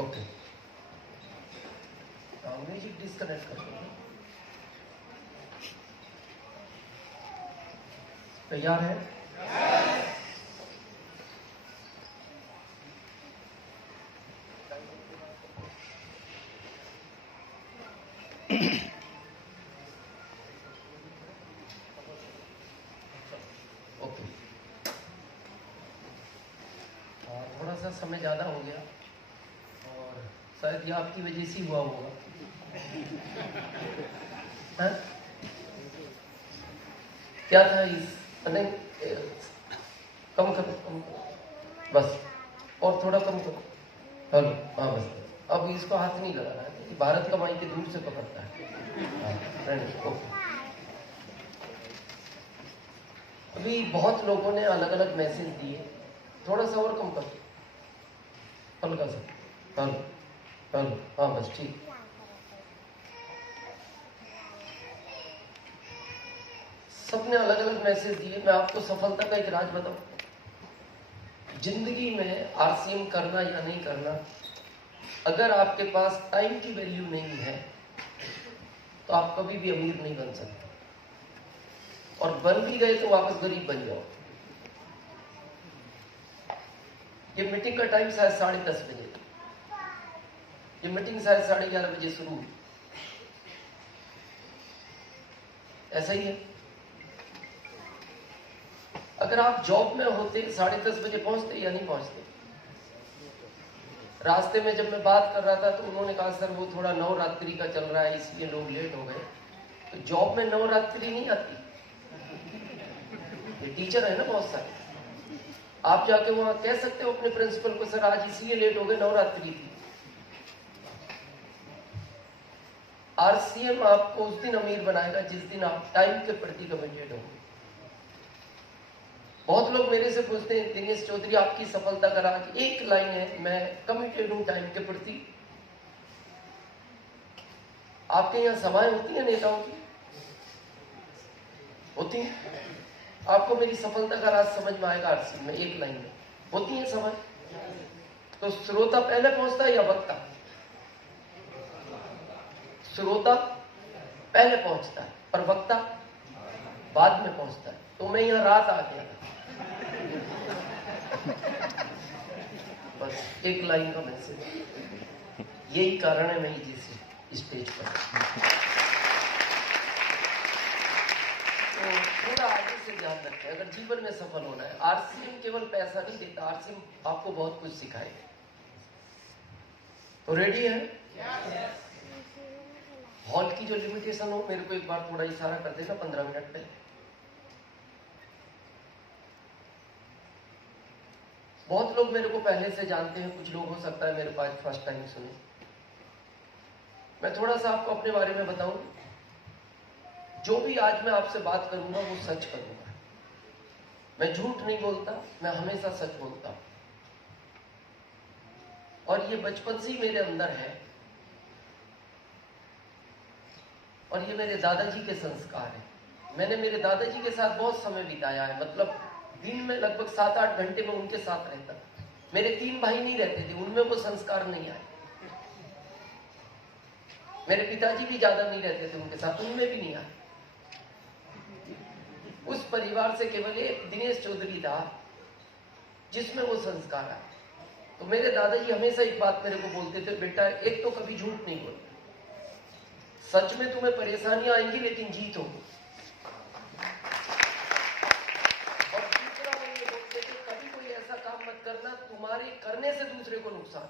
Okay, music disconnect कर दो। तैयार है? ओके, थोड़ा सा समय ज़्यादा हो गया और शायद ये आपकी वजह से हुआ होगा। क्या था इस नहीं, कम करो, कम करो, बस और थोड़ा कम करो। हेलो, हाँ बस। अब इसको हाथ नहीं लगाना है क्योंकि भारत का माइक दूर से पकड़ता है। ओके, अभी बहुत लोगों ने अलग अलग मैसेज दिए, थोड़ा सा और कम करो, हल्का सा। हेलो हेलो, हाँ बस ठीक। सबने अलग अलग मैसेज दिए। मैं आपको सफलता का एक राज बताऊं। जिंदगी में आरसीएम करना या नहीं करना, अगर आपके पास टाइम की वैल्यू नहीं है तो आप कभी भी अमीर नहीं बन सकते, और बन भी गए तो वापस गरीब बन जाओ। ये मीटिंग का टाइम शायद 10:30 बजे, ये मीटिंग शायद 11:30 बजे शुरू हुई, ऐसा ही है। अगर आप जॉब में होते 10:30 बजे पहुंचते या नहीं पहुंचते? रास्ते में जब मैं बात कर रहा था तो उन्होंने कहा सर वो थोड़ा नवरात्रि का चल रहा है इसलिए लोग लेट हो गए। तो जॉब में नवरात्रि नहीं आती, ये टीचर है ना बहुत सारे, आप जाके वहां कह सकते हो अपने प्रिंसिपल को सर आज इसलिए लेट हो गए नवरात्रि थी। आरसीएम आपको उस दिन अमीर बनाएगा जिस दिन आप टाइम के प्रति कमिटेड होंगे। बहुत लोग मेरे से पूछते हैं दिनेश चौधरी आपकी सफलता का राज एक लाइन है, मैं कमिटेड हूं टाइम के प्रति। आपके यहाँ सभाएं होती है नेताओं की? होती है? आपको मेरी सफलता का राज समझ में आएगा आरसीएम में एक लाइन में। होती है सभाएं? तो श्रोता पहले पहुंचता है या वक्ता? श्रोता पहले पहुंचता है पर वक्ता बाद में पहुंचता है। तो मैं यहाँ रात आ गया, बस एक लाइन का मैसेज। यही कारण है मैं जिस स्टेज पर। तो थोड़ा आगे से ध्यान रखें अगर जीवन में सफल होना है। आरसीएम केवल पैसा नहीं देता, आरसीएम आपको बहुत कुछ सिखाएगा। तो रेडी है? हॉल की जो लिमिटेशन हो मेरे को एक बार थोड़ा इशारा कर देना 15 मिनट पहले। बहुत लोग मेरे को पहले से जानते हैं, कुछ लोग हो सकता है मेरे पास फर्स्ट टाइम सुने। मैं थोड़ा सा आपको अपने बारे में बताऊं। जो भी आज मैं आपसे बात करूंगा वो सच करूंगा, मैं झूठ नहीं बोलता, मैं हमेशा सच बोलता हूं। और ये बचपन से ही मेरे अंदर है, और ये मेरे दादाजी के संस्कार है। मैंने मेरे दादाजी के साथ बहुत समय बिताया है, मतलब दिन में लगभग 7-8 घंटे में उनके साथ रहता। मेरे 3 भाई नहीं रहते थे, उनमें वो संस्कार नहीं आए। मेरे पिताजी भी ज्यादा नहीं रहते थे उनके साथ, उनमें भी नहीं आए। उस परिवार से केवल एक दिनेश चौधरी था जिसमें वो संस्कार आए। तो मेरे दादाजी हमेशा एक बात मेरे को बोलते थे, बेटा एक तो कभी झूठ नहीं बोलना, सच में तुम्हें परेशानियां आएंगी लेकिन जीत होगी। और दूसरा वो ये बोलते थे कभी कोई ऐसा काम मत करना तुम्हारे करने से दूसरे को नुकसान,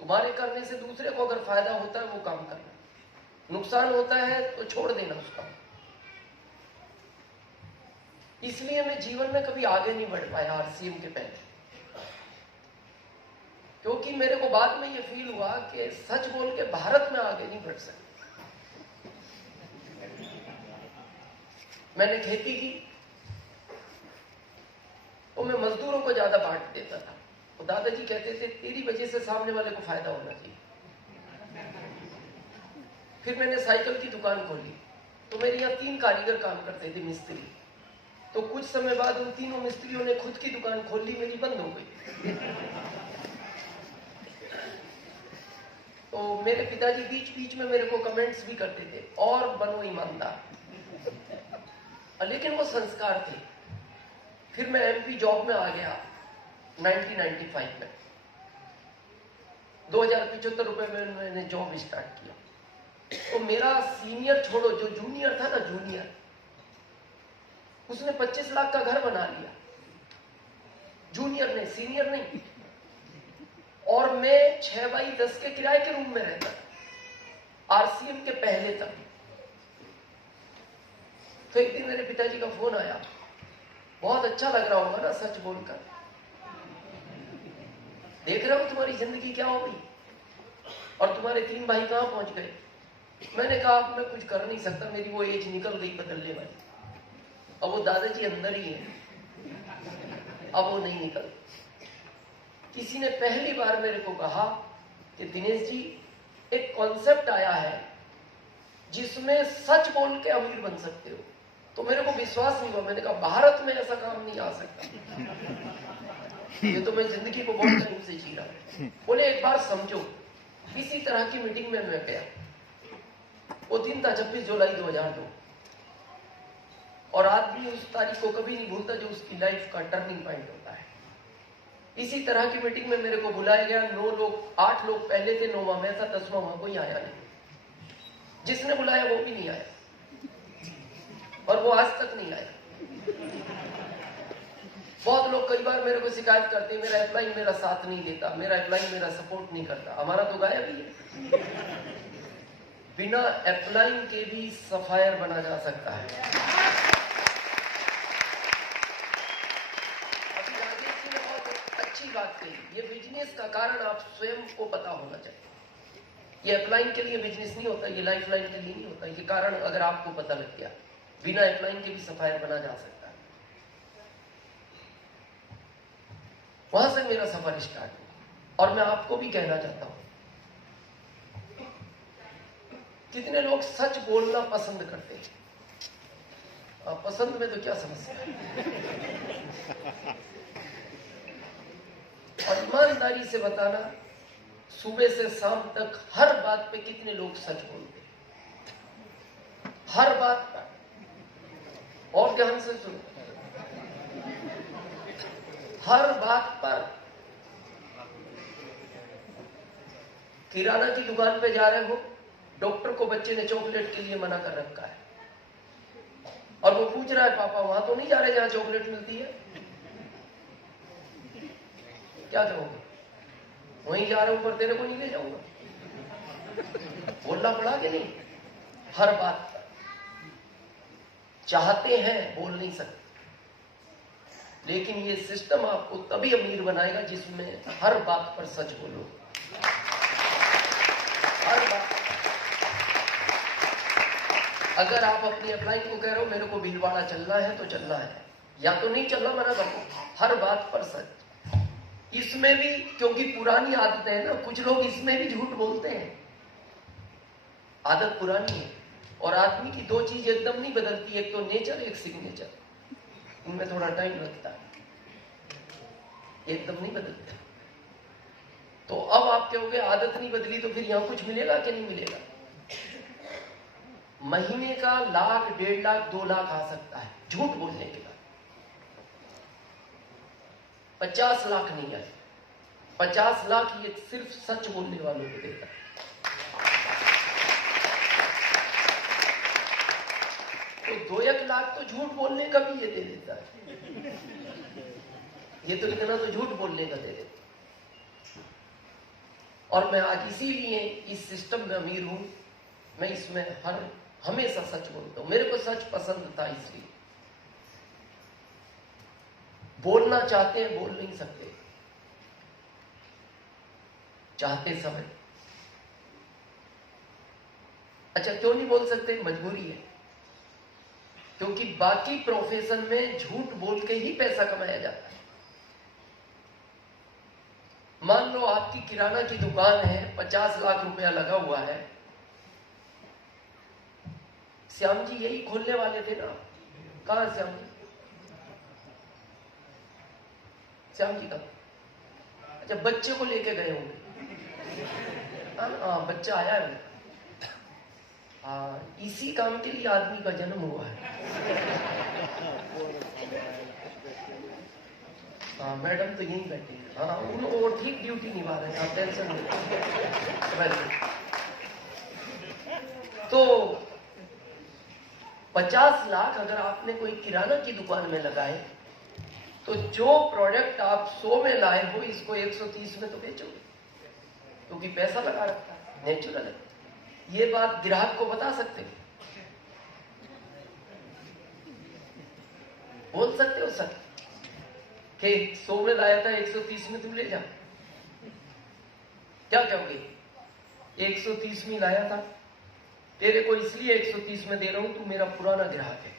तुम्हारे करने से दूसरे को अगर फायदा होता है वो काम करना, नुकसान होता है तो छोड़ देना उसका। इसलिए मैं जीवन में कभी आगे नहीं बढ़ पाया आरसीएम के पहले, क्योंकि मेरे को बाद में ये फील हुआ कि सच बोल के भारत में आगे नहीं बढ़ सकते। मैंने खेती की तो मैं मजदूरों को ज्यादा बांट देता था। तो दादाजी कहते थे तेरी वजह से सामने वाले को फायदा होना चाहिए। फिर मैंने साइकिल की दुकान खोली, तो मेरे यहाँ 3 कारीगर काम करते थे, मिस्त्री। तो कुछ समय बाद उन तीनों मिस्त्रियों ने खुद की दुकान खोल ली, मेरी बंद हो गई। तो मेरे पिताजी बीच बीच में मेरे को कमेंट्स भी करते थे, और बनो ईमानदार। लेकिन वो संस्कार थे। फिर मैं एमपी जॉब में आ गया 1995 में। 2075 रुपए में मैंने जॉब स्टार्ट किया। तो मेरा सीनियर छोड़ो, जो जूनियर था ना, जूनियर, उसने 25 लाख का घर बना लिया। जूनियर ने, सीनियर नहीं। और मैं 6x10 के किराए के रूम में रहता था, आरसीएम के पहले तक। तो एक दिन मेरे पिताजी का फोन आया, बहुत अच्छा लग रहा होगा ना सच बोलकर, देख रहा हूं तुम्हारी जिंदगी क्या हो गई, और तुम्हारे 3 भाई कहां पहुंच गए। मैंने कहा अब मैं कुछ कर नहीं सकता, मेरी वो एज निकल गई बदलने वाली। अब वो दादाजी अंदर ही है, अब वो नहीं निकल। किसी ने पहली बार मेरे को कहा कि दिनेश जी, एक कॉन्सेप्ट आया है जिसमें सच बोल के अमीर बन सकते हो। तो मेरे को विश्वास नहीं हुआ। मैंने कहा भारत में ऐसा काम नहीं आ सकता, ये तो मैं जिंदगी को बहुत टाइम से जी रहा हूं। बोले एक बार समझो। इसी तरह की मीटिंग में मैं गया। वो दिन था 26 जुलाई 2002, और आदमी उस तारीख को कभी नहीं भूलता जो उसकी लाइफ का टर्निंग पॉइंट होता है। इसी तरह की मीटिंग में मेरे को बुलाया गया। 9 लोग, 8 लोग पहले थे, 9वां मैं था, 10वां वहां कोई आया नहीं। जिसने बुलाया वो भी नहीं आया, और वो आज तक नहीं आया। बहुत लोग कई बार मेरे को शिकायत करते हैं, मेरा एप्लाइन मेरा साथ नहीं देता, मेरा एप्लाइन मेरा सपोर्ट नहीं करता। हमारा तो गायब ही है। बिना एप्लाइन के भी सफायर बना जा सकता है। अभी राजेश जी ने बहुत अच्छी बात कही। ये बिजनेस का कारण आप स्वयं को पता होना चाहिए। ये एप्लाइन के लिए बिजनेस नहीं होता, ये लाइफ लाइन के लिए नहीं होता। ये कारण अगर आपको पता लग गया, बिना एप्लाइन के भी सफायर बना जा सकता है। वहां से मेरा सफर स्टार्ट हुआ। और मैं आपको भी कहना चाहता हूं, कितने लोग सच बोलना पसंद करते हैं। पसंद में तो क्या समस्या है। और ईमानदारी से बताना, सुबह से शाम तक हर बात पे कितने लोग सच बोलते हैं, हर बात पर। और ध्यान से सुनो, हर बात पर। किराना की दुकान पे जा रहे हो, डॉक्टर को बच्चे ने चॉकलेट के लिए मना कर रखा है, और वो पूछ रहा है पापा वहां तो नहीं जा रहे जहां चॉकलेट मिलती है। क्या कहोगे? वहीं जा रहा हूं पर तेरे को नहीं ले जाऊंगा। बोलना पड़ा कि नहीं? हर बात पर। चाहते हैं, बोल नहीं सकते। लेकिन ये सिस्टम आपको तभी अमीर बनाएगा जिसमें हर बात पर सच बोलो। हर बात। अगर आप अपनी अप्लाई को कह रहे हो मेरे को भीलवाड़ा चलना है तो चलना है, या तो नहीं चलना, मना करो। हर बात पर सच। इसमें भी, क्योंकि पुरानी आदतें हैं ना, कुछ लोग इसमें भी झूठ बोलते हैं। आदत पुरानी है। और आदमी की 2 चीज एकदम नहीं बदलती, एक तो नेचर, एक सिग्नेचर। इनमें थोड़ा टाइम लगता है, एकदम नहीं बदलते। तो अब आप कहोगे आदत नहीं बदली तो फिर यहां कुछ मिलेगा कि नहीं मिलेगा? महीने का 1 लाख, 1.5 लाख, 2 लाख आ सकता है झूठ बोलने के बाद। 50 लाख नहीं आए। 50 लाख ये सिर्फ सच बोलने वालों को देता है। तो 2-1 लाख तो झूठ बोलने का भी ये दे देता है। ये तो इतना तो झूठ बोलने का दे देता। और मैं आज इसीलिए इस सिस्टम में अमीर हूं। मैं इसमें हमेशा सच बोलता हूं। मेरे को सच पसंद था, इसलिए बोलना चाहते हैं, बोल नहीं सकते। चाहते समय। अच्छा, क्यों नहीं बोल सकते? मजबूरी है। क्योंकि बाकी प्रोफेशन में झूठ बोल के ही पैसा कमाया जाता है। मान लो आपकी किराना की दुकान है, 50 लाख रुपया लगा हुआ है, श्याम जी यही खोलने वाले थे ना? कहाँ श्याम जी? श्याम जी का अच्छा बच्चे को लेके गए होंगे। हाँ बच्चा आया है। हाँ इसी काम के लिए आदमी का जन्म हुआ है। हाँ मैडम तो यहीं बैठी है। हाँ वो ठीक ड्यूटी निभा रहे हैं, आप टेंशन नहीं। तो 50 लाख अगर आपने कोई किराना की दुकान में लगाए तो जो प्रोडक्ट आप 100 में लाए हो इसको 130 में तो बेचोगे, क्योंकि पैसा लगा रखा है, नेचुरल है। ये बात ग्राहक को बता सकते हो, बोल सकते हो सर कि 100 में लाया था 130 में तुम ले जा, क्या कहोगे? 130 में लाया था, तेरे को इसलिए 130 में दे रहा हूं, तू मेरा पुराना ग्राहक है।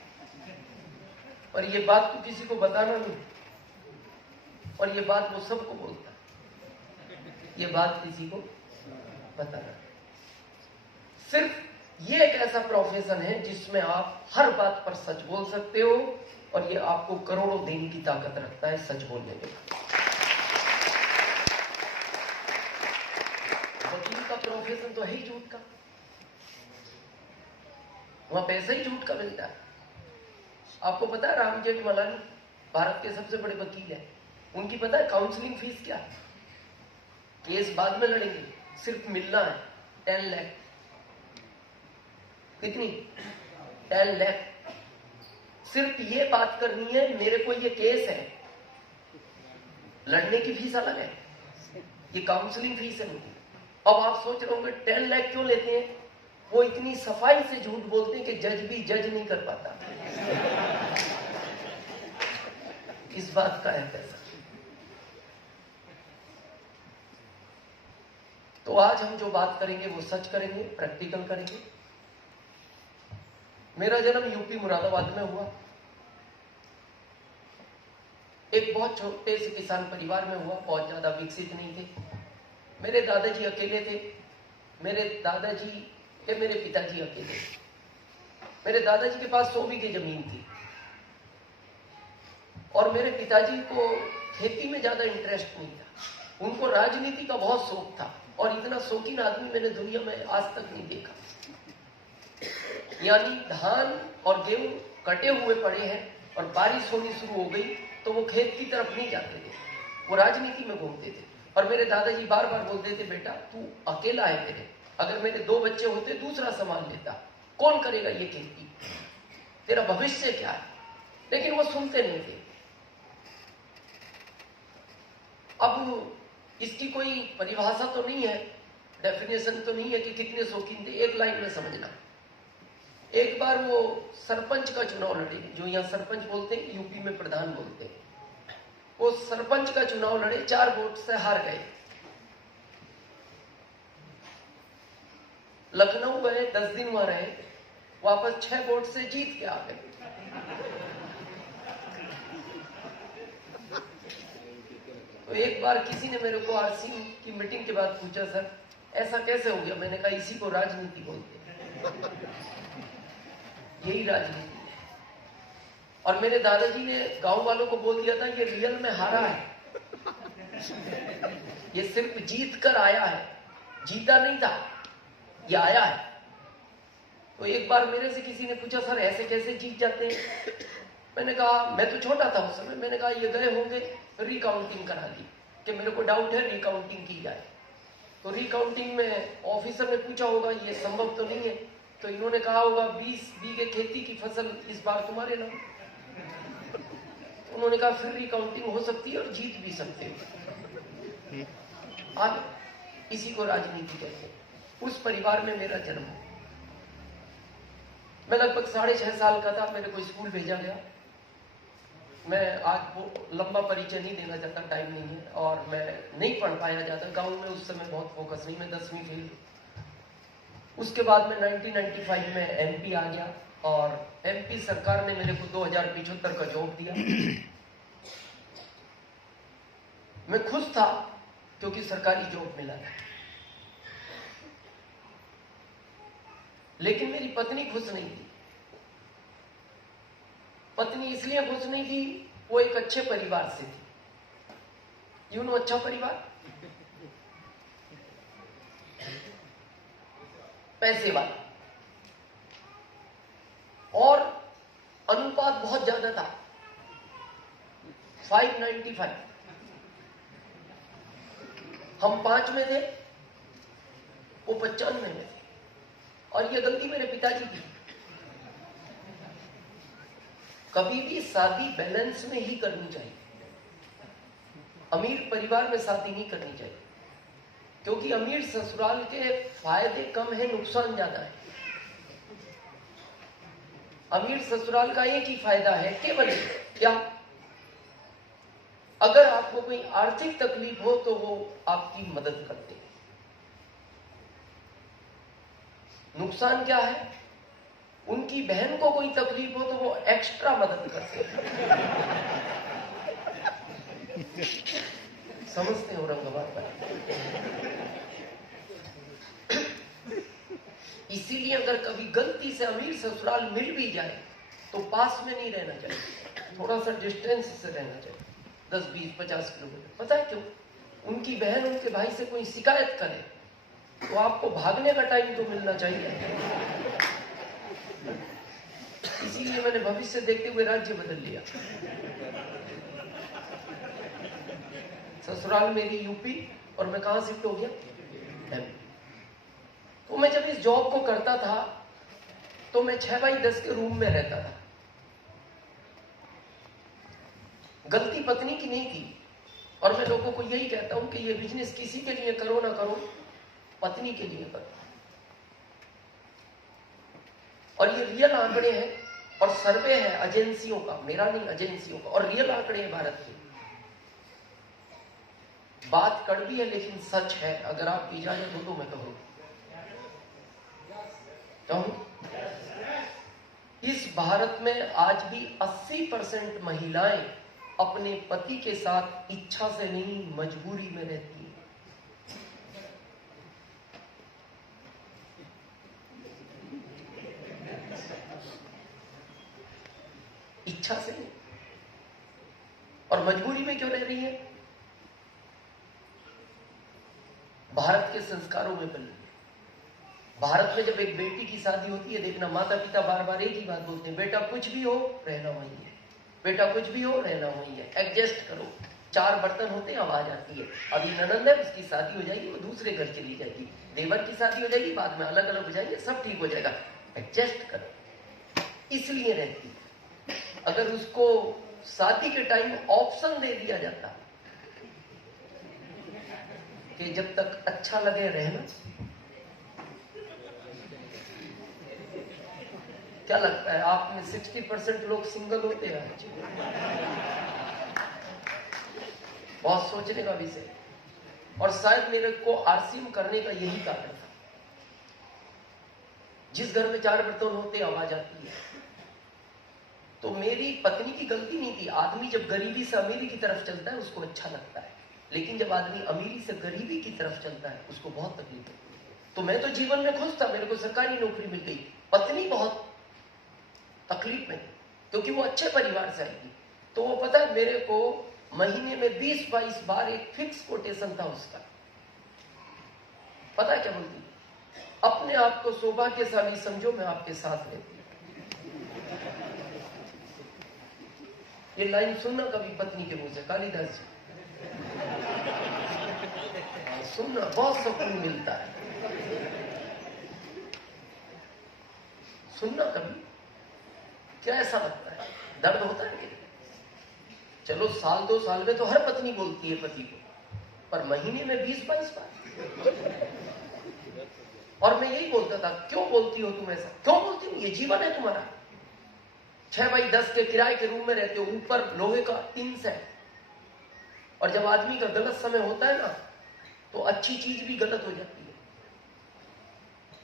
और ये बात तू किसी को बताना नहीं, और ये बात वो सबको बोलता है, ये बात किसी को बताना। सिर्फ ये एक ऐसा प्रोफेशन है जिसमें आप हर बात पर सच बोल सकते हो, और ये आपको करोड़ों देने की ताकत रखता है सच बोलने में। वकील का प्रोफेशन तो है ही झूठ का, वहां पैसा ही झूठ का मिलता है। आपको पता है राम जेठमलानी भारत के सबसे बड़े वकील है, उनकी पता है काउंसलिंग फीस क्या है? केस बाद में लड़ेंगे, सिर्फ मिलना है 10 लाख। कितनी? 10 लाख। सिर्फ ये बात करनी है मेरे को ये केस है, लड़ने की फीस अलग है, ये काउंसलिंग फीस है उनकी। अब आप सोच रहे होंगे 10 लाख क्यों लेते हैं? वो इतनी सफाई से झूठ बोलते हैं कि जज भी जज नहीं कर पाता। इस बात का है पैसा। तो आज हम जो बात करेंगे वो सच करेंगे, प्रैक्टिकल करेंगे। मेरा जन्म यूपी मुरादाबाद में हुआ, एक बहुत छोटे से किसान परिवार में हुआ, बहुत ज्यादा विकसित नहीं थे। मेरे दादाजी अकेले थे, मेरे पिताजी अकेले। मेरे दादाजी के पास 100 बीघे जमीन थी, और मेरे पिताजी को खेती में ज्यादा इंटरेस्ट नहीं था। उनको राजनीति का बहुत शौक था, और इतना शौकीन आदमी मैंने दुनिया में आज तक नहीं देखा। यानी धान और गेहूं कटे हुए पड़े हैं और बारिश होनी शुरू हो गई तो वो खेत की तरफ नहीं जाते थे, वो राजनीति में घूमते थे। और मेरे दादाजी बार बार बोलते थे, बेटा तू अकेला है मेरे, अगर मेरे 2 बच्चे होते दूसरा संभाल लेता, कौन करेगा ये खेती, तेरा भविष्य क्या है? लेकिन वो सुनते नहीं थे। अब इसकी कोई परिभाषा तो नहीं है, डेफिनेशन तो नहीं है कि कितने शौकीन थे। एक लाइन में समझना, एक बार वो सरपंच का चुनाव लड़े, जो यहाँ सरपंच बोलते हैं, यूपी में प्रधान बोलते हैं। वो सरपंच का चुनाव लड़े, 4 वोट से हार गए। लखनऊ गए, 10 दिन वहां रहे, वापस 6 वोट से जीत के आ गए। तो एक बार किसी ने मेरे को आरसी की मीटिंग के बाद पूछा, सर ऐसा कैसे हो गया? मैंने कहा इसी को राजनीति बोलते हैं, यही राजनीति। और मेरे दादाजी ने गांव वालों को बोल दिया था ये रियल में हारा है, ये सिर्फ जीत कर आया है, जीता नहीं था, ये आया है। तो एक बार मेरे से किसी ने पूछा, सर ऐसे कैसे जीत जाते हैं? मैंने कहा, मैं तो छोटा था उस समय, मैंने कहा ये गए होंगे रिकाउंटिंग करा दी, कि मेरे को डाउट है रिकाउंटिंग की जाए। तो रिकाउंटिंग में ऑफिसर ने पूछा होगा ये संभव तो नहीं है, तो इन्होंने कहा होगा 20 बीघे खेती की फसल इस बार तुम्हारे नाम। उन्होंने कहा फिर रिकाउंटिंग हो सकती है और जीत भी सकते हो। आज इसी को राजनीति कहते हैं। उस परिवार में मेरा जन्म हुआ। मैं लगभग 6.5 साल का था, मेरे को स्कूल भेजा गया। मैं आज वो लंबा परिचय नहीं देना चाहता, टाइम नहीं है, और मैं नहीं पढ़ पाया जाता। गांव में उस समय बहुत फोकस नहीं, मैं 10वीं फेल। उसके बाद में 1995 में एमपी आ गया, और एमपी सरकार ने मेरे को 2075 का जॉब दिया। मैं खुश था क्योंकि सरकारी जॉब मिला था, लेकिन मेरी पत्नी खुश नहीं थी। पत्नी इसलिए खुश नहीं थी, वो एक अच्छे परिवार से थी। यू नो अच्छा परिवार, पैसे वाला, और अनुपात बहुत ज्यादा था, 595। हम 5 में थे, वो 95 में थे। और ये गलती मेरे पिताजी की। कभी भी शादी बैलेंस में ही करनी चाहिए। अमीर परिवार में शादी नहीं करनी चाहिए, क्योंकि अमीर ससुराल के फायदे कम है, नुकसान ज्यादा है। अमीर ससुराल का एक ही फायदा है, केवल क्या, अगर आपको कोई आर्थिक तकलीफ हो तो वो आपकी मदद करते हैं। नुकसान क्या है, उनकी बहन को कोई तकलीफ हो तो वो एक्स्ट्रा मदद करते हैं। समझते हो औरंगाबाद पर। इसीलिए अगर कभी गलती से अमीर ससुराल मिल भी जाए तो पास में नहीं रहना चाहिए, थोड़ा सा डिस्टेंस से रहना चाहिए, 10, 20, 50 किलोमीटर। पता है क्यों? उनकी बहन उनके भाई से कोई शिकायत करे तो आपको भागने का टाइम तो मिलना चाहिए। इसीलिए मैंने भविष्य देखते हुए राज्य बदल लिया। ससुराल मेरी यूपी और मैं कहां शिफ्ट हो गया, एमपी। तो मैं जब इस जॉब को करता था तो मैं 6x10 के रूम में रहता था। गलती पत्नी की नहीं थी, और मैं लोगों को यही कहता हूं कि ये बिजनेस किसी के लिए करो ना करो, पत्नी के लिए करो। और ये रियल आंकड़े हैं और सर्वे है एजेंसियों का, मेरा नहीं, एजेंसियों का, और रियल आंकड़े हैं भारत के। बात कड़वी है लेकिन सच है। अगर आप इजाजत हो तो मैं कहूं, इस भारत में आज भी 80% महिलाएं अपने पति के साथ इच्छा से नहीं, मजबूरी में रहती हैं। इच्छा से नहीं, और मजबूरी में क्यों रह रही है? भारत के संस्कारों में बनी। भारत में जब एक बेटी की शादी होती है, देखना माता पिता बार बार एक ही बात बोलते हैं, बेटा कुछ भी हो रहना वही है, बेटा कुछ भी हो रहना वही है, एडजस्ट करो। 4 बर्तन होते हैं, आवाज आती है। अभी ननंद है, उसकी शादी हो जाएगी, वो दूसरे घर चली जाएगी। देवर की शादी हो जाएगी, बाद में अलग अलग हो जाएंगे, सब ठीक हो जाएगा, एडजस्ट करो। इसलिए रहती है। अगर उसको शादी के टाइम ऑप्शन दे दिया जाता कि जब तक अच्छा लगे रहना, क्या लगता है आप में 60% लोग सिंगल होते हैं? बहुत सोचने का विषय। और शायद मेरे को आरसीएम करने का यही कारण था। जिस घर में 4 बर्तन होते आवाज आती है। तो मेरी पत्नी की गलती नहीं थी। आदमी जब गरीबी से अमीरी की तरफ चलता है उसको अच्छा लगता है, लेकिन जब आदमी अमीरी से गरीबी की तरफ चलता है उसको बहुत तकलीफ होती है। तो मैं तो जीवन में खुश था, मेरे को सरकारी नौकरी मिल गई। पत्नी बहुत तकलीफ में, क्योंकि वो अच्छे परिवार से आई थी। तो वो पता है मेरे को महीने में 20-22 बार एक फिक्स कोटेशन था उसका। पता है क्या बोलती? अपने आप को सौभाग्यशाली समझो, मैं आपके साथ रहती। ये लाइन सुनना कभी पत्नी के मुंह से, कालिदास जी सुनना, बहुत सुकून मिलता है। सुनना कभी, क्या ऐसा लगता है, दर्द होता है? चलो 1-2 साल में तो हर पत्नी बोलती है पति को, पर महीने में 20-22 बार। और मैं यही बोलता था, क्यों बोलती हो तुम ऐसा, क्यों बोलती हो? ये जीवन है तुम्हारा। 6x10 के किराए के रूम में रहते हो, ऊपर लोहे का टीन सेट। और जब आदमी का गलत समय होता है ना, तो अच्छी चीज भी गलत हो जाती है।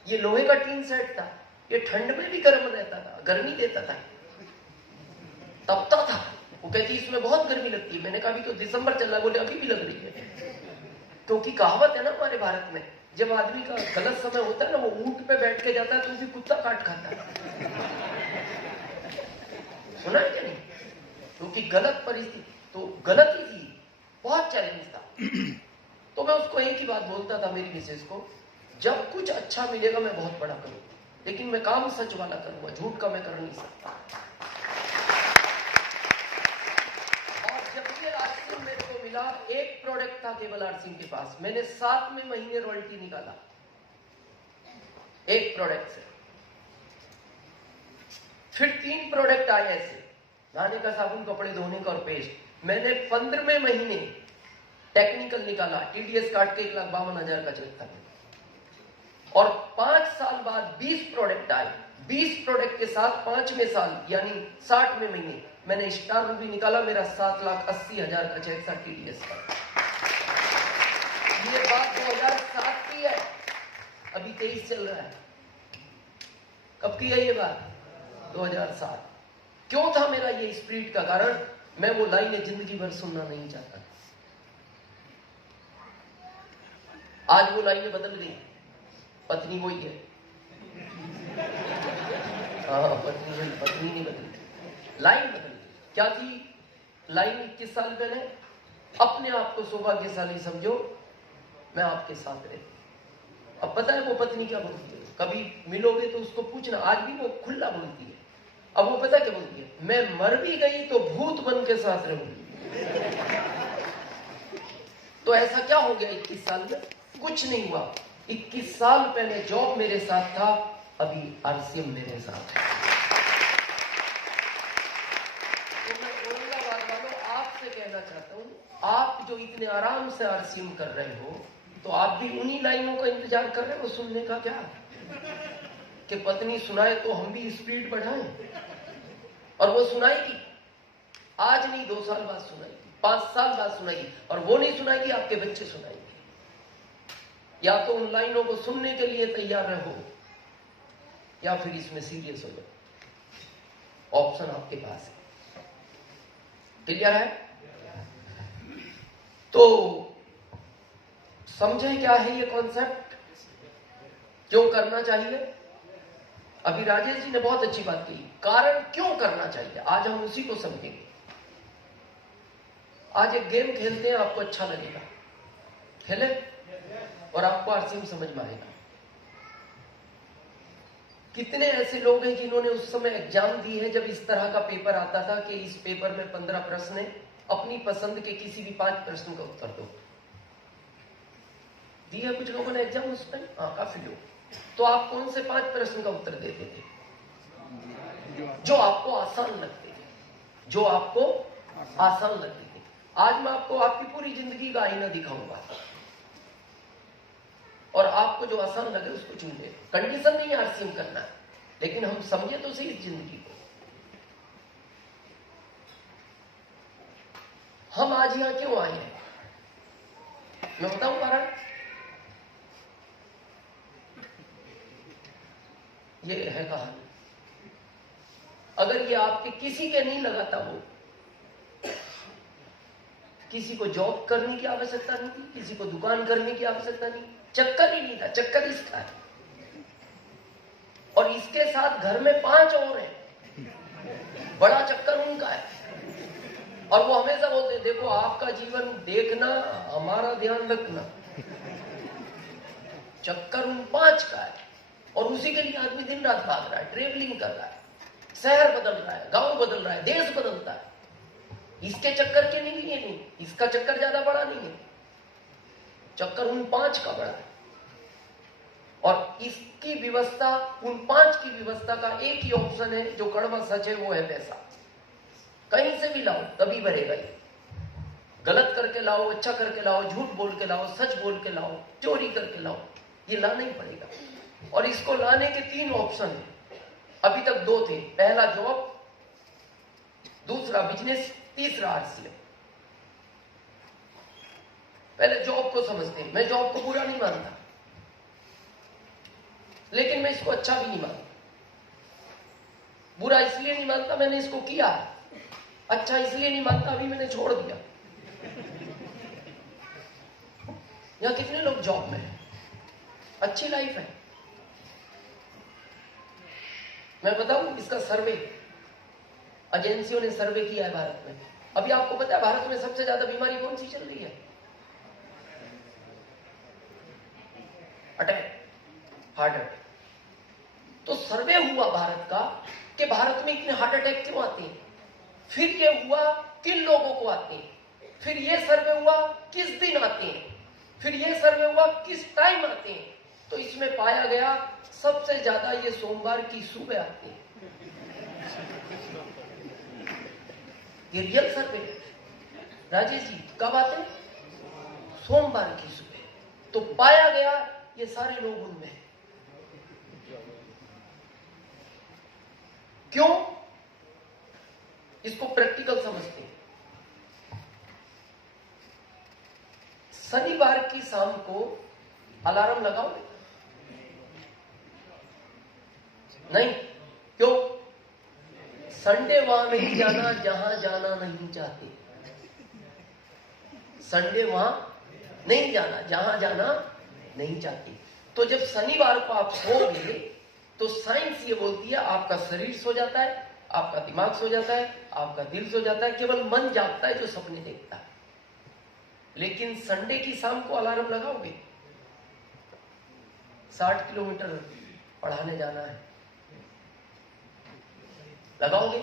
ये लोहे का टीन सेट था, ये ठंड में भी गर्म रहता था, गर्मी देता था, तपता था। वो कहती इसमें बहुत गर्मी लगती है। मैंने कहा अभी तो दिसंबर चल रहा, बोले अभी भी लग रही है। क्योंकि कहावत है ना हमारे भारत में, जब आदमी का गलत समय होता है ना, वो ऊंट पे बैठ के जाता है तो उसे कुत्ता काट खाता है। सुना है क्या? गलत परिस्थिति, तो गलत ही थी, बहुत चैलेंज था। तो मैं उसको एक ही बात बोलता था मेरी मिसेज को, जब कुछ अच्छा मिलेगा मैं बहुत बड़ा करूंगा, लेकिन मैं काम सच वाला करूंगा, झूठ का मैं कर नहीं सकता। और जब ये आरसीएम मेरे को मिला, एक प्रोडक्ट था केवल आरसीएम के पास, मैंने 7वें महीने रॉयल्टी निकाला एक प्रोडक्ट से। फिर 3 प्रोडक्ट आए ऐसे, नहाने का साबुन, कपड़े धोने का और पेस्ट। मैंने 15वें महीने टेक्निकल निकाला, टीडीएस काट के 1,52,000 का चेक था। और 5 साल बाद 20 प्रोडक्ट आए, 20 प्रोडक्ट के साथ 5वें साल यानी 60वें महीने मैंने स्टार रूबी निकाला, मेरा 7,80,000 का चेक था टीडीएस का। ये बात 2007 की है, अभी 23 चल रहा है। कब की है ये बात? 2007। क्यों था मेरा ये स्पिरिट का कारण? मैं वो लाइनें जिंदगी भर सुनना नहीं चाहता। आज वो लाइनें बदल गई, पत्नी वही है। हाँ, पत्नी नहीं बदली, लाइन बदल गई। क्या थी लाइन 21 साल पहले? अपने आप को सौभाग्यशाली समझो, मैं आपके साथ रहती। अब पता है वो पत्नी क्या बोलती है? कभी मिलोगे तो उसको पूछना, आज भी वो खुला बोलती है। अब वो पता क्या बोलती है? मैं मर भी गई तो भूत बन के साथ रहूंगी। तो ऐसा क्या हो गया 21 साल में? कुछ नहीं हुआ। 21 साल पहले जॉब मेरे साथ था, अभी आरसीएम मेरे साथ है। तो मैं औरंगाबाद वालों आपसे कहना चाहता हूं, आप जो इतने आराम से आरसीएम कर रहे हो, तो आप भी उन्हीं लाइनों का इंतजार कर रहे हो सुनने का क्या? कि पत्नी सुनाए तो हम भी स्पीड बढ़ाएं। और वो सुनाएगी, आज नहीं 2 साल बाद सुनाएगी, 5 साल बाद सुनाएगी। और वो नहीं सुनाएगी, आपके बच्चे सुनाएंगे। या तो उन लाइनों को सुनने के लिए तैयार रहो, या फिर इसमें सीरियस हो जाओ। ऑप्शन आपके पास है। क्लियर है? तो समझे क्या है ये कॉन्सेप्ट, क्यों करना चाहिए? अभी राजेश जी ने बहुत अच्छी बात कही, कारण क्यों करना चाहिए, आज हम उसी को समझेंगे। आज एक गेम खेलते हैं, आपको अच्छा लगेगा, खेले और आपको आरसीएम समझ में आएगा। कितने ऐसे लोग हैं जिन्होंने उस समय एग्जाम दी है जब इस तरह का पेपर आता था कि इस पेपर में 15 प्रश्न है, अपनी पसंद के किसी भी 5 प्रश्न का उत्तर दो। दिया कुछ लोगों ने एग्जाम उस टाइम? हाँ, काफी लोग। तो आप कौन से 5 प्रश्न का उत्तर देते थे? जो आपको आसान लगते थे, जो आपको आसान लगते थे। आज मैं आपको आपकी पूरी जिंदगी का आईना दिखाऊंगा, और आपको जो आसान लगे उसको चुनिए। कंडीशन नहीं है आरसीएम करना, लेकिन हम समझे तो सही इस जिंदगी को। हम आज यहां क्यों आए हैं, मैं बताऊं कारण? ये है कहानी। अगर ये आपके किसी के नहीं लगाता, वो किसी को जॉब करने की आवश्यकता नहीं थी, किसी को दुकान करने की आवश्यकता नहीं, चक्कर ही नहीं था, चक्कर इसका है। और इसके साथ घर में 5 और हैं, बड़ा चक्कर उनका है। और वो हमेशा बोलते हैं, देखो आपका जीवन देखना, हमारा ध्यान रखना। चक्कर उन 5 का है, और उसी के लिए आदमी दिन रात भाग रहा है, ट्रेवलिंग कर रहा है, शहर बदल रहा है, गांव बदल रहा है, देश बदलता है। इसके चक्कर के लिए नहीं, इसका चक्कर ज्यादा बड़ा नहीं है, चक्कर उन 5 का बड़ा है। और इसकी व्यवस्था, उन 5 की व्यवस्था का एक ही ऑप्शन है जो कड़वा सच है, वो है पैसा। कहीं से भी लाओ तभी भरेगा ये। गलत करके लाओ, अच्छा करके लाओ, झूठ बोल के लाओ, सच बोल के लाओ, चोरी करके लाओ, ये लाना ही पड़ेगा। और इसको लाने के 3 ऑप्शन है। अभी तक 2 थे, पहला जॉब, दूसरा बिजनेस, तीसरा आरसीएम। पहले जॉब को समझते हैं। मैं जॉब को बुरा नहीं मानता, लेकिन मैं इसको अच्छा भी नहीं मानता। बुरा इसलिए नहीं मानता, मैंने इसको किया। अच्छा इसलिए नहीं मानता, अभी मैंने छोड़ दिया। यहां कितने लोग जॉब में हैं, अच्छी लाइफ है। मैं बताऊं, इसका सर्वे एजेंसियों ने सर्वे किया है भारत में। अभी आपको पता है भारत में सबसे ज्यादा बीमारी कौन सी चल रही है? Attack, heart attack. तो सर्वे हुआ भारत का कि भारत में इतने हार्ट अटैक क्यों आते हैं, फिर ये हुआ किन लोगों को आते हैं, फिर ये सर्वे हुआ किस दिन आते हैं, फिर ये सर्वे हुआ किस टाइम आते हैं। तो इसमें पाया गया सबसे ज्यादा ये सोमवार की सुबह आते हैं। ये रियल सर्वे राजेश जी कब आते हैं? सोमवार की सुबह। तो पाया गया ये सारे लोग उनमें। क्यों? इसको प्रैक्टिकल समझते हैं। शनिवार की शाम को अलार्म लगाओगे? नहीं। क्यों? संडे वहां नहीं जाना जहां जाना नहीं चाहते। संडे वहां नहीं जाना जहां जाना नहीं चाहते। तो जब शनिवार को आप सोओगे तो साइंस ये बोलती है आपका शरीर सो जाता है, आपका दिमाग सो जाता है, आपका दिल सो जाता है, केवल मन जागता है जो सपने देखता है। लेकिन संडे की शाम को अलार्म लगाओगे, 60 किलोमीटर पढ़ाने जाना है, लगाओगे?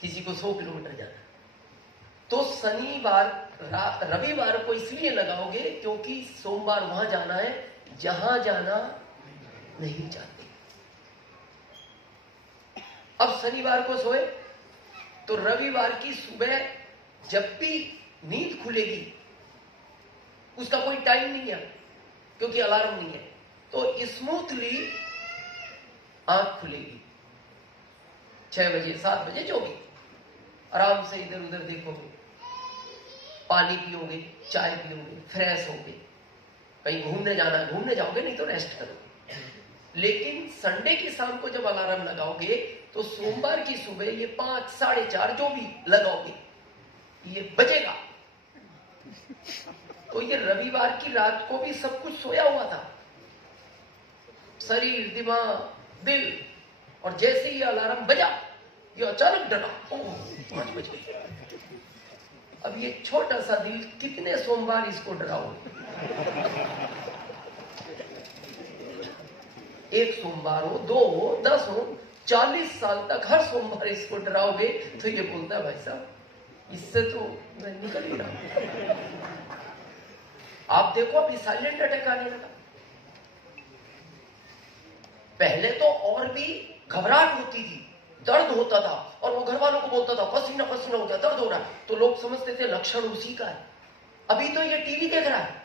किसी को 100 किलोमीटर जाना है। तो शनिवार रविवार को इसलिए लगाओगे क्योंकि सोमवार वहां जाना है जहां जाना नहीं चाहते। अब शनिवार को सोए तो रविवार की सुबह जब भी नींद खुलेगी, उसका कोई टाइम नहीं है क्योंकि अलार्म नहीं है, तो स्मूथली आंख खुलेगी। 6 बजे 7 बजे जो भी, आराम से इधर उधर देखोगे, पानी पियोगे, चाय पियोगे, फ्रेश होगे, कहीं घूमने जाना है घूमने जाओगे, नहीं तो रेस्ट करोगे। लेकिन संडे की शाम को जब अलार्म लगाओगे तो सोमवार की सुबह ये 5 साढ़े 4 जो भी लगाओगे ये बजेगा। तो ये रविवार की रात को भी सब कुछ सोया हुआ था, शरीर, दिमाग, दिल, और जैसे ही अलार्म बजा ये अचानक डरा, 5 बजे। अब ये छोटा सा दिल कितने सोमवार इसको डराओगे? 1 सोमवार हो, 2 हो, 10 हो, 40 साल तक हर सोमवार इसको डराओगे तो ये बोलता है भाई साहब इससे तो मैं निकल ही रहा। आप देखो अभी साइलेंट अटैक आने लगा। पहले तो और भी घबराहट होती थी, दर्द होता था, और वो घर वालों को बोलता था पसीना पसीना हो गया, दर्द हो रहा है, तो लोग समझते थे लक्षण उसी का है। अभी तो ये टीवी देख रहा है,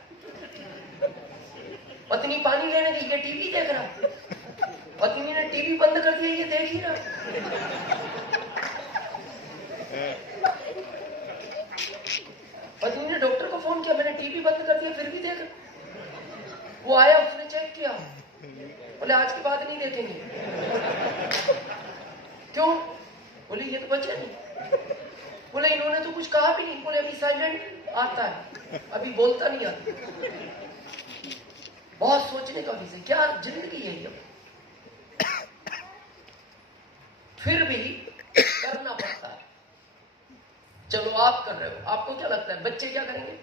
पत्नी पानी लेने गई, ये टीवी देख रहा है, पत्नी ने टीवी बंद कर दिया, ये देख ही रहा। पत्नी ने डॉक्टर को फोन किया, मैंने टीवी बंद कर दिया फिर भी देख। वो आया, उसने चेक किया, बोले आज के बाद नहीं देखेंगे। क्यों? बोले ये तो बचे नहीं। बोले इन्होंने तो कुछ कहा भी नहीं। बोले अभी साइलेंट आता है, अभी बोलता नहीं आता। बहुत सोचने का विषय, क्या जिंदगी है ये। फिर भी करना पड़ता है। चलो आप कर रहे हो, आपको क्या लगता है बच्चे क्या करेंगे?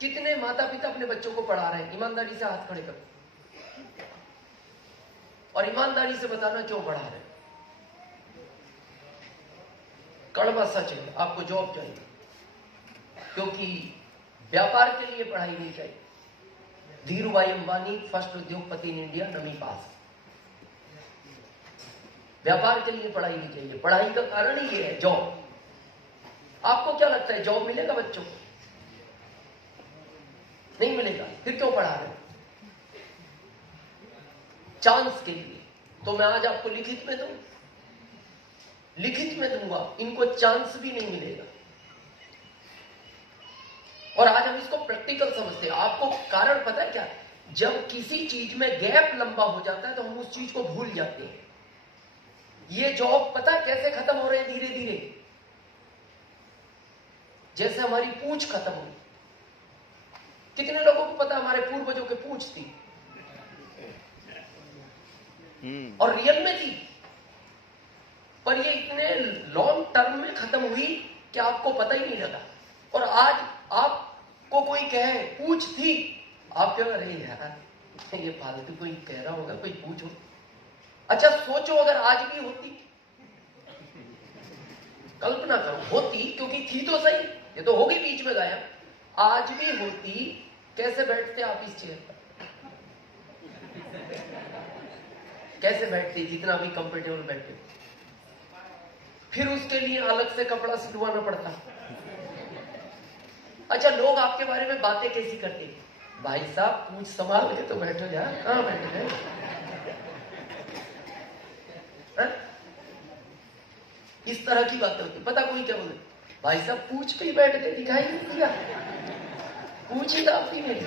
कितने माता पिता अपने बच्चों को पढ़ा रहे हैं? ईमानदारी से हाथ खड़े करो और ईमानदारी से बताना क्यों पढ़ा रहे हैं। कड़वा सच है, आपको जॉब चाहिए, क्योंकि व्यापार के लिए पढ़ाई नहीं चाहिए। धीरूभाई अंबानी फर्स्ट उद्योगपति इन इंडिया, नवी पास। व्यापार के लिए पढ़ाई नहीं चाहिए। पढ़ाई का कारण ही ये है जॉब। आपको क्या लगता है जॉब मिलेगा बच्चों को? नहीं मिलेगा, फिर क्यों पढ़ा रहे हो? चांस के लिए। तो मैं आज आपको लिखित में दूं, लिखित में दूंगा, इनको चांस भी नहीं मिलेगा। और आज हम इसको प्रैक्टिकल समझते हैं। आपको कारण पता है क्या? जब किसी चीज में गैप लंबा हो जाता है तो हम उस चीज को भूल जाते हैं। ये जॉब पता है कैसे खत्म हो रहे हैं? धीरे धीरे, जैसे हमारी पूंछ खत्म हुई। कितने लोगों को पता हमारे पूर्वजों के पूंछ थी और रियल में थी? पर ये इतने लॉन्ग टर्म में खत्म हुई कि आपको पता ही नहीं लगा। और आज आपको कोई कहे पूछ थी, आप कह अरे यार ये फालतू कोई कह रहा होगा, कोई पूछो। अच्छा सोचो अगर आज भी होती, कल्पना करो होती, क्योंकि थी तो सही, ये तो होगी बीच में गायब। आज भी होती, कैसे बैठते आप इस चेयर पर? कैसे बैठते जितना भी कंफर्टेबल बैठे? फिर उसके लिए अलग से कपड़ा सिलवाना पड़ता। अच्छा लोग आपके बारे में बातें कैसी करते? भाई साहब पूछ संभाल के तो बैठो यार, कहां बैठ गए? इस तरह की बातें होती। पता कोई क्या बोले, भाई साहब पूछ पे ही बैठ गए, दिखाई नहीं दिया, पूछ ही काफी नहीं।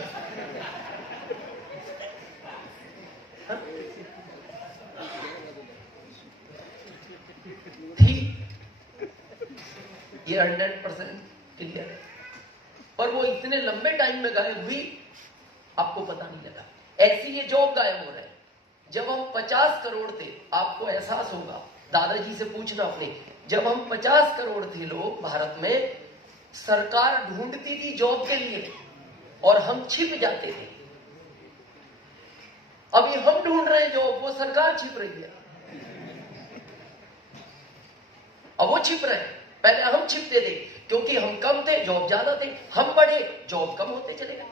ये 100% क्लियर है, पर वो इतने लंबे टाइम में गायब हुई आपको पता नहीं लगा। ऐसी ये जॉब गायब हो रहा है। जब हम 50 करोड़ थे, आपको एहसास होगा, दादाजी से पूछना अपने, जब हम 50 करोड़ थे लोग भारत में, सरकार ढूंढती थी जॉब के लिए और हम छिप जाते थे। अभी हम ढूंढ रहे हैं जॉब, वो सरकार छिप रही है। अब वो छिप रहे हैं, पहले हम छिपते थे क्योंकि हम कम थे, जॉब ज्यादा थे। हम बढ़े, जॉब कम होते चले गए।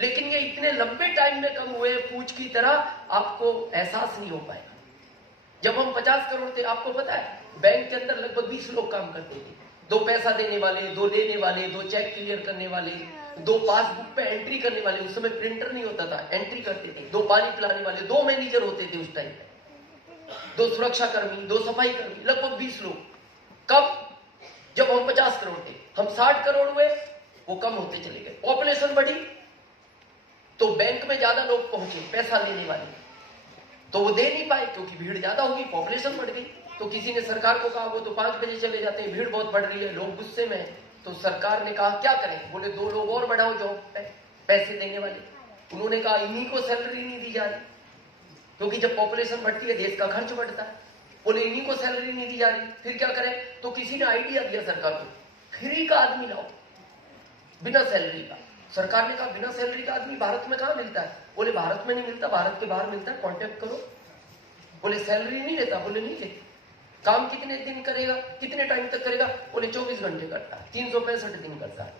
लेकिन ये इतने लंबे टाइम में कम हुए पूछ की तरह, आपको एहसास नहीं हो पाएगा। जब हम 50 करोड़ थे, आपको पता है बैंक के अंदर लगभग 20 लोग काम करते थे। 2 पैसा देने वाले, 2 लेने वाले, 2 चेक क्लियर करने वाले, 2 पासबुक पे एंट्री करने वाले, उस समय प्रिंटर नहीं होता था, एंट्री करते थे, 2 पानी पिलाने वाले, 2 मैनेजर होते थे उस टाइम पे, 2 सुरक्षा कर्मी, 2 सफाई कर्मी, लगभग 20 लोग। कब? जब हम 50 करोड़ थे। हम 60 करोड़ हुए, वो कम होते चले गए। पॉपुलेशन बढ़ी तो बैंक में ज्यादा लोग पहुंचे पैसा लेने वाले, तो वो दे नहीं पाए क्योंकि भीड़ ज्यादा होगी, पॉपुलेशन बढ़ गई। तो किसी ने सरकार को कहा वो तो 5 बजे चले जाते हैं, भीड़ बहुत बढ़ रही है, लोग गुस्से में हैं। तो सरकार ने कहा क्या करें? बोले 2 लोग और बढ़ाओ जॉब पे, पैसे देने वाले। उन्होंने कहा इन्हीं को सैलरी नहीं दी जा रही, क्योंकि जब पॉपुलेशन बढ़ती है देश का खर्च बढ़ता है। बोले इन्हीं को सैलरी नहीं दी जा रही, फिर क्या करें? तो किसी ने आइडिया दिया सरकार को, फ्री का आदमी लाओ, बिना सैलरी का। सरकार ने कहा बिना सैलरी का आदमी भारत में कहां मिलता है? बोले भारत में नहीं मिलता, भारत के बाहर मिलता है, कांटेक्ट करो। बोले सैलरी नहीं लेता? बोले नहीं लेता। काम कितने दिन करेगा, कितने टाइम तक करेगा? बोले 24 घंटे करता है, 365 दिन करता है।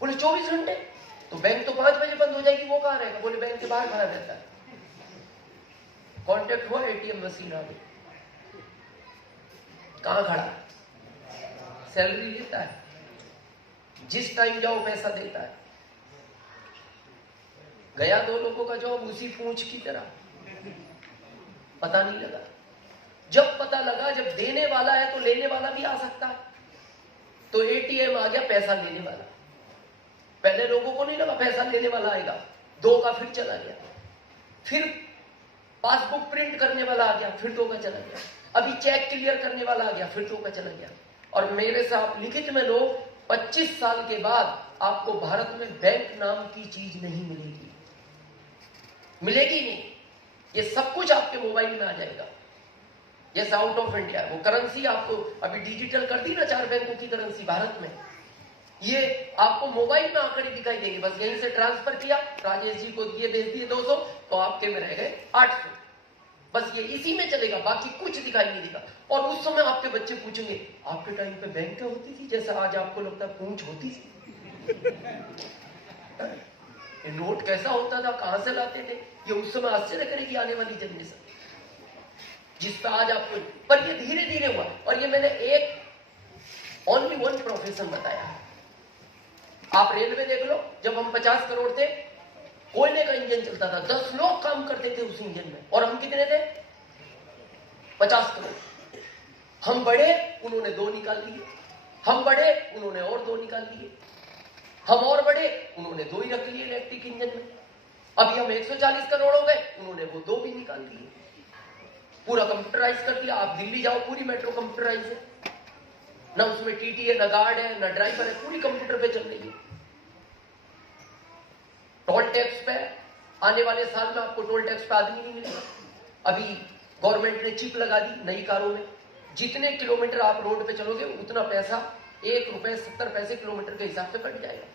बोले 24 घंटे? तो बैंक तो 5 बजे बंद हो जाएगी, वो कहां रहेगा? बोले बैंक के बाहर खड़ा रहता है। कॉन्टेक्ट हुआ, एटीएम मशीन आ गई, कहां खड़ा? सैलरी लेता है, जिस टाइम जाओ पैसा देता है। गया 2 लोगों का जॉब उसी पूंछ की तरह, पता नहीं लगा। जब पता लगा, जब देने वाला है तो लेने वाला भी आ सकता है। तो एटीएम आ गया, पैसा लेने वाला। पहले लोगों को नहीं लगा पैसा लेने वाला आएगा, 2 का फिर चला गया। फिर पासबुक प्रिंट करने वाला आ गया, फिर 2 का चला गया। अभी चेक क्लियर करने वाला आ गया, फिर 2 का चला गया। और मेरे साथ लिखित में लो, 25 साल के बाद आपको भारत में बैंक नाम की चीज नहीं मिलेगी, मिलेगी नहीं। ये सब कुछ आपके मोबाइल में आ जाएगा। जैसे आउट ऑफ इंडिया, वो करेंसी आपको अभी डिजिटल कर दी ना, 4 बैंकों की करेंसी भारत में, ये आपको मोबाइल में आंकड़े दिखाई देंगे। बस यहीं से ट्रांसफर किया, राजेश जी को दिए, भेज दिए 200, तो आपके में रह गए 800। बस ये इसी में चलेगा, बाकी कुछ दिखाई नहीं देगा। और उस समय आपके बच्चे पूछेंगे आपके टाइम पे बैंक क्या होती थी, जैसे आज आपको लगता है पूंछ होती थी। नोट कैसा होता था, कहां से लाते थे, ये उस समय आश्चर्य करेगी आने वाली जनरेशन, जिस पर आज आपको। पर ये धीरे धीरे हुआ। और ये मैंने एक ओनली 1 प्रोफेशन बताया। आप रेलवे देख लो, जब हम 50 करोड़ थे, कोयले का इंजन चलता था, 10 लोग काम करते थे उस इंजन में, और हम कितने थे? 50 करोड़। हम बढ़े, उन्होंने 2 निकाल लिए। हम बढ़े, उन्होंने और 2 निकाल लिए। हम और बढ़े, उन्होंने 2 ही रख लिए इलेक्ट्रिक इंजन में। अभी हम 140 करोड़ हो गए, उन्होंने वो 2 भी निकाल लिए। पूरा कंप्यूटराइज कर दिया। आप दिल्ली जाओ, पूरी मेट्रो कंप्यूटराइज है, ना उसमें टीटी है, ना गार्ड है, ना ड्राइवर है, पूरी कंप्यूटर पे चल रही है। टोल टैक्स पे आने वाले साल में आपको टोल टैक्स पे आदमी नहीं मिलेगा। अभी गवर्नमेंट ने चिप लगा दी नई कारों में, जितने किलोमीटर आप रोड पे चलोगे उतना पैसा, 1 रुपए 70 पैसे किलोमीटर के हिसाब से कट जाएगा।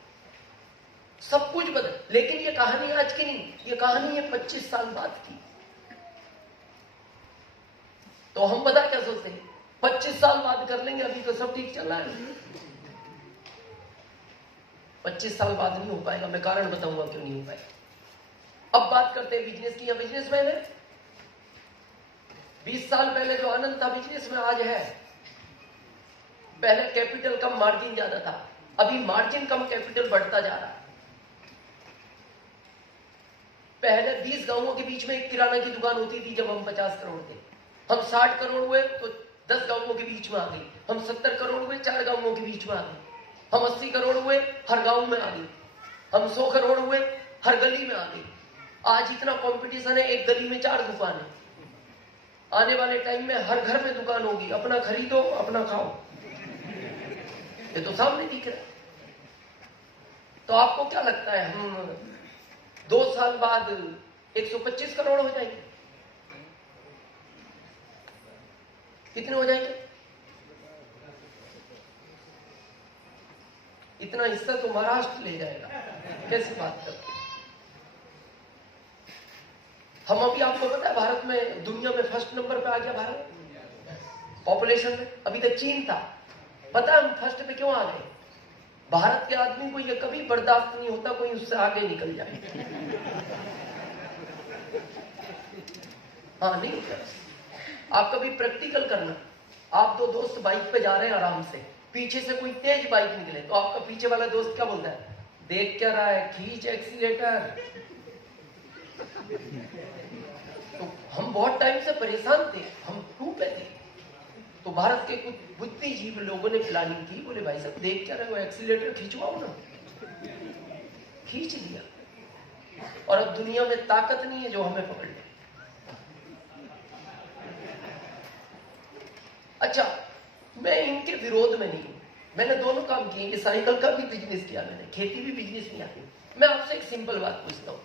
सब कुछ बदल। लेकिन ये कहानी आज की नहीं, ये कहानी है 25 साल बाद की। तो हम बता क्या सोचते हैं, 25 साल बाद कर लेंगे, अभी तो सब ठीक चल रहा है। 25 साल बाद नहीं हो पाएगा, मैं कारण बताऊंगा क्यों नहीं हो पाएगा। अब बात करते हैं बिजनेस की। या बिजनेसमैन है, 20 साल पहले जो आनंद था बिजनेस में आज है। पहले कैपिटल कम मार्जिन ज्यादा था, अभी मार्जिन कम कैपिटल बढ़ता जा रहा है। पहले 20 गांवों के बीच में एक किराना की दुकान होती थी जब हम 50 करोड़ थे। हम 60 करोड़ हुए तो 10 गांवों के बीच में आ गई। हम 70 करोड़ हुए 4 गांवों के बीच में आ गई। हम 80 करोड़ हुए हर गांव में आ गई। हम 100 करोड़ हुए हर गली में आ गई। आज इतना कंपटीशन है, एक गली में 4 दुकान है। आने वाले टाइम में हर घर में दुकान होगी, अपना खरीदो अपना खाओ। ये तो सामने दिख रहा है। तो आपको क्या लगता है, हम 2 साल बाद 125 करोड़ हो जाएंगे? कितने हो जाएंगे? इतना हिस्सा तो महाराष्ट्र ले जाएगा। कैसी बात करते? हम अभी, आपको पता है भारत में, दुनिया में फर्स्ट नंबर पे आ गया भारत पॉपुलेशन में। अभी तक चीन था। पता है हम फर्स्ट पे क्यों आ गए? भारत के आदमी को ये कभी बर्दाश्त नहीं होता कोई उससे आगे निकल जाए। हाँ, नहीं होता। आप कभी प्रैक्टिकल करना, आप 2 दोस्त बाइक पे जा रहे हैं आराम से, पीछे से कोई तेज बाइक निकले तो आपका पीछे वाला दोस्त क्या बोलता है? देख क्या रहा है, खींच एक्सीलेटर। तो हम बहुत टाइम से परेशान थे, हम टूटे थे। तो भारत के कुछ बुद्धिजीवी लोगों ने प्लानिंग की, बोले भाई साहब देख क्या रहे हो, एक्सीलेटर खींचवाओ ना। खींच लिया, और अब दुनिया में ताकत नहीं है जो हमें पकड़ ले। अच्छा, मैं इनके विरोध में नहीं हूं, मैंने दोनों काम किए। ये साइकिल का भी बिजनेस किया मैंने, खेती भी बिजनेस नहीं आती। मैं आपसे एक सिंपल बात पूछता हूं,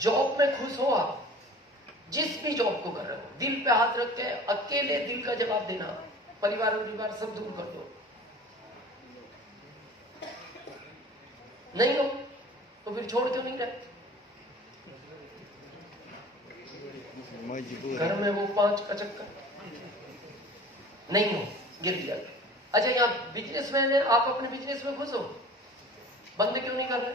जॉब में खुश हो आप? जिस भी जॉब को कर रहे हो, दिल पे हाथ रख के अकेले दिल का जवाब देना, परिवार सब दूर कर दो। नहीं हो तो फिर छोड़ क्यों नहीं रहे? घर में वो 5 का चक्कर नहीं हो, गिर गया। अच्छा, यहाँ बिजनेसमैन है, आप अपने बिजनेस में खुश हो? बंद क्यों नहीं कर रहे?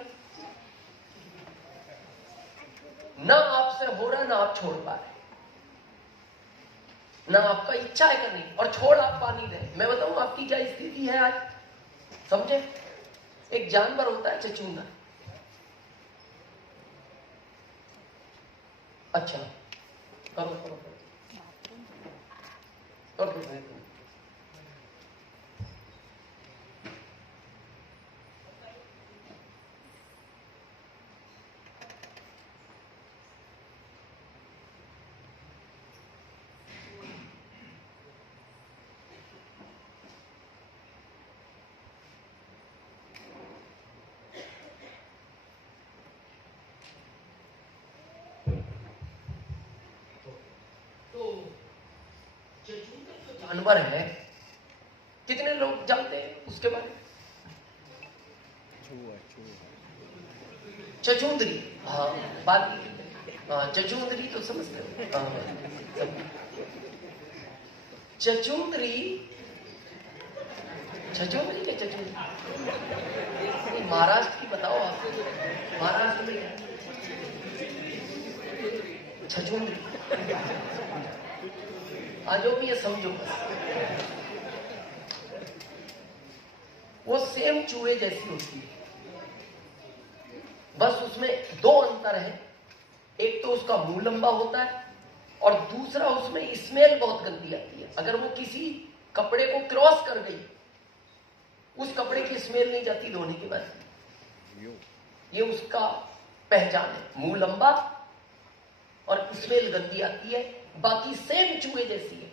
ना आपसे हो रहा, ना आप छोड़ पा रहे, ना आपका इच्छा है करनी, और छोड़ आप पा नहीं रहे। मैं बताऊं आपकी क्या स्थिति है आज, समझे? एक जानवर होता है चचूंदा। अच्छा, करो करो करो, करो, करो, करो। जानवर है, कितने लोग जानते हैं उसके बारे में? चचूंदरी, हाँ बात, हाँ चचूंदरी तो समझते हो। हाँ, चचूंदरी, चचूंदरी क्या चचूंदरी? महाराष्ट्र की बताओ आप, महाराष्ट्र में क्या चचूंदरी? आज जो भी ये समझो, वो सेम चूहे जैसी होती है, बस उसमें 2 अंतर है। एक तो उसका मुंह लंबा होता है, और दूसरा उसमें स्मेल बहुत गंदी आती है। अगर वो किसी कपड़े को क्रॉस कर गई, उस कपड़े की स्मेल नहीं जाती धोने के बाद। ये उसका पहचान है, मुंह लंबा और स्मेल गंदी आती है, बाकी सेम चूहे जैसी है।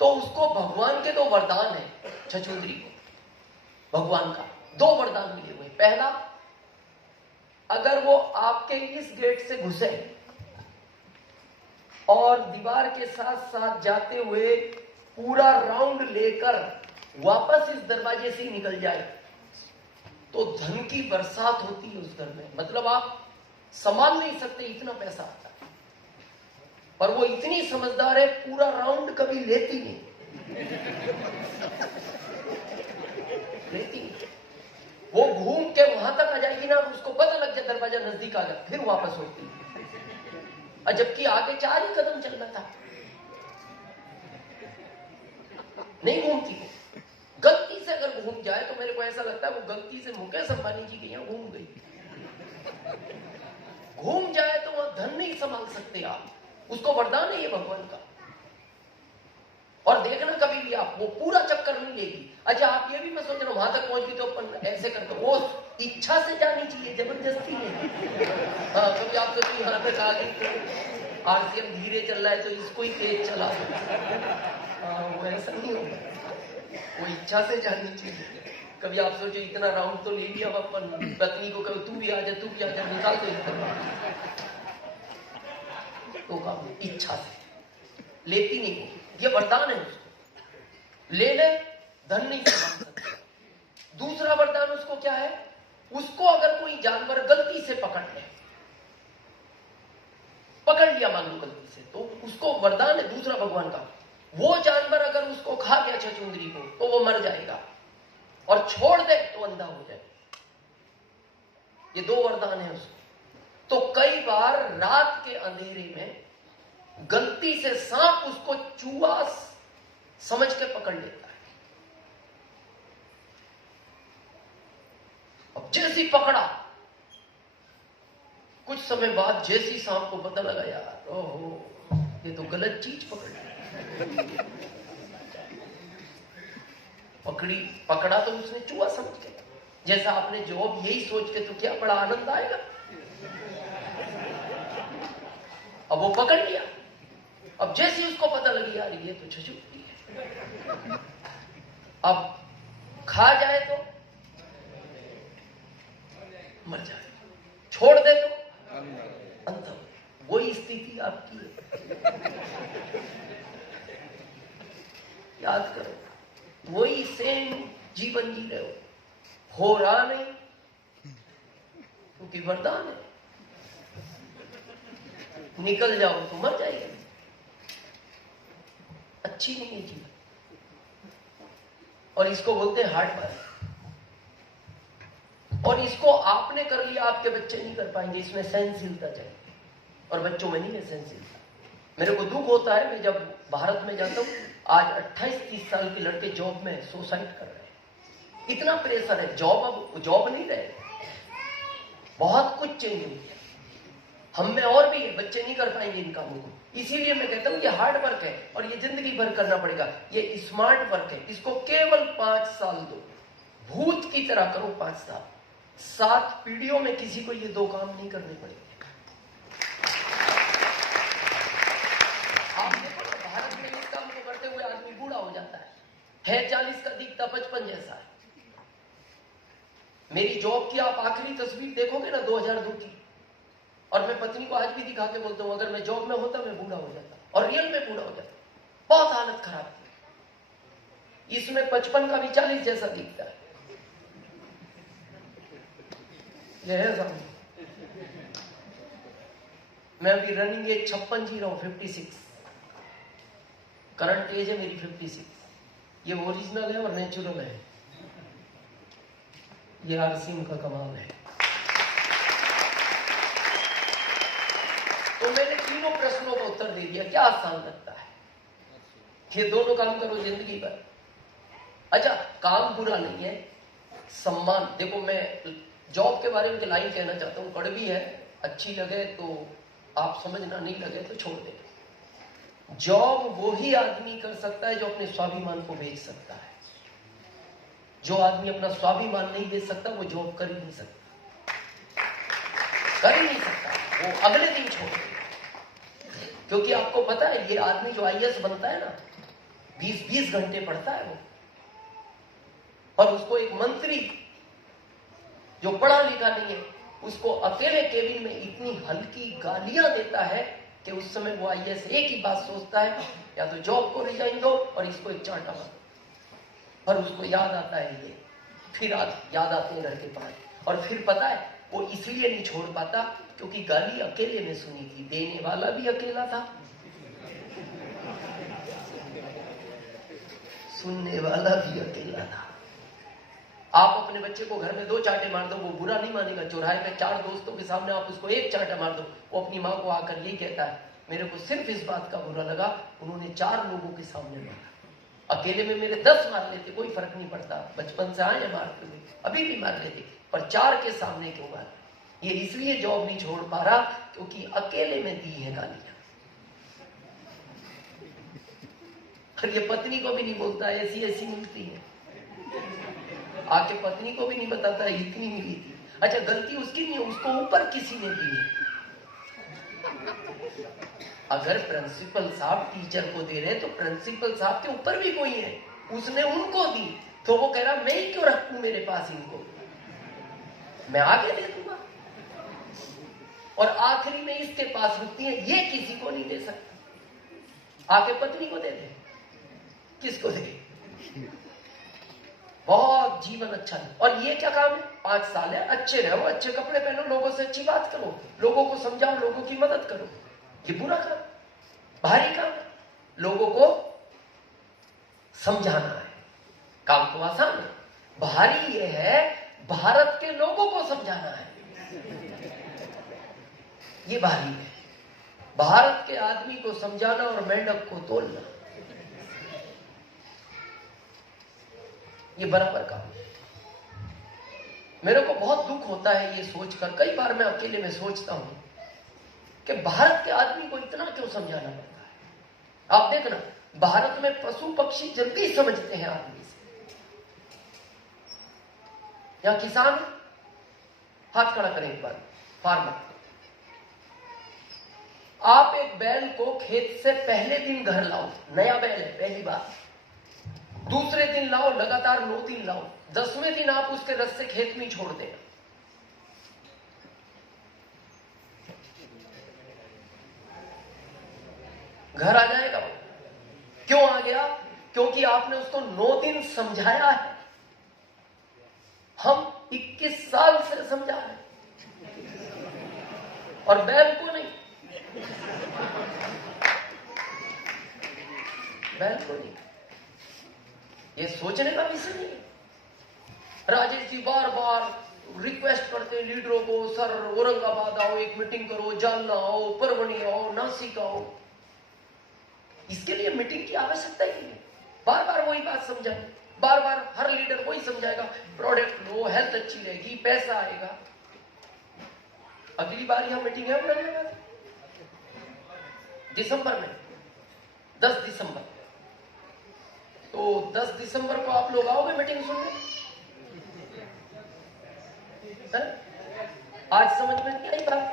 तो उसको भगवान के 2 वरदान है, छछूंदरी को भगवान का 2 वरदान मिले हुए। पहला, अगर वो आपके इस गेट से घुसे और दीवार के साथ साथ जाते हुए पूरा राउंड लेकर वापस इस दरवाजे से ही निकल जाए तो धन की बरसात होती है उस घर में। मतलब आप संभाल नहीं सकते, इतना पैसा आता है। पर वो इतनी समझदार है, पूरा राउंड कभी लेती नहीं, लेती नहीं। वो घूम के वहां तक आ जाएगी ना, उसको पता लग जाए दरवाजा नजदीक आ गया, फिर वापस होती है। और जबकि आगे 4 ही कदम चलना था, नहीं घूमती। गलती से अगर घूम जाए तो मेरे को ऐसा लगता है वो गलती से मुकेश अंबानी जी के यहाँ घूम गई। घूम जाए तो वह धन नहीं संभाल सकते आप, उसको वरदान है ये भगवान का। और देखना कभी भी आप वो पूरा चक्कर नहीं लेगी। अच्छा, आप ये भी मैं सोच रहा हूं वहां तक पहुंच गई तो अपन ऐसे करते, वो इच्छा से जानी चाहिए, जबरदस्ती नहीं। हाँ, कभी आप सोचिए यहाँ तक आ गई तो आरसीएम धीरे चल रहा है तो इसको ही तेज चला दो। हाँ, वो ऐसा नहीं होगा, वो इच्छा से जानी चाहिए। कभी आप सोचो इतना राउंड तो ले लिया अपन, पत्नी को कभी तू भी आ जा, तू भी आ जा, निकाल दो तो काम इच्छा से लेती नहीं हो, ये वरदान है उसको। ले ले, धन नहीं संभाल सकता। दूसरा वरदान उसको क्या है, उसको अगर कोई जानवर गलती से पकड़ लिया मान लो गलती से, तो उसको वरदान है दूसरा भगवान का, वो जानवर अगर उसको खा गया छछूंदरी को तो वो मर जाएगा, और छोड़ दे तो अंधा हो जाए। ये 2 वरदान है उसको। तो कई बार रात के अंधेरे में गलती से सांप उसको चूहा समझ के पकड़ लेता है। अब जैसी पकड़ा, कुछ समय बाद जैसी सांप को पता लगा यार ओहो ये तो गलत चीज पकड़ा तो उसने चूहा समझ के। जैसा आपने जॉब यही सोच के तो क्या बड़ा आनंद आएगा। अब वो पकड़ लिया, अब जैसे उसको पता लगी यार ये तो छछूंदरी है, अब खा जाए तो मर जाए, छोड़ दे तो अंधा। वही स्थिति आपकी है, याद करो, वही सेम जीवन जी रहे हो रहा नहीं, क्योंकि वरदान है। निकल जाओ तो मर जाएगा, अच्छी नहीं है जीवन। और इसको बोलते हैं हार्ड वर्क। और इसको आपने कर लिया, आपके बच्चे नहीं कर पाएंगे। इसमें सहनशीलता चाहिए, और बच्चों में नहीं है सहनशीलता। मेरे को दुख होता है, मैं जब भारत में जाता हूँ, आज 28-30 साल के लड़के जॉब में सुसाइड कर रहे हैं। इतना प्रेशर है, अब जॉब नहीं रहे, बहुत कुछ चेंज हो गया। हम में और भी है, बच्चे नहीं कर पाएंगे इन कामों को। इसीलिए मैं कहता हूँ ये हार्ड वर्क है और ये जिंदगी भर करना पड़ेगा। ये स्मार्ट वर्क है, इसको केवल 5 साल दो, भूत की तरह करो 5 साल। 7 पीढ़ियों में किसी को ये 2 काम नहीं करने पड़ेंगे। आप देखो ना, भारत में इस काम को करते हुए आदमी बूढ़ा हो जाता है 40 का, दिखता 55 जैसा है। मेरी जॉब की आप आखिरी तस्वीर देखोगे ना 2002 की, और मैं पत्नी को आज भी दिखा के बोलता हूं अगर मैं जॉब में होता मैं बूढ़ा हो जाता, और रियल में बूढ़ा हो जाता। बहुत हालत खराब थी। इसमें 55 का भी 40 जैसा दिखता है। यह है सामने। मैं अभी रनिंग एज 56 जी रहा हूं, 56। करंट एज है मेरी 56। ये ओरिजिनल है और नेचुरल है। ये आरसीएम का कमाल है। तो मैंने तीनों प्रश्नों का उत्तर दे दिया। क्या आसान लगता है? ये दोनों काम करो जिंदगी भर। अच्छा, काम बुरा नहीं है, सम्मान। देखो, मैं जॉब के बारे में लाइन कहना चाहता हूँ, कड़वी है, अच्छी लगे तो आप समझना, नहीं लगे तो छोड़ दें। जॉब वो ही आदमी कर सकता है जो अपने स्वाभिमान को बेच सकता है। जो आदमी अपना स्वाभिमान नहीं बेच सकता वो जॉब कर ही नहीं सकता, कर ही नहीं सकता। वो अगले दिन छोड़ दे। क्योंकि आपको पता है, ये आदमी जो आईएएस बनता है ना, 20-20 घंटे पढ़ता है वो, और उसको एक मंत्री जो पढ़ा लिखा नहीं है, उसको अकेले केबिन में इतनी हल्की गालियां देता है कि उस समय वो आईएएस एक ही बात सोचता है, या तो जॉब को रिजाइन दो और इसको एक चांटा मारो। और उसको याद आता है ये, फिर याद आते हैं घर के पास, और फिर पता है वो इसलिए नहीं छोड़ पाता क्योंकि गाली अकेले में सुनी थी, देने वाला भी अकेला था, सुनने वाला भी अकेला था। आप अपने बच्चे को घर में 2 चांटे मार दो, वो बुरा नहीं मानेगा। चौराहे पे 4 दोस्तों के सामने आप उसको 1 चांटा मार दो, वो अपनी माँ को आकर यही कहता है, मेरे को सिर्फ इस बात का बुरा लगा उन्होंने 4 लोगों के सामने मारा, अकेले में मेरे 10 मार लेते, कोई फर्क नहीं पड़ता, बचपन से आए मारते हुए, अभी भी मार लेते, पर 4 के सामने क्यों मार? ये इसलिए जॉब नहीं छोड़ पा रहा क्योंकि अकेले में दी है गालियां। और ये पत्नी को भी नहीं बोलता, ऐसी ऐसी मिलती है, आके पत्नी को भी नहीं बताता है इतनी मिली थी। अच्छा, गलती उसकी नहीं है, उसको ऊपर किसी ने दी है। अगर प्रिंसिपल साहब टीचर को दे रहे तो प्रिंसिपल साहब के ऊपर भी कोई है, उसने उनको दी, तो वो कह रहा मैं ही क्यों रखूं मेरे पास इनको, मैं आगे दे दूंगा। और आखिरी में इसके पास रुकती है, ये किसी को नहीं दे सकता, आके पत्नी को दे दे, किसको दे? बहुत जीवन अच्छा है। और ये क्या काम है? 5 साल है, अच्छे रहो, अच्छे कपड़े पहनो, लोगों से अच्छी बात करो, लोगों को समझाओ, लोगों की मदद करो। ये बुरा काम, भारी काम है, लोगों को समझाना है। काम तो आसान है, भारी ये है भारत के लोगों को समझाना है, ये भारी है। भारत के आदमी को समझाना और मेंढक को तोलना, ये बराबर काम है। मेरे को बहुत दुख होता है ये सोचकर, कई बार मैं अकेले में सोचता हूं कि भारत के आदमी को इतना क्यों समझाना पड़ता है। आप देखना, भारत में पशु पक्षी जल्दी समझते हैं आदमी से। यहां किसान, हाथ खड़ा करें एक बार, फार्मर, आप एक बैल को खेत से पहले दिन घर लाओ, नया बैल है पहली बार, दूसरे दिन लाओ, लगातार 9 दिन लाओ, 10वें दिन आप उसके रस्से खेत में छोड़ देना, घर आ जाएगा वो। क्यों आ गया? क्योंकि आपने उसको 9 दिन समझाया है। हम 21 साल से समझा रहे और बैल को नहीं, बैल को नहीं। ये सोचने का विषय नहीं है। राजेश जी बार बार रिक्वेस्ट करते हैं लीडरों को, सर औरंगाबाद आओ, एक मीटिंग करो, जालना आओ, परवनी आओ, नासिक आओ। इसके लिए मीटिंग की आवश्यकता ही नहीं है। बार बार वही बात समझाएं, बार बार हर लीडर वही समझाएगा, प्रोडक्ट लो, हेल्थ अच्छी रहेगी, पैसा आएगा। अगली बार यहां मीटिंग है औरंगाबाद दिसंबर में, 10 दिसंबर, तो 10 दिसंबर को आप लोग आओगे मीटिंग सुनने? आज समझ में नहीं आई बात?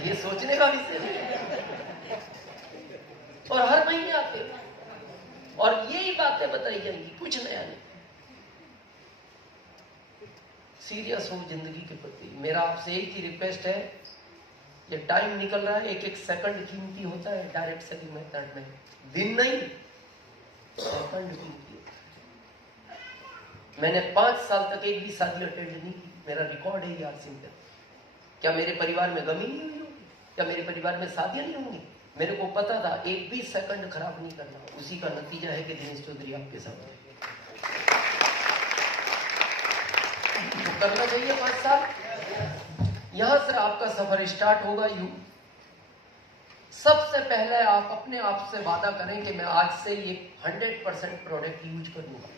ये सोचने का विषय है। और हर महीने आते और यही बातें बताई जाएंगी, कुछ नया नहीं। सीरियस हो जिंदगी के प्रति। मेरा आपसे एक ही रिक्वेस्ट है, ये टाइम निकल रहा है, 1-1 सेकंड कीमती होता है डायरेक्ट सेलिंग मेथड में, दिन नहीं सेकंड कीमती होता है। मैंने 5 साल तक एक भी शादी अटेंड नहीं की, मेरा रिकॉर्ड है यार सिंपल। क्या मेरे परिवार में गमी नहीं हुई होगी? क्या मेरे परिवार में शादियां नहीं होंगी? मेरे को पता था एक भी सेकंड खराब नहीं करना। उसी का नतीजा है कि दिनेश चौधरी आपके सामने तो करना चाहिए 5 साल। यहां से आपका सफर स्टार्ट होगा। सबसे पहले आप अपने आप से वादा करें कि मैं आज से ये 100% प्रोडक्ट यूज करूंगा।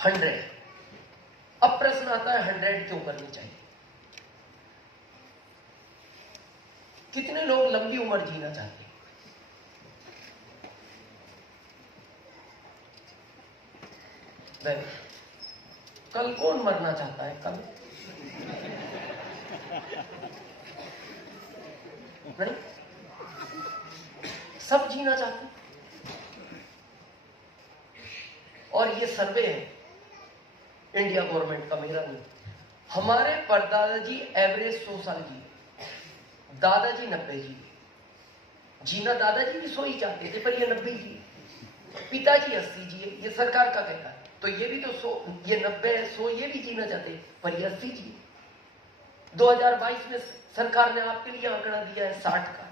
100। अब प्रश्न आता है 100 क्यों करनी चाहिए? कितने लोग लंबी उम्र जीना चाहते हैं? कल कौन मरना चाहता है? कल नहीं, सब जीना चाहते हैं। और ये सर्वे है इंडिया गवर्नमेंट का, मेरा नहीं। हमारे परदादाजी एवरेज 100 साल जी, दादाजी 90 जी। जीना दादाजी भी 100 ही चाहते थे, पर ये 90 जी। पिताजी 80 जी, ये सरकार का कहना है। तो ये भी तो 100, ये 90 100 ये भी जीना चाहते हैं, पर ये 80 जी। 2022 में सरकार ने आपके लिए आंकड़ा दिया है 60 का,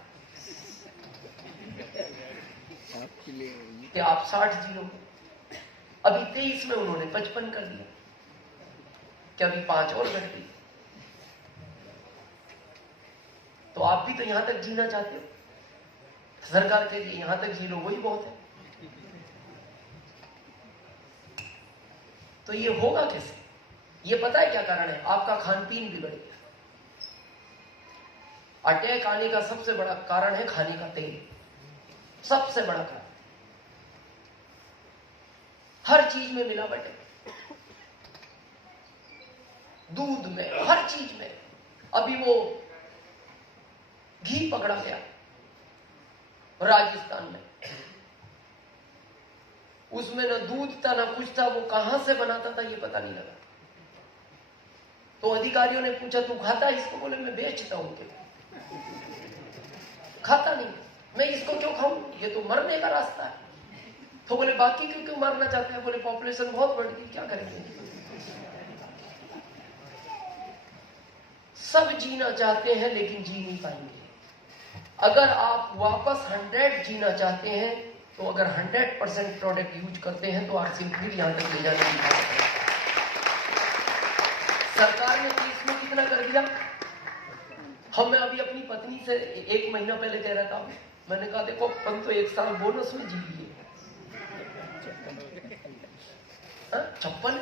कि आप 60 जियो। अभी 23 में उन्होंने 55 कर दिया, क्या अभी 5 और घट गई। तो आप भी तो यहां तक जीना चाहते हो, सरकार के लिए यहां तक जी लो, वही बहुत है। तो ये होगा कैसे? ये पता है क्या कारण है? आपका खान पीन बिगड़ गया। अटैक आने का सबसे बड़ा कारण है खाने का तेल, सबसे बड़ा कारण। हर चीज में मिलावट है, दूध में, हर चीज में। अभी वो घी पकड़ा गया राजस्थान में, उसमें ना दूध था ना कुछ था, वो कहां से बनाता था ये पता नहीं लगा। तो अधिकारियों ने पूछा तू खाता है इसको? बोले मैं बेचता हूं। के खाता नहीं, मैं इसको क्यों खाऊं, ये तो मरने का रास्ता है। तो बोले बाकी क्यों मरना चाहते हैं? बोले पॉपुलेशन बहुत बढ़ गई, क्या करेंगे। सब जीना चाहते हैं लेकिन जी नहीं पाएंगे। अगर आप वापस 100 जीना चाहते हैं तो अगर 100% प्रोडक्ट यूज करते हैं तो आरसीएम फिर यहां तक ले जाने की बात है। सरकार ने तो इसमें कितना कर दिया। हम मैं अभी अपनी पत्नी से 1 महीना पहले कह रहा था, मैंने कहा देखो अपन तो 1 साल बोनस में जी लिए, 56,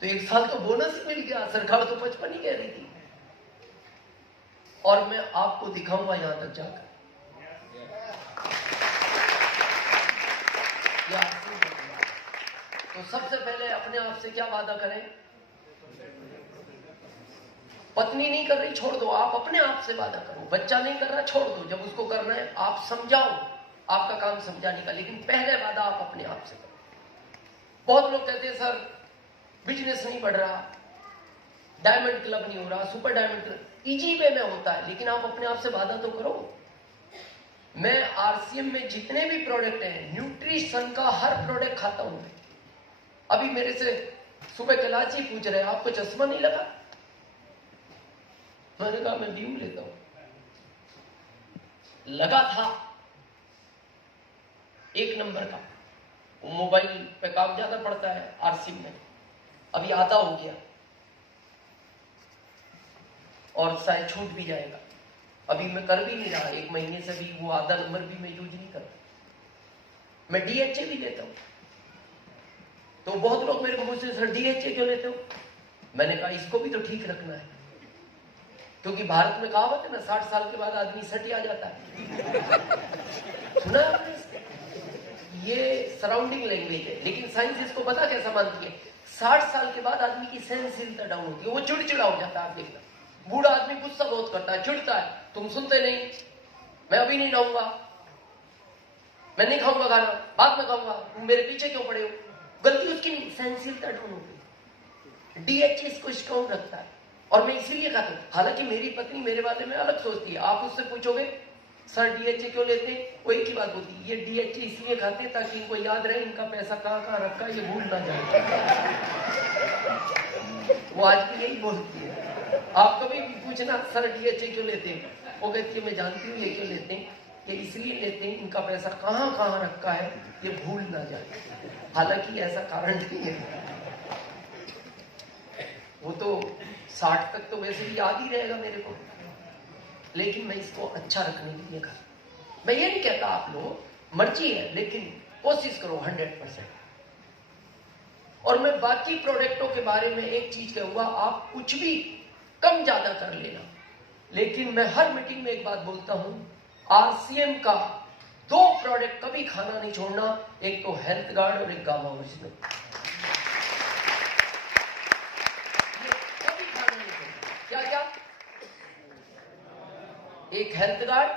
तो 1 साल तो बोनस ही मिल गया। सरकार तो 55 ही कह रही थी। और मैं आपको दिखाऊंगा यहां तक जाकर। तो सबसे पहले अपने आप से क्या वादा करें? पत्नी नहीं कर रही, छोड़ दो, आप अपने आप से वादा करो। बच्चा नहीं कर रहा, छोड़ दो, जब उसको करना है आप समझाओ, आपका काम समझाने का, लेकिन पहले वादा आप अपने आप से करो। बहुत लोग कहते हैं सर बिजनेस नहीं बढ़ रहा, डायमंड क्लब नहीं हो रहा, super diamond club, easy way में होता है, लेकिन आप अपने आप से वादा तो करो। मैं आरसीएम में जितने भी प्रोडक्ट हैं, न्यूट्रिशन का हर प्रोडक्ट खाता हूं। अभी मेरे से सुबह कैलाश जी पूछ रहे आपको चश्मा नहीं लगा? मैंने कहा मैं बीम लेता हूं। लगा था 1 नंबर का, वो मोबाइल पे काम ज्यादा पड़ता है आरसीएम में, अभी आधा हो गया और शायद छूट भी जाएगा। अभी मैं कर भी नहीं रहा, 1 महीने से भी वो आधा नंबर भी मैं यूज नहीं करता। मैं डीएचए भी लेता हूं। तो बहुत लोग मेरे को पूछते सर डीएचए क्यों लेते हो? मैंने कहा इसको भी तो ठीक रखना है, क्योंकि भारत में कहावत है ना 60 साल के बाद आदमी सटिया जाता है। सुना है आपने? ये सराउंडिंग लैंग्वेज है, लेकिन साइंस इसको पता कैसा मानती है? 60 साल के बाद आदमी की सहनशीलता डाउन होती है, वो चिड़चिड़ा हो जाता है। आप देखना बूढ़ा आदमी गुस्सा बहुत करता है, चिढ़ता है, तुम सुनते नहीं, मैं अभी नहीं लाऊंगा, मैं नहीं खाऊंगा खाना, बाद में खाऊंगा, तुम मेरे पीछे क्यों पड़े हो। गलती उसकी नहीं, सहनशीलता डाउन हो गई। डीएचए इसको स्ट्रॉन्ग रखता है और मैं इसीलिए खाता हूं। हालांकि मेरी पत्नी मेरे बारे में अलग सोचती है। आप उससे पूछोगे सर डीएचए क्यों लेते हैं, वो एक ही बात होती है, ये डीएचए इसलिए खाते हैं ताकि इनको याद रहे इनका पैसा कहां कहां रखा है, ये भूल ना जाए। वो आज भी यही बोलती है। आप कभी भी पूछना सर डीएचए क्यों लेते हैं, वो कहती है मैं जानती हूँ ये क्यों लेते हैं, ये इसलिए लेते हैं इनका पैसा कहां कहां रखा है ये भूल ना जाए। हालांकि ऐसा कारण नहीं है, वो तो 60 तक तो वैसे भी याद ही रहेगा मेरे को, लेकिन मैं इसको अच्छा रखने के लिए कहा। मैं ये नहीं कहता आप लोग मर्जी है, लेकिन कोशिश करो 100%। और मैं बाकी प्रोडक्टों के बारे में एक चीज कहूंगा, आप कुछ भी कम ज्यादा कर लेना, लेकिन मैं हर मीटिंग में एक बात बोलता हूं, आरसीएम का 2 प्रोडक्ट कभी खाना नहीं छोड़ना, एक तो हेल्थ गार्ड और एक गामा ओरिजिनल। कभी खाना नहीं छोड़ना। क्या क्या? एक हेल्थ गार्ड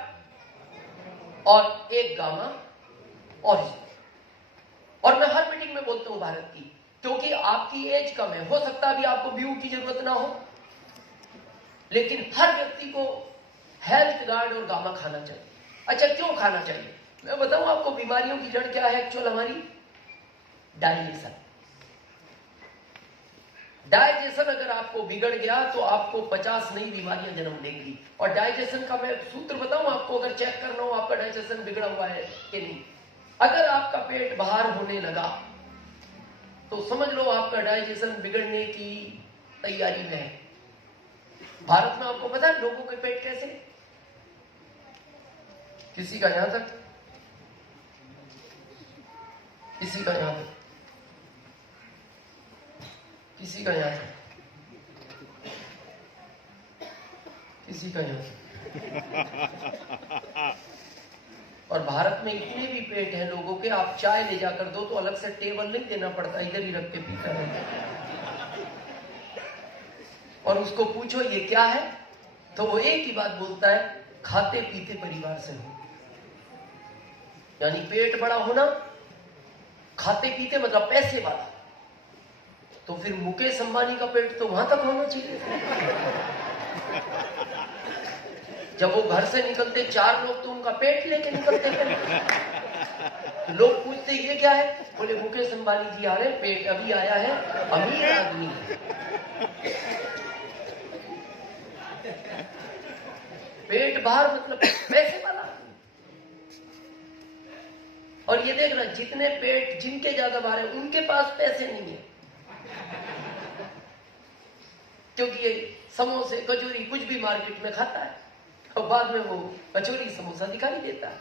और एक गामा ओरिजिनल। और मैं हर मीटिंग में बोलता हूं भारत क्योंकि आपकी एज कम है। हो सकता है अभी आपको बीयू की जरूरत ना हो, लेकिन हर व्यक्ति को हेल्थ गार्ड और गामा खाना चाहिए। अच्छा, क्यों खाना चाहिए? मैं बताऊं आपको, बीमारियों की जड़ क्या है एक्चुअल हमारी? डाइजेशन। डाइजेशन अगर आपको बिगड़ गया तो आपको 50 नई बीमारियां जन्म लेंगी। और डाइजेशन का मैं सूत्र बताऊं आपको, अगर चेक करना हो आपका डाइजेशन बिगड़ा हुआ है कि नहीं। अगर आपका पेट बाहर होने लगा तो समझ लो आपका डाइजेशन बिगड़ने की तैयारी में है। भारत में आपको पता है लोगों के पेट कैसे? किसी का यहां तक, किसी का यहां तक, किसी का यहां तक, किसी का यहां तक। और भारत में इतने भी पेट हैं लोगों के, आप चाय ले जाकर दो तो अलग से टेबल नहीं देना पड़ता, इधर ही रख के पीता है। और उसको पूछो ये क्या है, तो वो एक ही बात बोलता है, खाते पीते परिवार से हो। यानी पेट बड़ा होना, खाते पीते मतलब पैसे वाला। तो फिर मुकेश अंबानी का पेट तो वहां तक होना चाहिए। जब वो घर से निकलते 4 लोग तो उनका पेट लेके निकलते थे। तो लोग पूछते ये क्या है, बोले मुकेश अंबानी जी आ रहे, पेट अभी आया है, अमीर आदमी। पेट बाहर मतलब पैसे वाला। और ये देख रहा, जितने पेट जिनके ज्यादा बाहर है उनके पास पैसे नहीं है, क्योंकि ये समोसे कचौरी कुछ भी मार्केट में खाता है और बाद में वो कचौरी समोसा दिखाई देता है।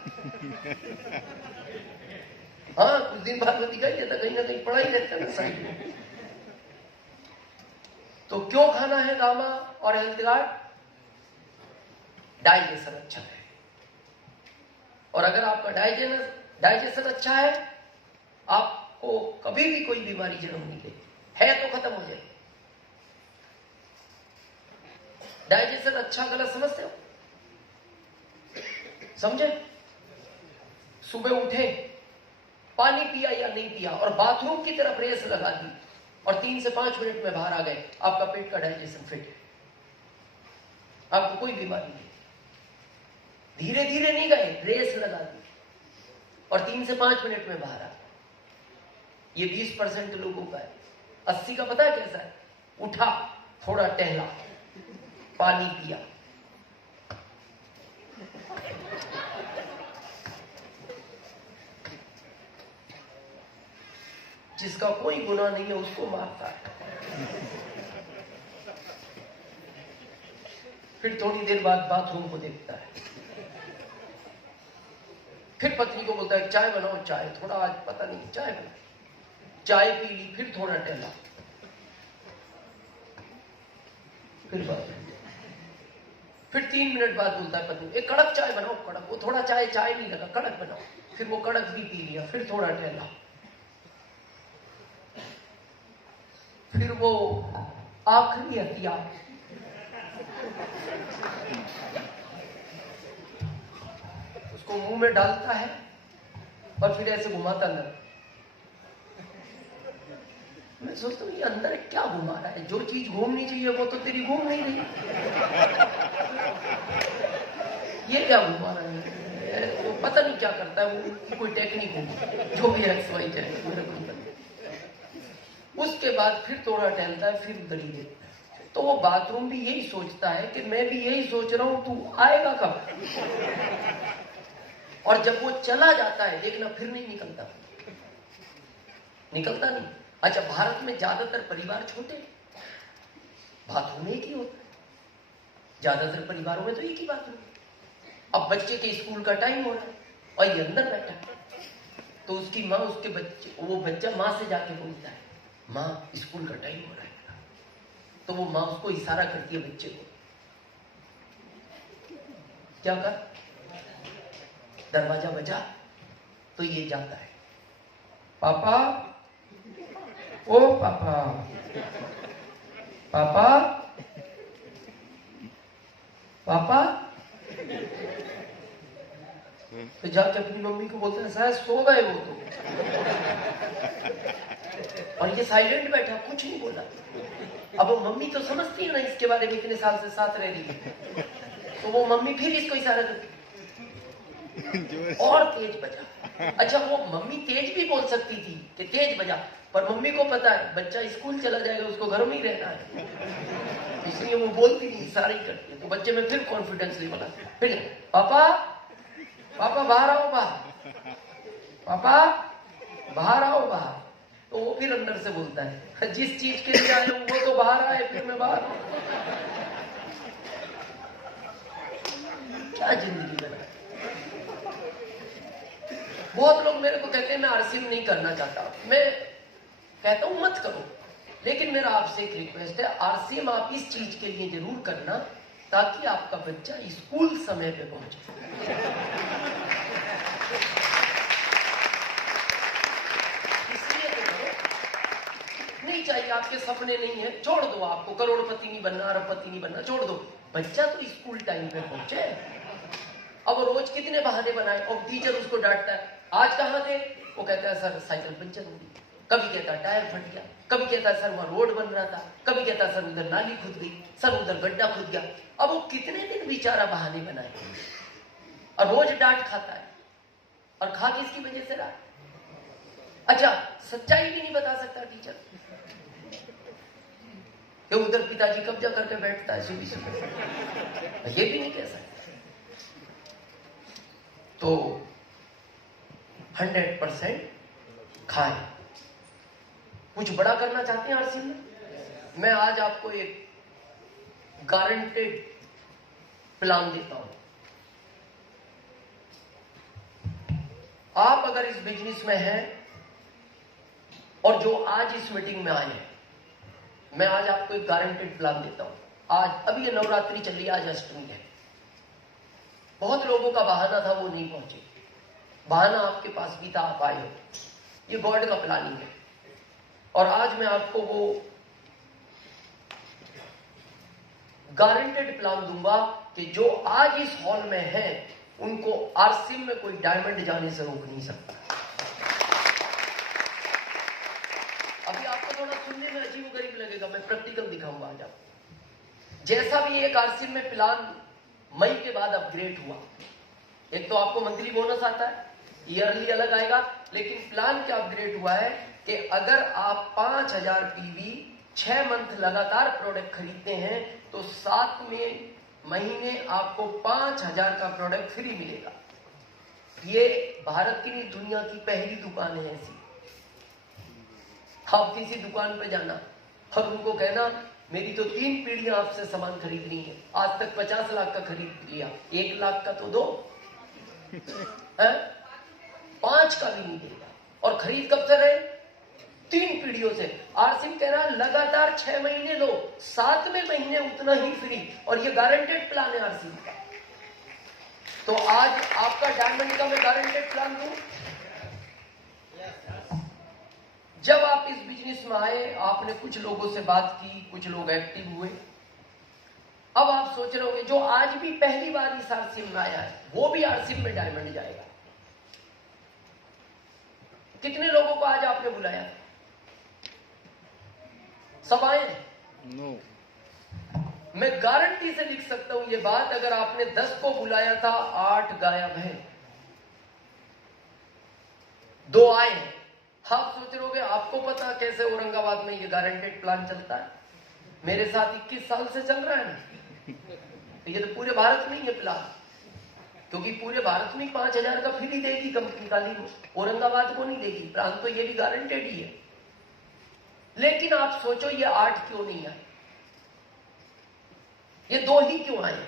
हाँ, कुछ दिन बाद में दिखाई देता, कहीं ना कहीं पड़ा ही रहता है साइड में। तो क्यों खाना है गामा और हेल्थ गार्ड? डाइजेशन अच्छा है। और अगर आपका डाइजेशन अच्छा है, आपको कभी भी कोई बीमारी जन्म नहीं देगी, है तो खत्म हो जाए। डाइजेशन अच्छा गलत समझते हो? समझे? सुबह उठे, पानी पिया या नहीं पिया और बाथरूम की तरफ रेस लगा दी और 3 से 5 मिनट में बाहर आ गए, आपका पेट का डाइजेशन फिट है, आपको कोई बीमारी नहीं। धीरे धीरे नहीं गए, रेस लगा दी और 3 से 5 मिनट में बाहर आ गए। ये 20% लोगों का है। 80 का पता है कैसा है? उठा, थोड़ा टहला, पानी पिया, जिसका कोई गुनाह नहीं है उसको मारता है। फिर थोड़ी देर बाद बाथरूम को देखता है, फिर पत्नी को बोलता है चाय बनाओ, चाय थोड़ा आज पता नहीं, चाय बना, चाय पी ली, फिर थोड़ा टहला, फिर बात, फिर 3 मिनट बाद बोलता है पत्नी एक कड़क चाय बनाओ, कड़क। वो थोड़ा चाय नहीं लगा, कड़क बनाओ, फिर वो कड़क भी पी लिया, फिर थोड़ा टहला, फिर वो आखिरी हथियार, उसको मुंह में डालता है और फिर ऐसे घुमाता अंदर। मैं सोचता हूँ ये अंदर क्या घुमा रहा है? जो चीज घूमनी चाहिए वो तो तेरी घूम नहीं रही, ये क्या घुमा रहा है? वो पता नहीं क्या करता है, वो कोई टेक्निक होगी, जो भी एक्सरसाइज है मेरे को पता। उसके बाद फिर थोड़ा टहलता है, फिर उधर ही देखता है। तो वो बाथरूम भी यही सोचता है कि मैं भी यही सोच रहा हूं, तू आएगा कब? और जब वो चला जाता है देखना, फिर नहीं निकलता, निकलता नहीं। अच्छा, भारत में ज्यादातर परिवार छोटे, बाथरूम एक ही होता है, ज्यादातर परिवारों में तो एक ही बाथरूम। अब बच्चे के स्कूल का टाइम हो रहा है और ये अंदर बैठा है, तो उसकी माँ उसके बच्चे, वो बच्चा माँ से जाके बोलता है माँ स्कूल का टाइम हो रहा है। तो वो माँ उसको इशारा करती है बच्चे को, क्या कर, दरवाजा बजा। तो ये जाता है, पापा, ओ पापा, पापा, पापा। तो जाके अपनी मम्मी को बोलते हैं शायद सो गए वो तो। और और ये साइलेंट बैठा, कुछ नहीं बोला। अब वो मम्मी तो समझती है ना इसके बारे में, इतने साल से साथ रह रही है, तो वो मम्मी फिर इसको इशारा करती और तेज बजा। अच्छा, वो मम्मी तेज भी बोल सकती थी कि तेज बजा, पर मम्मी को पता है बच्चा स्कूल चला जाएगा, उसको घर में ही रहना है, इसलिए वो बोलती नहीं, इशारा ही करती है। तो बच्चे में फिर कॉन्फिडेंस नहीं बना, फिर पापा पापा बाहर आओ, बाहर पापा बाहर आओ, बाहर। तो वो फिर अंदर से बोलता है जिस चीज के लिए आए हूं वो तो बाहर आए, फिर मैं बाहर आऊं। क्या जिंदगी बना। बहुत लोग मेरे को कहते हैं मैं आरसीएम नहीं करना चाहता, मैं कहता हूं मत करो, लेकिन मेरा आपसे एक रिक्वेस्ट है, आरसीएम आप इस चीज के लिए जरूर करना ताकि आपका बच्चा स्कूल समय पे पहुंचे। नहीं चाहिए, आपके सपने नहीं है, छोड़ दो, आपको करोड़पति नहीं बनना, अरबपति नहीं बनना, छोड़ दो, बच्चा तो स्कूल टाइम पे पहुंचे। अब रोज कितने बहाने बनाए, और टीचर उसको डांटता है, आज कहां थे, वो कहता है सर साइकिल पंचर हो गई, कभी कहता है टायर फट गया, कभी कहता है सर वहां रोड बन रहा था, कभी कहता है सर उधर नाली खुद गई, सर उधर गड्ढा खुद गया। अब वो कितने दिन बेचारा बहाने बनाए, और रोज डांट खाता है, और खा किसकी वजह से रहा। अच्छा, सच्चाई भी नहीं बता सकता टीचर, कि उधर पिताजी कब्जा करके बैठता है सुबह सुबह, ये भी नहीं कह सकता। तो 100% खाए। कुछ बड़ा करना चाहते हैं आरसीएम में, मैं आज आपको एक गारंटेड प्लान देता हूं। आप अगर इस बिजनेस में हैं और जो आज इस मीटिंग में आए हैं, मैं आज आपको एक गारंटेड प्लान देता हूं। आज अभी ये नवरात्रि चल रही है, आज अष्टमी है, बहुत लोगों का बहाना था वो नहीं पहुंचे, बहाना आपके पास भी था, आप आए हो, ये गॉड का प्लानिंग है। और आज मैं आपको वो गारंटेड प्लान दूंगा कि जो आज इस हॉल में है उनको आरसीएम में कोई डायमंड जाने से रोक नहीं सकता। अभी आपको थोड़ा सुनने में अजीब गरीब लगेगा, मैं प्रैक्टिकल दिखाऊंगा आज आपको। जैसा भी एक आरसीएम में प्लान मई के बाद अपग्रेड हुआ, एक तो आपको मंथली बोनस आता है, ईयरली अलग आएगा, लेकिन प्लान क्या अपग्रेड हुआ है कि अगर आप 5000 पीवी 6 मंथ लगातार प्रोडक्ट खरीदते हैं तो 7वें महीने आपको 5000 का प्रोडक्ट फ्री मिलेगा। ये भारत की नहीं, दुनिया की पहली दुकान है ऐसी। आप किसी दुकान पे जाना और उनको कहना मेरी तो 3 पीढ़ियां आपसे सामान खरीदनी है, आज तक 50 लाख का खरीद लिया, 1 लाख का तो दो, 5 का भी नहीं देगा। और खरीद कब से रहे, 3 पीढ़ियों से। आरसीएम कह रहा है लगातार 6 महीने लो, 7वें महीने उतना ही फ्री, और ये गारंटेड प्लान है आरसीएम का। तो आज आपका डायमंड का मैं गारंटेड प्लान दूं। जब आप इस बिजनेस में आए, आपने कुछ लोगों से बात की, कुछ लोग एक्टिव हुए, अब आप सोच रहे होंगे जो आज भी पहली बार इस आरसीएम में आया है वो भी आरसीएम में डायमंड जाएगा। कितने लोगों को आज आपने बुलाया, सब आए? नो। मैं गारंटी से लिख सकता हूं ये बात, अगर आपने 10 को बुलाया था, 8 गायब हैं, 2 आए हैं। आप सोच रहे होगे आपको पता कैसे औरंगाबाद में ये गारंटेड प्लान चलता है, मेरे साथ 21 साल से चल रहा है ना। ये तो पूरे भारत में ही है प्लान, क्योंकि पूरे भारत में 5000 का फ्री देगी कंपनी काली को, औरंगाबाद को नहीं देगी। प्लान तो ये भी गारंटेड ही है, लेकिन आप सोचो ये 8 क्यों नहीं आए, ये 2 ही क्यों आए?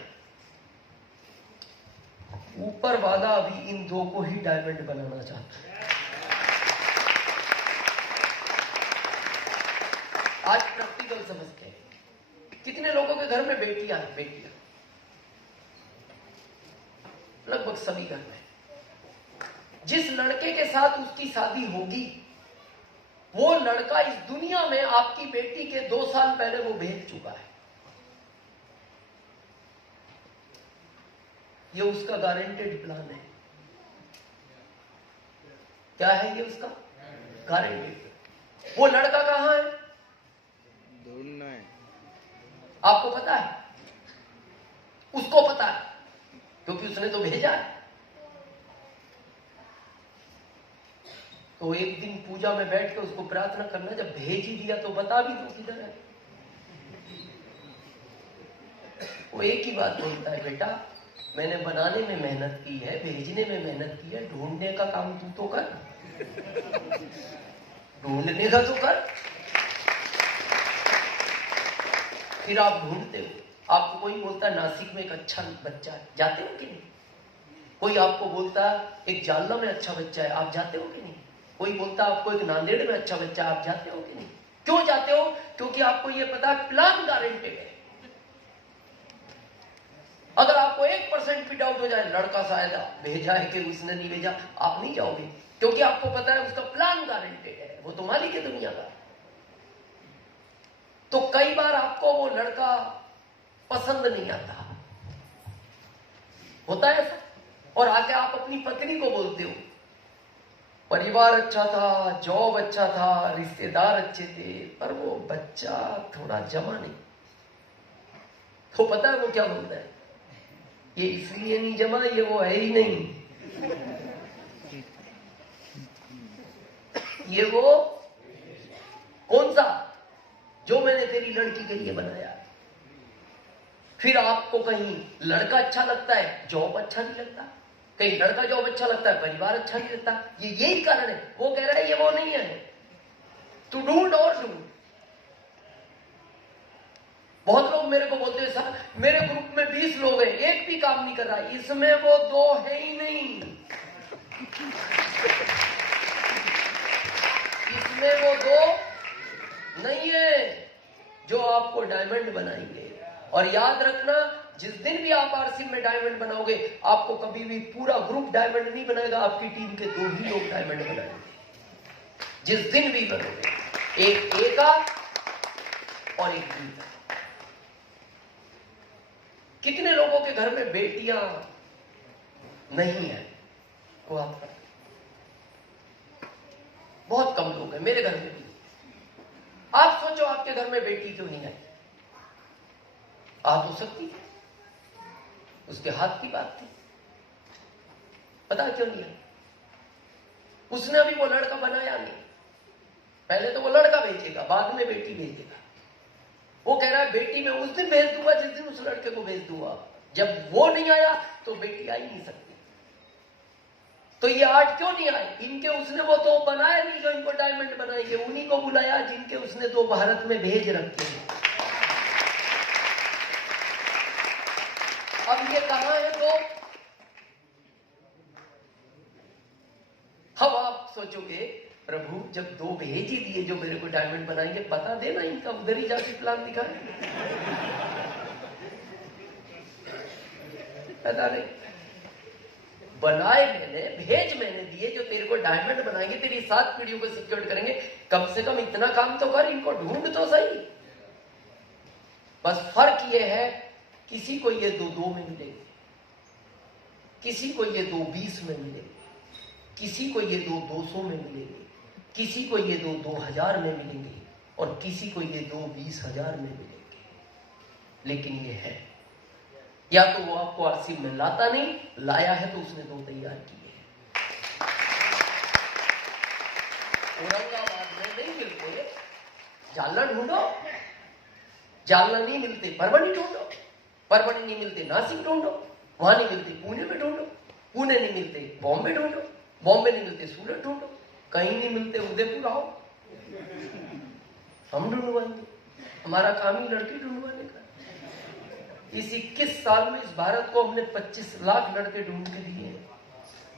ऊपर वाला अभी इन 2 को ही डायमंड बनाना चाहता है। आज प्रैक्टिकल समझते हैं। कितने लोगों के घर में बेटियां हैं, बेटियां लगभग सभी घर में। जिस लड़के के साथ उसकी शादी होगी वो लड़का इस दुनिया में आपकी बेटी के 2 साल पहले वो भेज चुका है। ये उसका गारंटेड प्लान है। क्या है ये उसका गारंटेड? वो लड़का कहां आपको पता है, उसको पता है, क्योंकि उसने तो भेजा है। तो एक दिन पूजा में बैठ कर उसको प्रार्थना करना, जब भेज ही दिया तो बता भी दो किधर है। वो एक ही बात बोलता है, बेटा मैंने बनाने में मेहनत की है, भेजने में मेहनत की है, ढूंढने का काम तू तो कर, ढूंढने का तो कर। फिर आप ढूंढते हो, आपको कोई बोलता है नासिक में एक अच्छा बच्चा है, जाते हो कि नहीं? कोई आपको बोलता है एक जालना में अच्छा बच्चा है, आप जाते हो कि नहीं? कोई बोलता है आपको एक नांदेड़ में अच्छा बच्चा है, आप जाते हो कि नहीं? क्यों जाते हो? क्योंकि आपको यह पता है प्लान गारंटेड है। अगर आपको 1% भी डाउट हो जाए लड़का शायद भेजा है कि उसने नहीं भेजा, आप नहीं जाओगे, क्योंकि आपको पता है उसका प्लान गारंटेड है, वो तो मालिक है दुनिया का। तो कई बार आपको वो लड़का पसंद नहीं आता, होता है ऐसा, और आके आप अपनी पत्नी को बोलते हो परिवार अच्छा था, जॉब अच्छा था, रिश्तेदार अच्छे थे, पर वो बच्चा थोड़ा जमा नहीं। तो पता है वो क्या बोलता है, ये इसलिए नहीं जमा, ये वो है ही नहीं, ये वो कौन सा जो मैंने तेरी लड़की के लिए बनाया। फिर आपको कहीं लड़का अच्छा लगता है, जॉब अच्छा नहीं लगता, कहीं लड़का जॉब अच्छा लगता है, परिवार अच्छा नहीं लगता। ये यही कारण है। वो कह रहा है ये वो नहीं है, तू ढूंढ और ढूंढ। बहुत लोग मेरे को बोलते हैं सर मेरे ग्रुप में 20 लोग हैं, एक भी काम नहीं कर रहा, इसमें वो 2 है ही नहीं, इसमें वो 2 नहीं है जो आपको डायमंड बनाएंगे। और याद रखना, जिस दिन भी आप आरसी में डायमंड बनाओगे, आपको कभी भी पूरा ग्रुप डायमंड नहीं बनाएगा, आपकी टीम के 2 ही लोग डायमंड बनाएंगे। जिस दिन भी बनोगे, एक ए का और एक बी का। कितने लोगों के घर में बेटियां नहीं है, वो आपका बहुत कम लोग हैं, मेरे घर में भी। आप सोचो आपके घर में बेटी क्यों नहीं आई? आ तो सकती थी, उसके हाथ की बात थी, पता क्यों नहीं आई? उसने अभी वो लड़का बनाया नहीं। पहले तो वो लड़का भेजेगा, बाद में बेटी भेजेगा। वो कह रहा है बेटी मैं उस दिन भेज दूंगा जिस दिन उस लड़के को भेज दूंगा। जब वो नहीं आया तो बेटी आ ही नहीं सकती। तो ये 8 क्यों नहीं आए? इनके उसने वो 2 बनाया नहीं जो इनको डायमंड बनाएंगे, उन्हीं को बुलाया जिनके उसने 2 भारत में भेज रखे हैं। अब ये कहां है तो? अब आप सोचोगे प्रभु जब 2 भेज ही दिए जो मेरे को डायमंड बनाएंगे, बता देना इनका, उधर ही जाके प्लान दिखा। पता नहीं, बनाए मैंने, भेज मैंने दिए जो तेरे को डायमंड बनाएंगे, तेरी 7 पीढ़ियों को सिक्योर करेंगे। कम से कम इतना काम तो कर, इनको ढूंढ तो सही। बस फर्क ये है, किसी को ये 2 में मिलेंगे, किसी को ये 2 20 में मिलेंगे, किसी को ये 2 200 में मिलेंगे, किसी को ये 2 2000 में मिलेंगे, और किसी को ये 2 20,000 में मिलेंगे। लेकिन ये है, या तो वो आपको आरसी में लाता नहीं, लाया है तो उसने 2 तैयार किए हैं। औरंगाबाद में नहीं मिलते, जालना ढूंढो, जालना नहीं मिलते परभणी ढूंढो, परभणी नहीं मिलते नासिक ढूंढो, वहां नहीं मिलते पुणे में ढूंढो, पुणे नहीं मिलते बॉम्बे ढूंढो, बॉम्बे नहीं मिलते सूरत ढूंढो, कहीं नहीं मिलते उदयपुर आओ, हम ढूंढवाएंगे। हमारा काम ही लड़के ढूंढवाने का। इस 21 साल में इस भारत को हमने 25 लाख लड़के ढूंढ के दिए,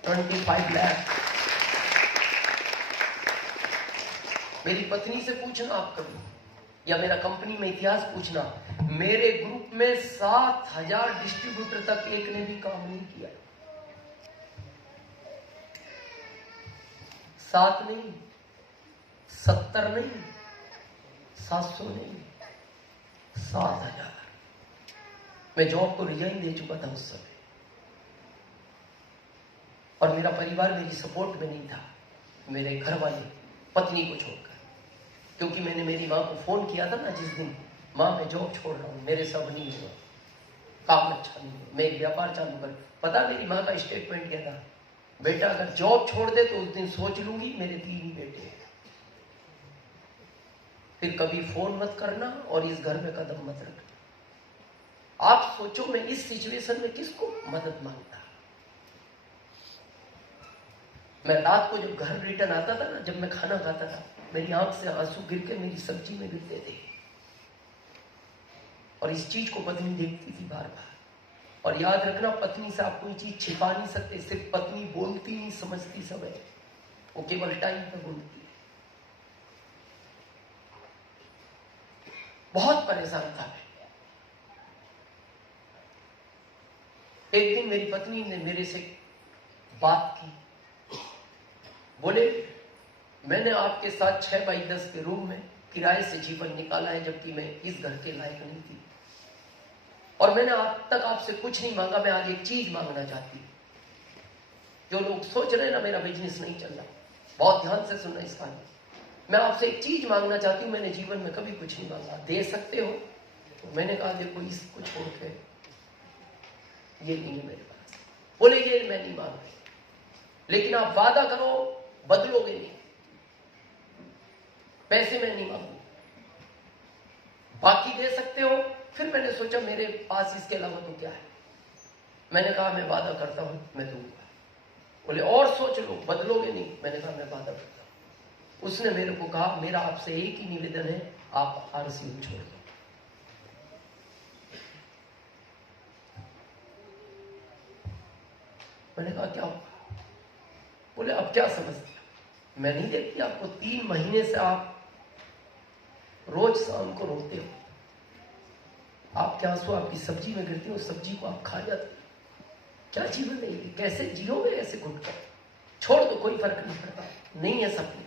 25 लाख। मेरी पत्नी से पूछना आप कभी, या मेरा कंपनी में इतिहास पूछना, मेरे ग्रुप में 7000 डिस्ट्रीब्यूटर तक एक ने भी काम नहीं किया। 7 नहीं, 70 नहीं, 700 नहीं, 7000। मैं जॉब को रिजाइन दे चुका था उस समय, और मेरा परिवार मेरी सपोर्ट में नहीं था, मेरे घर वाले, पत्नी को छोड़कर। क्योंकि मैंने मेरी मां को फोन किया था ना जिस दिन, माँ मैं जॉब छोड़ रहा हूँ, मेरे सब नहीं हुआ, काम अच्छा नहीं हुआ, मैं एक व्यापार चालू कर। पता मेरी माँ का स्टेटमेंट क्या था? बेटा अगर जॉब छोड़ दे तो उस दिन सोच लूंगी मेरे 3 ही बेटे हैं, फिर कभी फोन मत करना और इस घर में कदम मत रखना। आप सोचो मैं इस सिचुएशन में किसको मदद मांगता। मैं रात को जब घर रिटर्न आता था ना, जब मैं खाना खाता था, मेरी आंख से आंसू गिर के मेरी सब्जी में गिरते थे, और इस चीज को पत्नी देखती थी बार बार। और याद रखना, पत्नी से आप कोई चीज छिपा नहीं सकते, सिर्फ पत्नी बोलती नहीं, समझती सब है, वो केवल टाइम पे बोलती है। बहुत परेशान था। एक दिन मेरी पत्नी ने मेरे से बात की, बोले मैंने आपके साथ 6 बाई 10 के रूम में किराए से जीवन निकाला है, जबकि मैं इस घर के लायक नहीं थी, और मैंने आज तक आपसे कुछ नहीं मांगा, मैं आज एक चीज मांगना चाहती हूँ। जो लोग सोच रहे हैं ना मेरा बिजनेस नहीं चल रहा, बहुत ध्यान से सुनना इस कहानी। मैं आपसे एक चीज मांगना चाहती हूँ, मैंने जीवन में कभी कुछ नहीं मांगा, दे सकते हो? तो मैंने कहा देखो इसको छोड़ के ये नहीं है मेरे पास। बोले ये मैं नहीं मांग रही, लेकिन आप वादा करो बदलोगे नहीं, पैसे मैं नहीं मांगू, बाकी दे सकते हो। फिर मैंने सोचा मेरे पास इसके अलावा तो क्या है। मैंने कहा मैं वादा करता हूं मैं दूंगा। बोले और सोच लो, बदलोगे नहीं? मैंने कहा मैं वादा करता हूं। उसने मेरे को कहा मेरा आपसे एक ही निवेदन है, आप आरसीएम छोड़ दो। मैंने कहा क्या होगा? बोले अब क्या समझते? मैं नहीं देखती आपको, 3 महीने से आप रोज शाम को रोते हो, आपके आंसू आपकी सब्जी में गिरते हो, सब्जी को आप खा जाते हो। क्या जीवन है ये? कैसे जियोगे ऐसे घुट कर? छोड़ दो, कोई फर्क नहीं पड़ता, नहीं है सपने।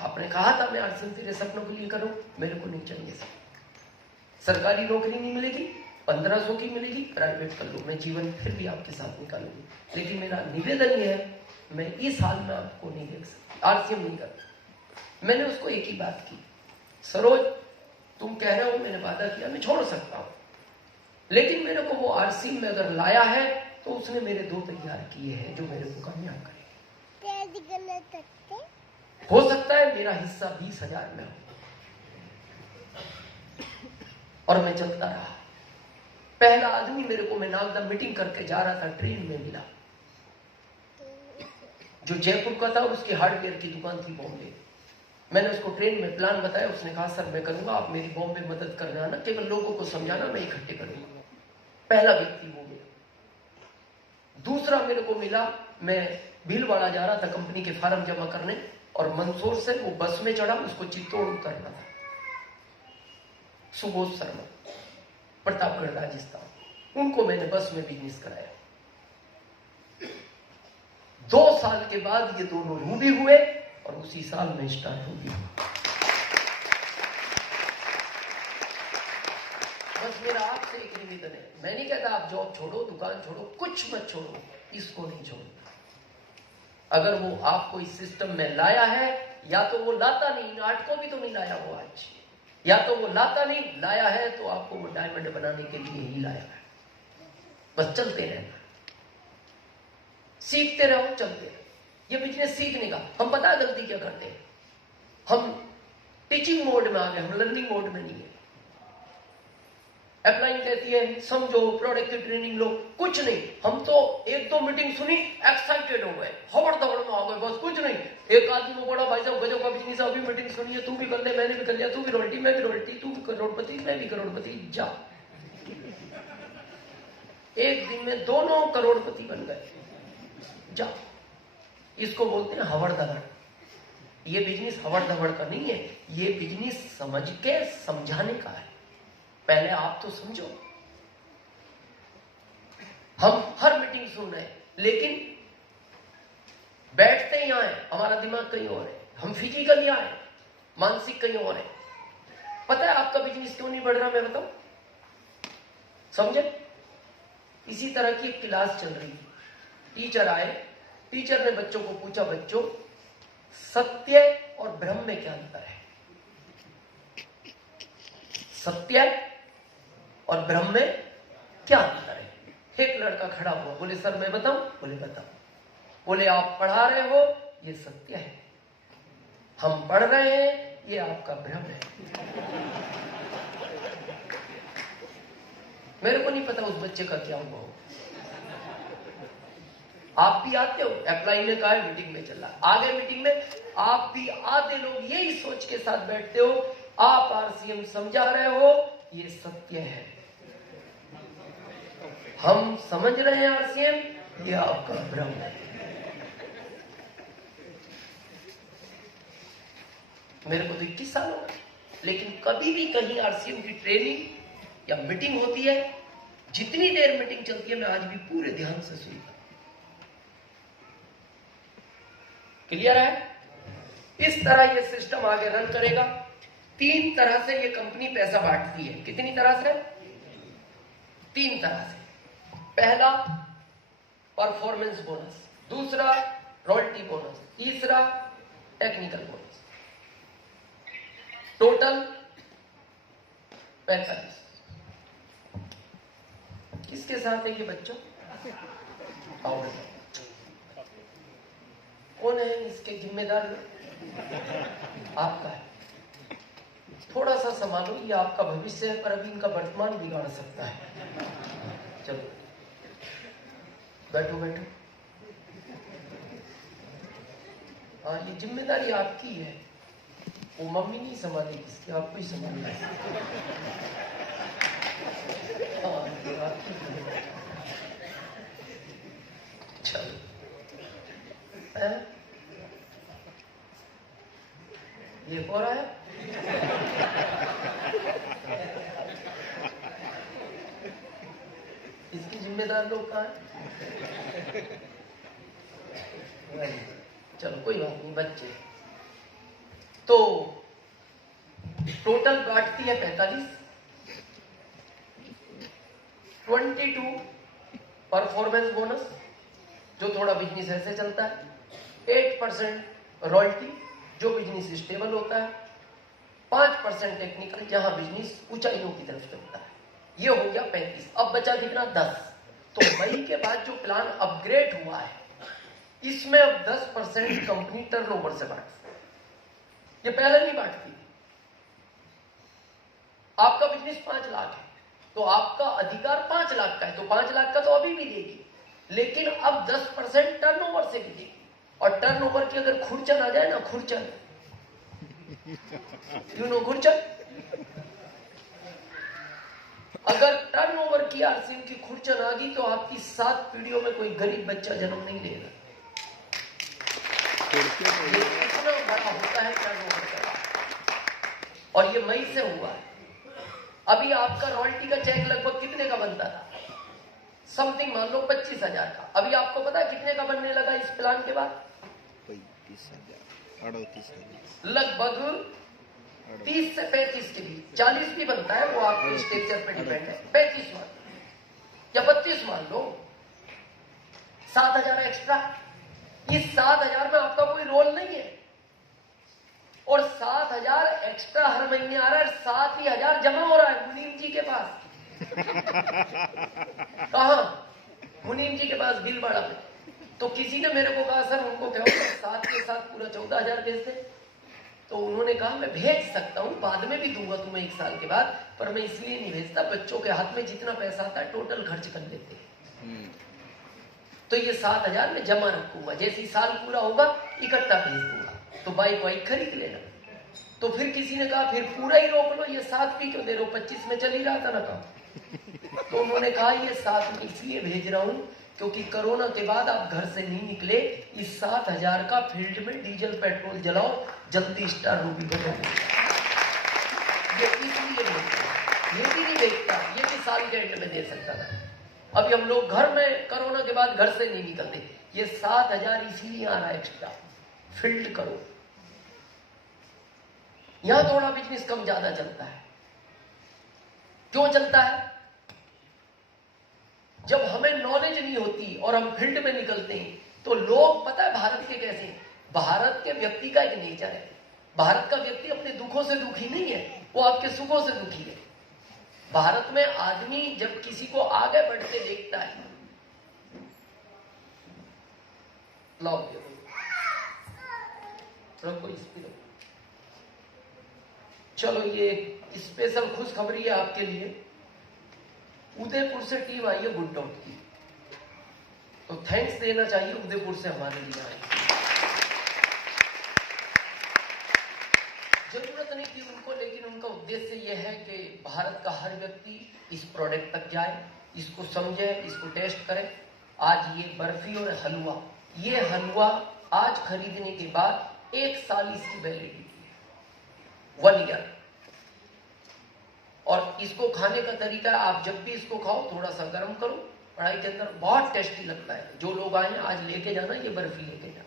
आपने कहा था मैं आरसीएम तेरे सपनों के लिए करूं, मेरे को नहीं चाहिए सपने। सरकारी नौकरी नहीं मिलेगी, 1500 की मिलेगी, प्राइवेट कर लो, मैं जीवन फिर भी आपके साथ निकालूंगी, लेकिन मेरा निवेदन ये है मैं इस हाल में आपको नहीं देख सकती, आरसीएम नहीं करता। मैंने उसको एक ही बात की, सरोज तुम कह रहे हो मैंने वादा किया मैं छोड़ सकता हूं, लेकिन मेरे को वो आरसीएम में अगर लाया है तो उसने मेरे 2 तैयार किए हैं जो मेरे को कामयाब करेंगे। हो सकता है मेरा हिस्सा 20,000 में हो। और मैं चलता रहा। पहला आदमी मेरे को, मैं नागदा मीटिंग करके जा रहा था, ट्रेन में मिला, जो जयपुर का था, उसकी हार्डवेयर की दुकान थी बॉम्बे। मैंने उसको ट्रेन में प्लान बताया, उसने कहा सर मैं करूंगा, आप मेरी बॉम्बे मदद करने आना, केवल लोगों को समझाना, मैं इकट्ठे करूंगा। पहला व्यक्ति वो मिला। दूसरा मेरे को मिला, मैं भीलवाड़ा जा रहा था कंपनी के फार्म जमा करने, और मंदसौर से वो बस में चढ़ा, उसको चित्तौड़ उतरना था। सुबोध शर्मा, प्रतापगढ़ राजस्थान, उनको मैंने बस में बिजनेस कराया। 2 साल के बाद ये दोनों रूबी हुए और उसी साल में स्टार्ट हो गया। बस मेरा आपसे एक निवेदन है, मैं नहीं कहता आप जॉब छोड़ो, दुकान छोड़ो, कुछ मत छोड़ो, इसको नहीं छोड़ो। अगर वो आपको इस सिस्टम में लाया है, या तो वो लाता नहीं, नाट को भी तो नहीं लाया वो आज, या तो वो लाता नहीं, लाया है तो आपको वो डायमंड बनाने के लिए ही लाया है। बस चलते रहना, सीखते रहो, चलते रहो। ये बिजनेस सीखने का, हम पता है गलती क्या करते हैं, हम टीचिंग मोड में आ गए, हम लर्निंग मोड में नहीं है। अपलाइन कहती है समझो, प्रोडक्ट की ट्रेनिंग लो, कुछ नहीं। हम तो 1-2 मीटिंग सुनी, एक्साइटेड हो गए, हवड़ दवड़ में आ गए, बस कुछ नहीं। एक आदमी को बोला भाई साहब गजब का बिजनेस, अभी मीटिंग सुनी है, तू भी कर ले, मैंने भी कर लिया, तू भी रॉयल्टी, मैं भी रॉयल्टी, तू भी करोड़पति, मैं भी करोड़पति, जा। एक दिन में दोनों करोड़पति बन गए, जा। इसको बोलते हैं हवड़ दवड़। ये बिजनेस हवड़ दवड़ का नहीं है, ये बिजनेस समझ के समझाने का है। पहले आप तो समझो। हम हर मीटिंग सुन रहे हैं, लेकिन बैठते ही आए, हमारा दिमाग कहीं और है, हम फिजिकली आए, मानसिक कहीं और है। पता है आपका बिजनेस क्यों नहीं बढ़ रहा, मैं बताऊं? समझे? इसी तरह की एक क्लास चल रही थी, टीचर आए, टीचर ने बच्चों को पूछा, बच्चों सत्य और भ्रम में क्या अंतर है? सत्य और भ्रम में क्या अंतर है? एक लड़का खड़ा हुआ, बोले सर मैं बताऊं? बोले बताओ। बोले आप पढ़ा रहे हो, ये सत्य है, हम पढ़ रहे हैं, ये आपका भ्रम है। मेरे को नहीं पता उस बच्चे का क्या हुआ हो। आप भी आते हो, अप्लाई ने कहा मीटिंग में चल रहा, आगे मीटिंग में आप भी आधे लोग यही सोच के साथ बैठते हो आप आरसीएम समझा रहे हो, ये सत्य है, हम समझ रहे हैं आरसीएम, ये आपका भ्रम है। मेरे को तो 21 साल हो गए, लेकिन कभी भी कहीं आरसीएम की ट्रेनिंग या मीटिंग होती है, जितनी देर मीटिंग चलती है मैं आज भी पूरे ध्यान से सुनता। क्लियर है? इस तरह ये सिस्टम आगे रन करेगा। 3 तरह से ये कंपनी पैसा बांटती है। कितनी तरह से? 3 तरह से। पहला परफॉर्मेंस बोनस, दूसरा रॉयल्टी बोनस, तीसरा टेक्निकल बोनस। टोटल 45। किसके साथ है ये बच्चों? कौन है इसके जिम्मेदार? आपका है। थोड़ा सा संभालो, ये आपका भविष्य है, पर अभी इनका वर्तमान बिगाड़ सकता है। चलो बैठो बैठो। हाँ, ये जिम्मेदारी आपकी है, वो मम्मी नहीं संभाली, किसकी? आपको ही संभालना है। चलो ये हो रहा है। इसकी जिम्मेदार लोग कहाँ है? चलो कोई बात नहीं, बच्चे। तो टोटल काटती है 45, 22 परफॉर्मेंस बोनस जो थोड़ा बिजनेस ऐसे चलता है, 8% रॉयल्टी जो बिजनेस स्टेबल होता है, 5% टेक्निकल जहां बिजनेस ऊंचाइयों की तरफ चलता है। ये हो गया 35। अब बचा कितना? 10। तो मई के बाद जो प्लान अपग्रेड हुआ है, इसमें अब 10% कंपनी टर्नओवर से बांटती, ये पहले नहीं बांटती। आपका बिजनेस 5 लाख है तो आपका अधिकार 5 लाख का है, तो 5 लाख का तो अभी भी देगी, लेकिन अब 10% टर्नओवर से भी देगी। और टर्नओवर की अगर खुरचन आ जाए ना, खुरचन, यू नो खुरचन, अगर टर्नओवर की आरसीएम की खुरचन आ गई तो आपकी 7 पीढ़ियों में कोई गरीब बच्चा जन्म नहीं लेगा। ये इतना बड़ा होता है टर्नओवर का, और ये मई से हुआ है। अभी आपका रॉयल्टी का चेक लगभग कितने का बनता था? समथिंग मान लो 25,000 का। अभी आपको पता है कितने का बनने लगा इस प्लान के बाद? 35,000, लगभग 30 से 35 के बीच। 40 भी बनता है, वो आपके स्ट्रक्चर पे डिपेंड है। 35 मान या 32 मान लो, 7,000 एक्स्ट्रा। इस 7,000 में आपका कोई रोल नहीं है, और 7,000 एक्स्ट्रा हर महीने आ रहा है, 7,000 जमा हो रहा है मुनीम जी के पास। कहा? मुनीम जी के पास भीलवाड़ा में। तो किसी ने मेरे को कहा सर उनको कहो 7 के साथ पूरा 14,000 भेज दे। तो उन्होंने कहा मैं भेज सकता हूं, बाद में भी दूंगा तुम्हें 1 साल के बाद, पर मैं इसलिए नहीं भेजता, बच्चों के हाथ में जितना पैसा आता है टोटल खर्च कर लेते हैं। तो ये 7,000 में जमा रखूंगा, जैसे साल पूरा होगा इकट्ठा भेज दूंगा, तो बाइक वाइक खरीद लेना। तो फिर किसी ने कहा फिर पूरा ही रोक लो, ये 7 भी क्यों दे रहे हो, 25 में चल ही रहा था ना काम। तो उन्होंने कहा ये 7 में इसलिए भेज रहा हूं क्योंकि कोरोना के बाद आप घर से नहीं निकले, इस 7,000 का फील्ड में डीजल पेट्रोल जलाओ, जल्दी स्टार रूबी बनो। ये इसलिए ये भी नहीं देखता, ये भी साल के एंड में दे सकता था। अभी हम लोग घर में कोरोना के बाद घर से नहीं निकलते, ये 7,000 इसीलिए आ रहा है एक्स्ट्रा। फील्ड करो, यहां थोड़ा बिजनेस कम ज्यादा चलता है। क्यों चलता है? जब हमें नॉलेज नहीं होती और हम फील्ड में निकलते हैं तो लोग, पता है भारत के कैसे हैं? भारत के व्यक्ति का एक नेचर है, भारत का व्यक्ति अपने दुखों से दुखी नहीं है, वो आपके सुखों से दुखी है। भारत में आदमी जब किसी को आगे बढ़ते देखता है, लाओ रखो इस पे, चलो ये स्पेशल खुशखबरी है आपके लिए। उदयपुर से टीम आई है गुड डॉट की, तो थैंक्स देना चाहिए उदयपुर से हमारे लिए आई। जरूरत नहीं थी उनको, लेकिन उनका उद्देश्य यह है कि भारत का हर व्यक्ति इस प्रोडक्ट तक जाए, इसको समझे, इसको टेस्ट करे। आज ये बर्फी और हलवा, ये हलवा आज खरीदने के बाद 1 साल इसकी वैलिडिटी है, 1 ईयर। और इसको खाने का तरीका, आप जब भी इसको खाओ थोड़ा सा गर्म करो, कढ़ाई के अंदर, बहुत टेस्टी लगता है। जो लोग आए आज लेके जाना, ये बर्फी लेके जाना।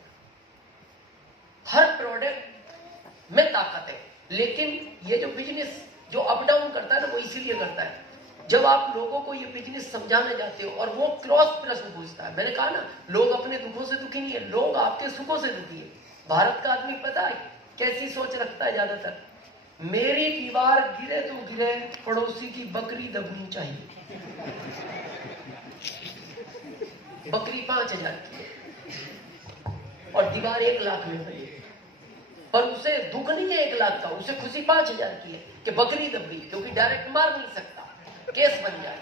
हर प्रोडक्ट में ताकत है, लेकिन ये जो बिजनेस जो अप डाउन करता है ना, वो इसीलिए करता है। जब आप लोगों को ये बिजनेस समझाने जाते हो और वो क्रॉस प्रश्न पूछता है, मैंने कहा ना, लोग अपने दुखों से दुखी नहीं है, लोग आपके सुखों से दुखी है। भारत का आदमी पता है कैसी सोच रखता है ज्यादातर, मेरी दीवार गिरे तो गिरे, पड़ोसी की बकरी दबनी चाहिए। बकरी 5,000 की और दीवार 1 लाख में बनी, पर उसे दुख नहीं है 1 लाख का, उसे खुशी 5,000 की है कि बकरी दब गई, क्योंकि डायरेक्ट मार नहीं सकता, केस बन जाए।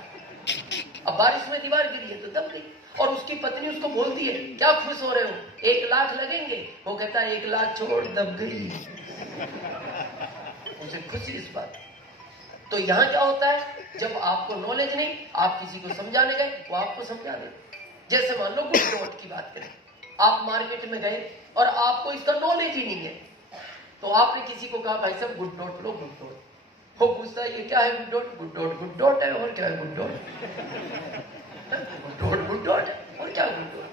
अब बारिश में दीवार गिरी है तो दब गई, और उसकी पत्नी उसको बोलती है, क्या खुश हो रहे हो, 1 लाख लगेंगे? वो कहता है 1 लाख छोड़, दब गई। उसे खुशी इस बात। तो यहां क्या होता है, जब आपको नॉलेज नहीं, आप किसी को समझाने गए, वो आपको समझा दे। जैसे मान लो गुड डॉट की बात करें, आप मार्केट में गए और आपको इसका नॉलेज ही नहीं है, तो आपने किसी को कहा, भाई साहब गुड डॉट लो, गुड डॉट। वो पूछता है, ये क्या है good dot? Good dot good dot है, और क्या है गुड डॉट? गुड डॉट है, और क्या गुड डॉट?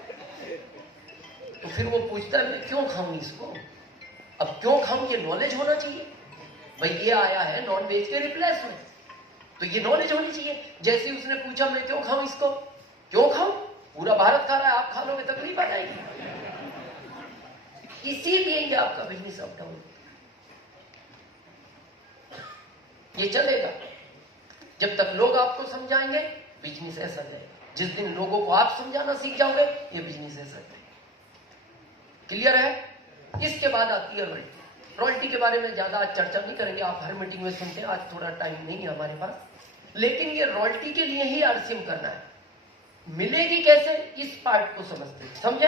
तो फिर वो पूछता है, मैं क्यों खाऊं इसको? अब क्यों खाऊं, ये नॉलेज होना चाहिए। भाई ये आया है नॉन वेज के रिप्लेस में, तो ये नॉलेज होनी चाहिए। जैसे उसने पूछा, मैं क्यों खाऊं इसको? क्यों खाऊं? पूरा भारत खा रहा है, आप खा लोगे तकलीफ आ जाएगी। इसीलिए ये आपका बिजनेस अप डाउन, ये चलेगा जब तक लोग आपको समझाएंगे, बिजनेस ऐसा जाएगा। जिस दिन लोगों को आप समझाना सीख जाओगे, ये बिजनेस ऐसा जाएगा। क्लियर है? इसके बाद आती है रॉयल्टी। रॉयल्टी के बारे में ज्यादा आज चर्चा नहीं करेंगे, आप हर मीटिंग में सुनते हैं, आज थोड़ा टाइम नहीं है हमारे पास। लेकिन ये रॉयल्टी के लिए ही आरसीएम करना है। मिलेगी कैसे, इस पार्ट को समझते हैं, समझे?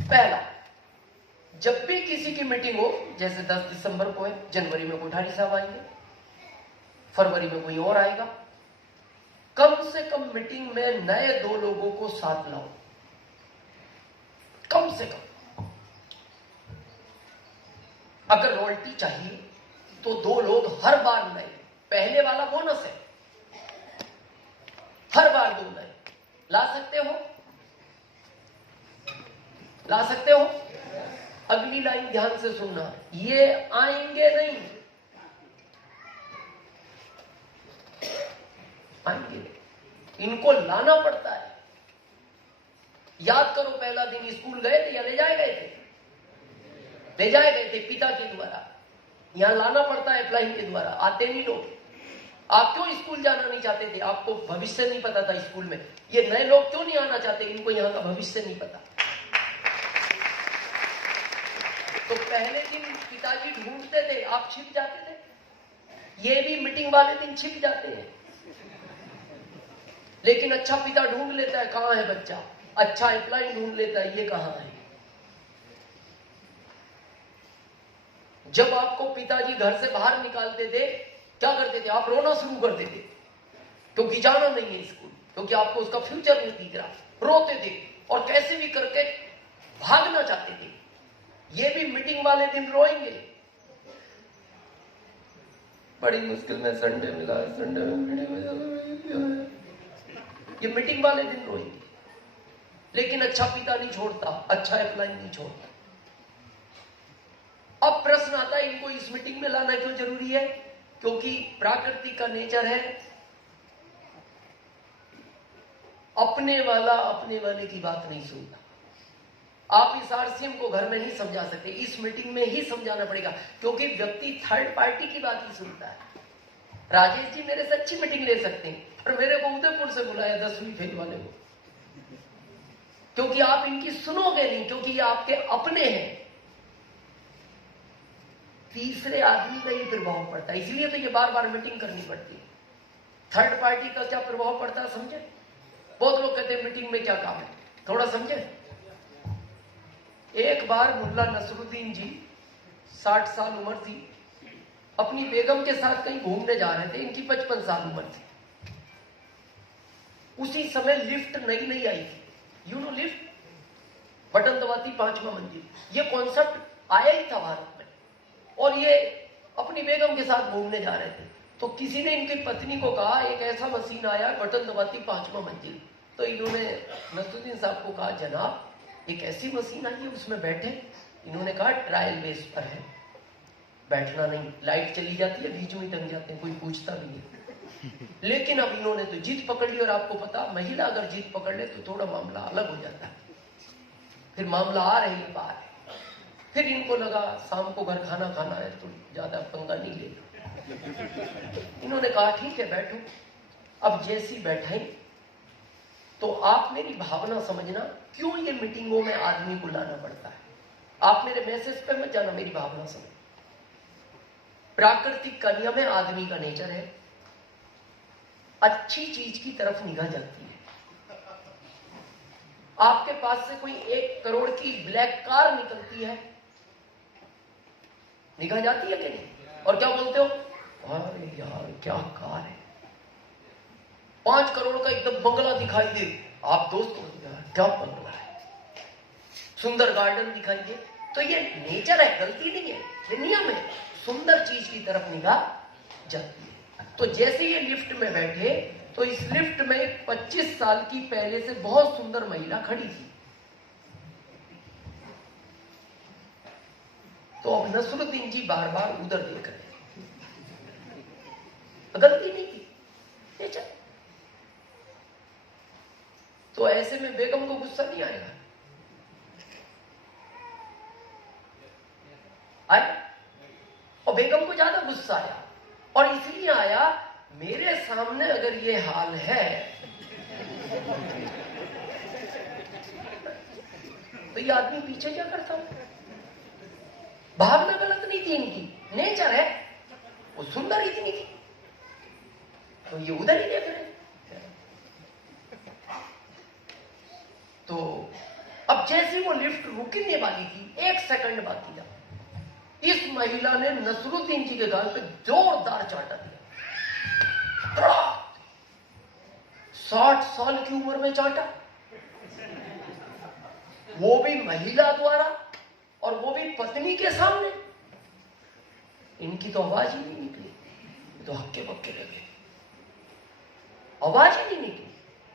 पहला, जब भी किसी की मीटिंग हो, जैसे 10 दिसंबर को है, जनवरी में कोठारी साहब आएंगे, फरवरी में कोई और आएगा, कम से कम मीटिंग में नए 2 लोगों को साथ लाओ, कम से कम। अगर रॉयल्टी चाहिए तो 2 लोग हर बार नए, पहले वाला बोनस है, हर बार 2 नए ला सकते हो, ला सकते हो। अगली लाइन ध्यान से सुनना, ये आएंगे नहीं, आएंगे, इनको लाना पड़ता है। याद करो, पहला दिन स्कूल गए थे या ले जाए गए थे? ले जाए गए थे पिता के द्वारा। यहां लाना पड़ता है फ्लाइंग के द्वारा, आते नहीं लोग। आप क्यों स्कूल जाना नहीं चाहते थे? आपको भविष्य नहीं पता था स्कूल में। ये नए लोग क्यों नहीं आना चाहते? इनको यहां का भविष्य नहीं पता। तो पहले दिन पिताजी ढूंढते थे, आप छिप जाते थे। ये भी मीटिंग वाले दिन छिप जाते हैं, लेकिन अच्छा पिता ढूंढ लेता है, कहां है बच्चा। अच्छा एप्लाई ढूंढ लेता है, ये कहां है। जब आपको पिताजी घर से बाहर निकालते थे, क्या करते थे? आप रोना शुरू कर देते, क्योंकि जाना नहीं है स्कूल, क्योंकि आपको उसका फ्यूचर नहीं दिख रहा। रोते थे और कैसे भी करके भागना चाहते थे। ये भी मीटिंग वाले दिन रोएंगे। बड़ी मुश्किल में संडे मिला, संडे में ये मीटिंग वाले दिन रोएंगे। लेकिन अच्छा पिता नहीं छोड़ता, अच्छा अप्लाई नहीं छोड़ता। अब प्रश्न आता है, इनको इस मीटिंग में लाना क्यों जरूरी है? क्योंकि प्राकृतिक का नेचर है, अपने वाला अपने वाले की बात नहीं सुनता। आप इस आरसीएम को घर में नहीं समझा सकते, इस मीटिंग में ही समझाना पड़ेगा, क्योंकि व्यक्ति थर्ड पार्टी की बात ही सुनता है। राजेश जी मेरे से अच्छी मीटिंग ले सकते हैं, पर मेरे को उदयपुर से बुलाया 10वीं फेल वाले को, क्योंकि आप इनकी सुनोगे नहीं, क्योंकि ये आपके अपने हैं। तीसरे आदमी का ये प्रभाव पड़ता है, इसलिए तो ये बार बार मीटिंग करनी पड़ती है। थर्ड पार्टी का क्या प्रभाव पड़ता है समझे? बहुत लोग कहते हैं मीटिंग में क्या काम है, थोड़ा समझे। एक बार मुल्ला नसरुद्दीन जी 60 साल उम्र थी, अपनी बेगम के साथ कहीं घूमने जा रहे थे, इनकी 55 साल उम्र थी। उसी समय लिफ्ट नई नई आई थी, यू नो लिफ्ट, बटन दबाती 5वां मंजिल, ये कॉन्सेप्ट आया ही था भारत में, और ये अपनी बेगम के साथ घूमने जा रहे थे। तो किसी ने इनकी पत्नी को कहा एक ऐसा मशीन आया बटन दबाती 5वां मंजिल। तो इन्होंने नसरुद्दीन साहब को कहा जनाब एक ऐसी मशीन आई है उसमें बैठे। इन्होंने कहा ट्रायल बेस पर है, बैठना नहीं, लाइट चली जाती है बीच में टंग जाते हैं, कोई पूछता भी नहीं। लेकिन अब इन्होंने तो जीत पकड़ ली, और आपको पता महिला अगर जीत पकड़ ले तो थोड़ा मामला अलग हो जाता है। फिर मामला आ रही है बाहर, फिर इनको लगा शाम को घर खाना खाना है तो ज्यादा पंगा नहीं लेना। इन्होंने कहा ठीक है बैठो। अब जैसी बैठाई तो आप मेरी भावना समझना, क्यों ये मीटिंगों में आदमी को लाना पड़ता है। आप मेरे मैसेज पे मत जाना, मेरी भावना समझ। प्राकृतिक का नियम है, आदमी का नेचर है, अच्छी चीज की तरफ निगाह जाती है। आपके पास से कोई 1 करोड़ की ब्लैक कार निकलती है, निगाह जाती है कि नहीं? और क्या बोलते हो, अरे यार क्या कार है। 5 करोड़ का एकदम बंगला दिखाई दे, आप दोस्त को क्या बंगला है, सुंदर गार्डन दिखाई दे, तो ये नेचर है, गलती नहीं है, ये नियम है। सुंदर चीज की तरफ निगाह जाती है। तो जैसे ये लिफ्ट में बैठे तो इस लिफ्ट में 25 साल की पहले से बहुत सुंदर महिला खड़ी थी। तो अब नसरुद्दीन जी बार बार उधर देख रहे हैं, गलती नहीं की, नेचर। तो ऐसे में बेगम को गुस्सा नहीं आएगा? आया, और बेगम को ज्यादा गुस्सा आया, और इसलिए आया मेरे सामने अगर ये हाल है तो ये आदमी पीछे क्या करता है। भावना गलत नहीं थी इनकी, नेचर है, वो सुंदर इतनी थी तो ये उधर ही देख रहे। तो अब जैसे वो लिफ्ट रुकने वाली थी, 1 सेकंड बाकी था, इस महिला ने नसरुद्दीन जी के गाल पे जोरदार चाटा दिया। 60 साल की उम्र में चाटा, वो भी महिला द्वारा, और वो भी पत्नी के सामने। इनकी तो आवाज ही नहीं निकली, तो हक्के बक्के लगे, आवाज ही नहीं निकली।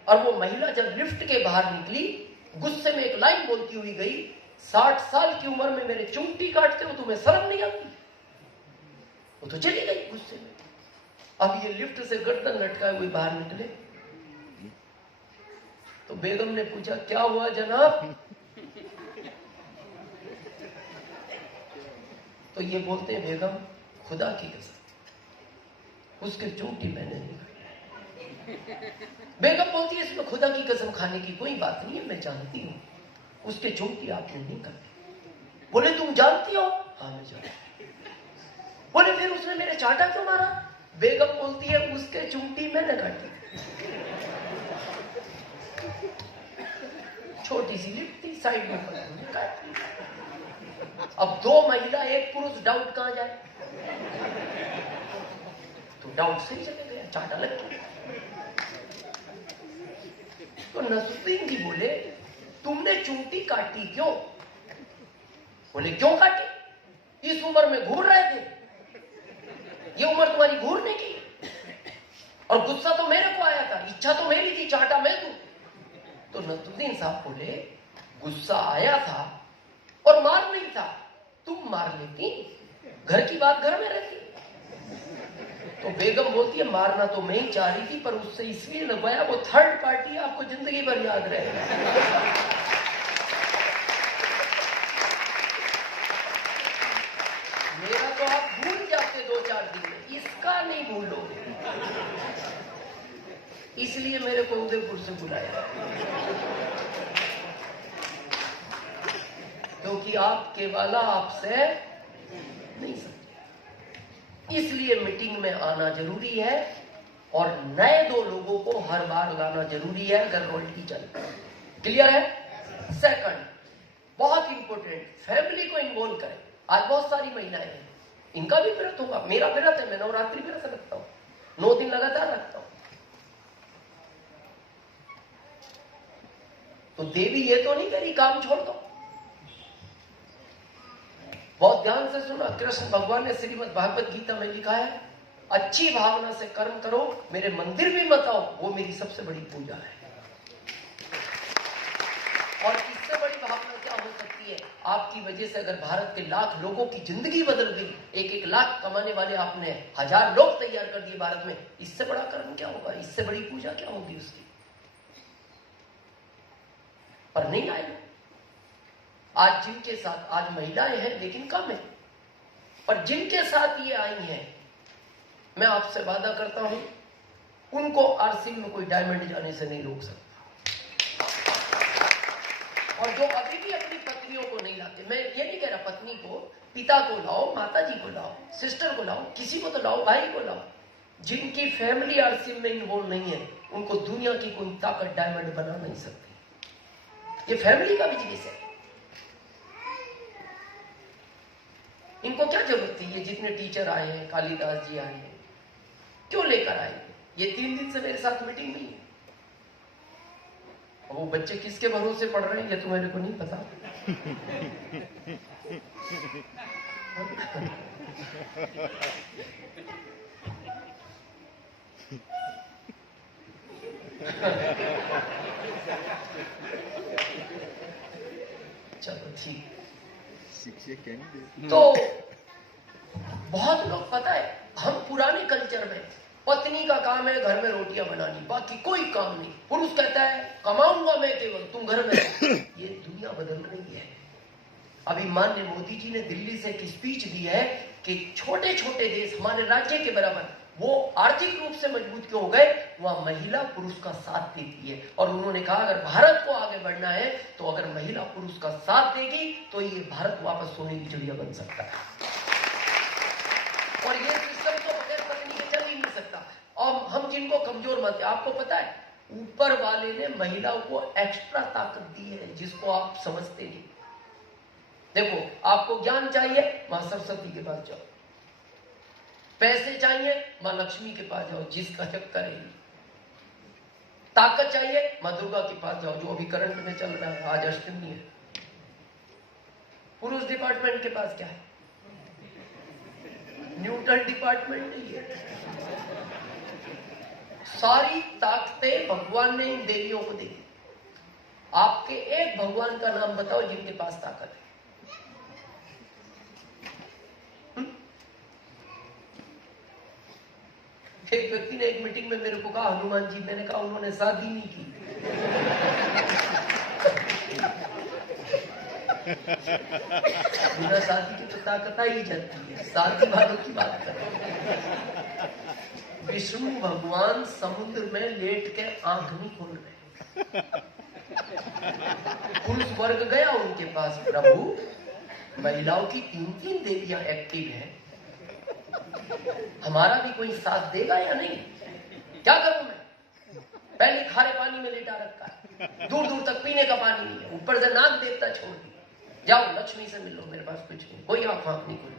और वो महिला जब लिफ्ट के बाहर निकली, गुस्से में एक लाइन बोलती हुई गई, 60 साल की उम्र में मेरे चुंगटी काटते हो, तुम्हें शर्म नहीं आती? वो तो चली गई गुस्से में। अब ये लिफ्ट से गर्दन लटकाए हुए बाहर निकले, तो बेगम ने पूछा क्या हुआ जनाब? तो ये बोलते हैं बेगम खुदा की कसम उसके चोटी मैंने नहीं खाई। बेगम बोलती है इसमें खुदा की कसम खाने की कोई बात नहीं है, मैं जानती हूं उसके चोटी आपने नहीं खाई। बोले तुम जानती हो? हाँ मैं जानती। बोले फिर उसने मेरे चाटा क्यों मारा? बेगम बोलती है उसके चुंटी मैंने काटी। छोटी सी लिफ्ट थी, साइड में काटी। अब 2 महिला 1 पुरुष, डाउट कहां जाए? तो डाउट सही चले गया, चाटा लग गया। तो नसरुद्दीन जी बोले तुमने चुंटी काटी क्यों? बोले क्यों काटी? इस उम्र में घूर रहे थे, ये उम्र तुम्हारी घूरने की, और गुस्सा तो मेरे को आया था, इच्छा तो मेरी थी, चाटा मैं दूं। तो नसरुद्दीन साहब बोले गुस्सा आया था और मार नहीं था, तुम मार लेती, घर की बात घर में रहती। तो बेगम बोलती है मारना to मैं ही चाह रही थी, पर उससे इसलिए लगवाया, वो थर्ड पार्टी आपको जिंदगी भर याद रहेगा। मेरा तो आप भूल जाते 2-4 दिन में, इसका नहीं भूलोगे। इसलिए मेरे को उदयपुर से बुलाया, क्योंकि आपके वाला आपसे नहीं समझे। इसलिए मीटिंग में आना जरूरी है और नए 2 लोगों को हर बार लाना जरूरी है अगर रोल्टी चले। क्लियर है? सेकंड, बहुत इंपॉर्टेंट, फैमिली को इन्वॉल्व करें। आज बहुत सारी महिलाएं हैं, इनका भी व्रत होगा, मेरा व्रत है, मैं नवरात्रि व्रत रखता हूं, 9 दिन लगातार रखता हूं। तो देवी ये तो नहीं कह रही काम छोड़ दो। बहुत ध्यान से सुना, कृष्ण भगवान ने श्रीमद् भागवत गीता में लिखा है, अच्छी भावना से कर्म करो, मेरे मंदिर भी मत आओ, वो मेरी सबसे बड़ी पूजा है। और इससे बड़ी भावना क्या हो सकती है? आपकी वजह से अगर भारत के लाख लोगों की जिंदगी बदल गई, 1-1 लाख कमाने वाले आपने 1000 लोग तैयार कर दिए भारत में, इससे बड़ा कर्म क्या होगा? इससे बड़ी पूजा क्या होगी उसकी? पर नहीं आए। आज जिनके साथ, आज महिलाएं हैं लेकिन कम है, पर जिनके साथ ये आई हैं, मैं आपसे वादा करता हूं उनको आरसी में कोई डायमंड जाने से नहीं रोक सकता। और जो अभी भी अपनी पत्नियों को नहीं लाते, मैं ये नहीं कह रहा पत्नी को, पिता को लाओ, माता जी को लाओ, सिस्टर को लाओ, किसी को तो लाओ, भाई को लाओ। जिनकी फैमिली आरसी में इन्वॉल्व नहीं है, उनको दुनिया की कोई ताकत डायमंड बना नहीं सकती। ये फैमिली का बिजनेस है। इनको क्या जरूरत थी? ये जितने टीचर आए हैं, कालिदास जी आए हैं, क्यों लेकर आए? ये 3 दिन से मेरे साथ मीटिंग नहीं है। वो बच्चे किसके भरोसे पढ़ रहे हैं ये तो मेरे को नहीं पता। चलो ठीक। तो बहुत लोग, पता है, हम पुराने कल्चर में पत्नी का काम है घर में रोटियां बनानी, बाकी कोई काम नहीं। पुरुष कहता है कमाऊंगा मैं केवल, तुम घर में। ये दुनिया बदल रही है। अभी माननीय मोदी जी ने दिल्ली से एक स्पीच दी है कि छोटे छोटे देश हमारे राज्य के बराबर वो आर्थिक रूप से मजबूत क्यों हो गए, वहां महिला पुरुष का साथ देती है। और उन्होंने कहा अगर भारत को आगे बढ़ना है तो अगर महिला पुरुष का साथ देगी तो ये भारत वापस सोने की चिड़िया बन सकता है। और ये सिस्टम तो बगैर पत्नी के चल ही नहीं सकता। और हम जिनको कमजोर मानते, आपको पता है ऊपर वाले ने महिलाओं को एक्स्ट्रा ताकत दी है जिसको आप समझते नहीं। देखो, आपको ज्ञान चाहिए, मां सरस्वती के पास जाओ। पैसे चाहिए, मां लक्ष्मी के पास जाओ, जिसका जग करेगी। ताकत चाहिए, मां दुर्गा के पास जाओ, जो अभी करंट में चल रहा है, आज अष्टमी है। पुरुष डिपार्टमेंट के पास क्या है? न्यूट्रल डिपार्टमेंट नहीं है। सारी ताकतें भगवान ने इन देवियों को दी। आपके एक भगवान का नाम बताओ जिनके पास ताकत है। एक व्यक्ति ने एक मीटिंग में मेरे को कहा हनुमान जी, मैंने कहा उन्होंने शादी नहीं की। बिना शादी की तो ताकत ही जाती है, शादी वालों की बात कर। विष्णु भगवान समुद्र में लेट के आंख नहीं खोल रहे। पुरुष वर्ग गया उनके पास, प्रभु महिलाओं की 3-3 देवियां एक्टिव हैं, हमारा भी कोई साथ देगा या नहीं? क्या करूं मैं? पहले खारे पानी में लेटा रखा है, दूर दूर तक पीने का पानी नहीं है, ऊपर से नाग देवता छोड़ दिया। जाओ लक्ष्मी से मिल लो, मेरे पास कुछ नहीं, कोई आंख नहीं खोली।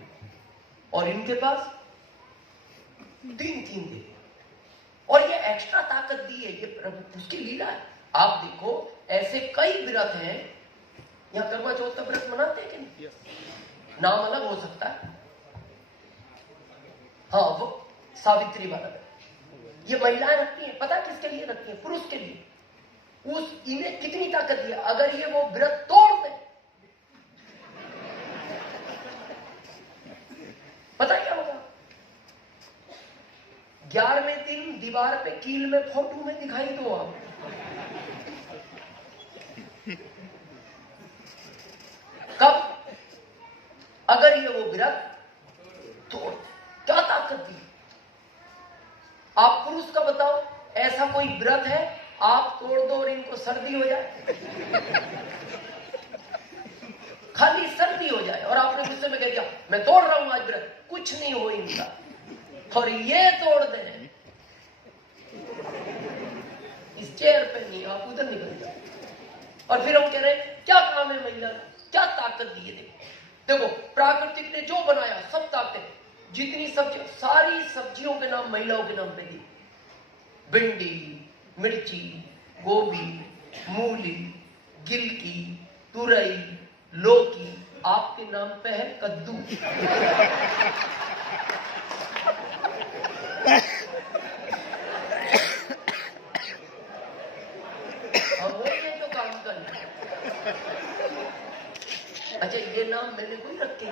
और इनके पास 3-3 देवी, और ये एक्स्ट्रा ताकत दी है, ये प्रभु उसकी लीला है। आप देखो ऐसे कई व्रत हैं, यहाँ करवा चौथ का व्रत मनाते हैं कि नहीं? नाम अलग हो सकता है, हाँ वो सावित्री वाला है। ये महिलाएं रखती हैं, पता किसके लिए रखती हैं? पुरुष के लिए। उस इन्हें कितनी ताकत दी है, अगर ये वो व्रत तोड़ दे, पता क्या होगा? 11वें दिन दीवार पे कील में फोटो में दिखाई दो आप। कब? अगर ये वो व्रत तोड़, क्या ताकत दी? आप पुरुष का बताओ, ऐसा कोई व्रत है आप तोड़ दो और इनको सर्दी हो जाए? खाली सर्दी हो जाए और आपने गुस्से में कह दिया मैं तोड़ रहा हूं आज व्रत, कुछ नहीं हो इनका, और ये तोड़ दें इस चेयर पे नहीं, आप उधर निकल जाओ। और फिर हम कह रहे हैं क्या काम है महिला ने, क्या ताकत दी है? देखो प्राकृतिक ने जो बनाया सब ताकत, जितनी सब्जी, सारी सब्जियों के नाम महिलाओं के नाम पे दी। भिंडी, मिर्ची, गोभी, मूली, गिलकी, तुरई, लौकी, आपके नाम पे है कद्दू। तो काम कर, अच्छा ये नाम मैंने कोई रखे?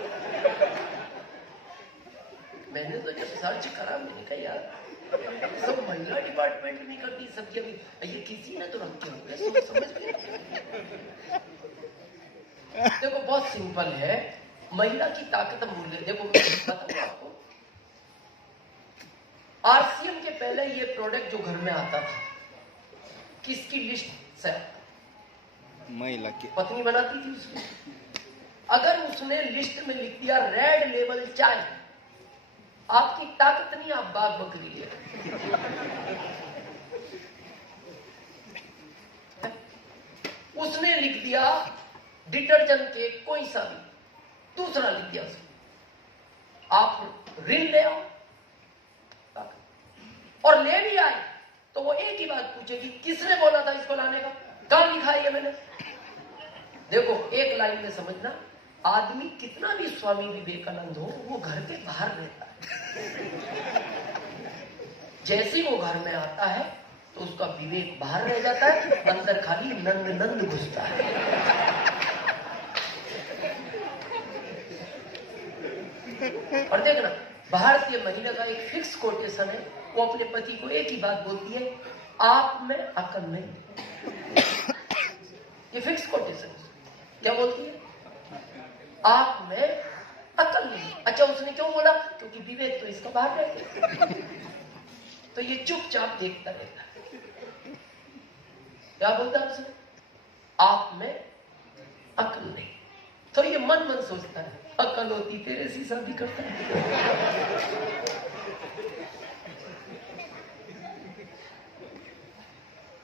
मैंने तो जब सर्च करा मैंने कहा यार सब महिला डिपार्टमेंट नहीं करती सब्जियां भी, ये किसी ने तो रखे होंगे, समझ गए? देखो बहुत सिंपल है, महिला की ताकत मूल्य। देखो मैं बताऊं आपको, आरसीएम के पहले ये प्रोडक्ट जो घर में आता था किसकी लिस्ट से? महिला की पत्नी बनाती थी उसमें। अगर उसने लिस्ट में लिख दिया रेड लेबल चाय, आपकी ताकत नहीं, आप बाग बकरी है। उसने लिख दिया डिटर्जेंट के कोई सा भी, दूसरा लिख दिया उसने, आप ऋण ले आओ, और ले भी आए तो वो एक ही बात पूछेगी किसने बोला था इसको लाने का, कहां लिखा है ये मैंने? देखो एक लाइन में समझना, आदमी कितना भी स्वामी विवेकानंद हो वो घर के बाहर रहता है। जैसे ही वो घर में आता है तो उसका विवेक बाहर रह जाता है, अंदर खाली नंद नंद घुसता है। और देखना भारतीय महिला का एक फिक्स कोटेशन है, वो अपने पति को एक ही बात बोलती है, आप में अकल नहीं। ये फिक्स कोटेशन क्या बोलती है? आप में अकल नहीं। अच्छा उसने क्यों बोला? क्योंकि विवेक तो इसका बाहर रह गया। तो ये चुपचाप देखता रहता है। क्या बोलता है उसने? आप में अकल नहीं। तो ये मन मन सोचता है अकल होती तेरे से शादी करता है।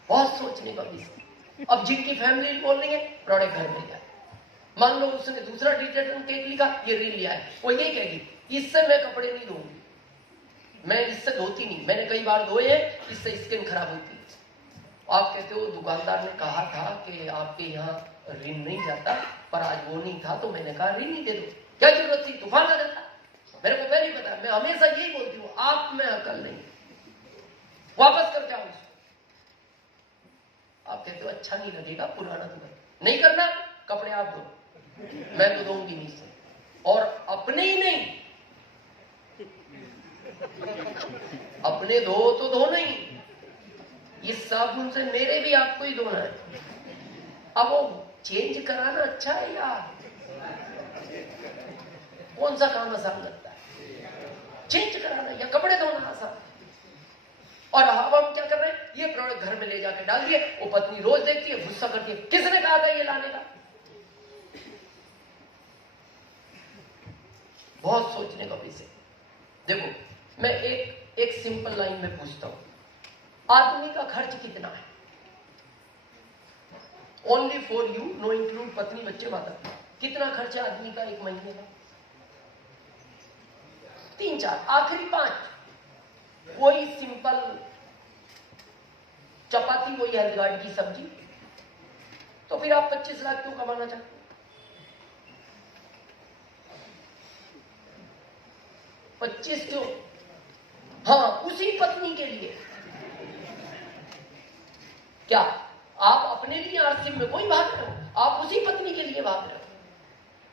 बहुत सोचने का विषय। अब जिनकी फैमिली बोल रही है प्रोडक्ट घर में जाए, मान लो उसने दूसरा डिटर्जेंट केक लिखा, ये रील लिया है, वो ये कहेगी इससे मैं कपड़े नहीं धोऊंगी, मैं इससे धोती नहीं, मैंने कई बार धोए हैं, इससे स्किन खराब होती है। आप कहते हो दुकानदार ने कहा था कि आपके यहाँ ऋण नहीं जाता, पर आज वो नहीं था तो मैंने कहा ऋण ही दे दो, क्या जरूरत थी, तूफान आ जाता। मेरे को पहले पता है, मैं हमेशा यही बोलती हूँ, आप में अकल नहीं, वापस करके आओ। आप कहते हो अच्छा नहीं लगेगा, पुराना तो नहीं करना, कपड़े आप दो, मैं तो दूंगी नहीं से। और अपने ही नहीं, अपने धो तो धो नहीं, इस साबुन से मेरे भी आपको ही धोना है। अब वो चेंज कराना अच्छा है यार, कौन सा काम आसान लगता है? चेंज कराना या कपड़े धोना आसान। और अब हम क्या कर रहे हैं, ये प्रोडक्ट घर में ले जाकर डाल दिए, वो पत्नी रोज देखती है, गुस्सा करती है, किसने कहा था ये लाने का? बहुत सोचने का विषय। देखो मैं एक सिंपल लाइन में पूछता हूं, आदमी का खर्च कितना है? Only for you, know include पत्नी बच्चे माता, कितना खर्च है आदमी का एक महीने का? 3-4, आखिरी 5। वही सिंपल चपाती, वही हेल्थ की सब्जी, तो फिर आप 25 लाख क्यों कमाना चाहते? 25 क्यों? हाँ, उसी पत्नी के लिए। क्या आप अपने लिए आरसीएम में कोई भाग रहे हो? आप उसी पत्नी के लिए भाग रहे हो,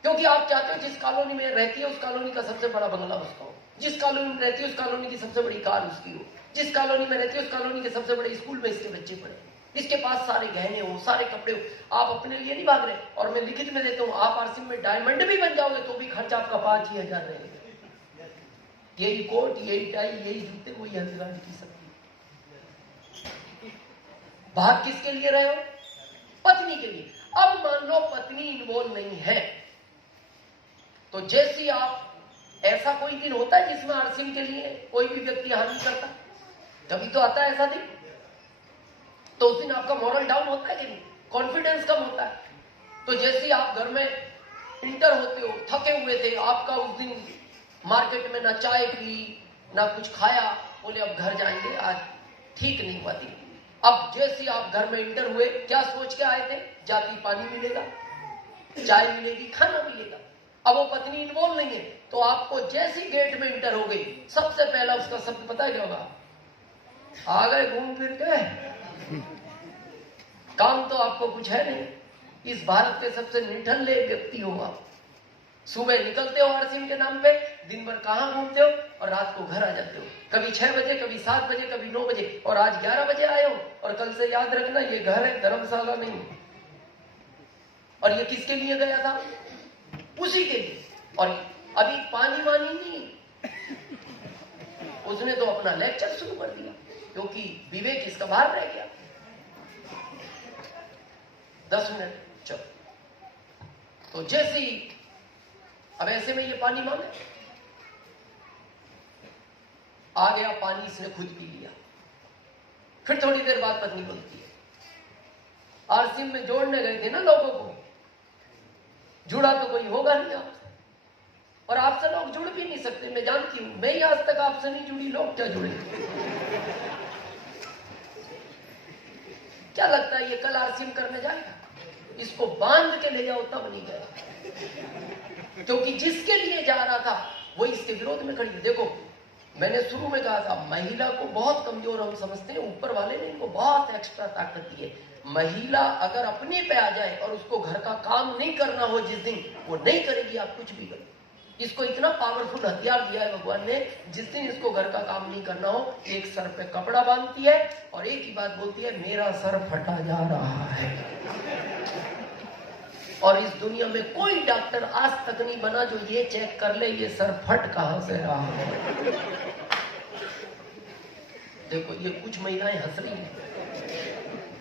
क्योंकि आप चाहते हो जिस कॉलोनी में रहती है उस कॉलोनी का सबसे बड़ा बंगला उसका हो, जिस कॉलोनी में रहती है उस कॉलोनी की सबसे बड़ी कार उसकी हो, जिस कॉलोनी में रहती है उस कॉलोनी के सबसे बड़े स्कूल में इसके बच्चे पढ़े, इसके पास सारे गहने हो, सारे कपड़े हो। आप अपने लिए नहीं भाग रहे। और मैं लिखित में देता हूं, आप आरसीएम में डायमंड भी बन जाओगे तो भी खर्च आपका 5,000 रहेगा। यही कोट, यही टाई, यही जूते, वही हेल्थ गार्ड की सब्जी। भाग किसके लिए रहे हो? पत्नी के लिए। अब मान लो पत्नी इन्वॉल्व नहीं है, तो जैसे आप, ऐसा कोई दिन होता है जिसमें आरसीएम के लिए कोई भी व्यक्ति हार नहीं करता? कभी तो आता है ऐसा दिन। तो उस दिन आपका मॉरल डाउन होता है कि नहीं? कॉन्फिडेंस कम होता है। तो जैसे आप घर में इंटर होते हो, थके हुए थे, आपका उस दिन मार्केट में ना चाय पी ना कुछ खाया, बोले अब घर जाएंगे, आज ठीक नहीं हुआ दिन। अब जैसे आप घर में इंटर हुए, क्या सोच के आए थे? जाती पानी मिलेगा, चाय मिलेगी, खाना मिलेगा। अब वो पत्नी इन्वॉल्व नहीं है, तो आपको जैसी गेट में इंटर हो गई, सबसे पहला उसका शब्द पता है क्या होगा? आ गए घूम फिर के। काम तो आपको कुछ है नहीं, इस भारत के सबसे निठल्ले व्यक्ति हो आप। सुबह निकलते हो आरसीएम के नाम पे, दिन भर कहां घूमते हो और रात को घर आ जाते हो, कभी 6 बजे, कभी 7 बजे, कभी 9 बजे, और आज 11 बजे आए हो। और कल से याद रखना, ये घर है, धर्मशाला नहीं। और ये किसके लिए गया था? उसी के लिए। और अभी पानी वानी नहीं, उसने तो अपना लेक्चर शुरू कर दिया, क्योंकि विवेक इसका बाहर रह गया। 10 मिनट चलो, तो जैसे ही अब ऐसे में ये पानी मांगे, आ गया पानी, इसने खुद पी लिया। फिर थोड़ी देर बाद पत्नी बोलती है, आरसीएम में जोड़ने गए थे ना लोगों को, जुड़ा तो कोई होगा नहीं आपसे, और आपसे लोग जुड़ भी नहीं सकते, मैं जानती हूं। मैं ही आज तक आपसे नहीं जुड़ी, लोग क्या जुड़े? क्या लगता है ये कल आरसीएम करने जाएगा? इसको बांध के ले जाओ तब नहीं गया, क्योंकि जिसके लिए जा रहा था वो इसके विरोध में खड़ी है। देखो, मैंने शुरू में कहा था, महिला को बहुत कमजोर हम समझते हैं, ऊपर वाले ने इनको बहुत एक्स्ट्रा ताकत दी है। महिला अगर अपने पे आ जाए और उसको घर का काम नहीं करना हो जिस दिन, वो नहीं करेगी, आप कुछ भी करो। इसको इतना पावरफुल हथियार दिया है भगवान ने, जिस दिन इसको घर का काम नहीं करना हो, एक सर पे कपड़ा बांधती है और एक ही बात बोलती है, मेरा सर फटा जा रहा है। और इस दुनिया में कोई डॉक्टर आज तक नहीं बना जो ये चेक कर ले ये सर फट कहां से रहा है। देखो, ये कुछ महिलाएं हंस रही हैं,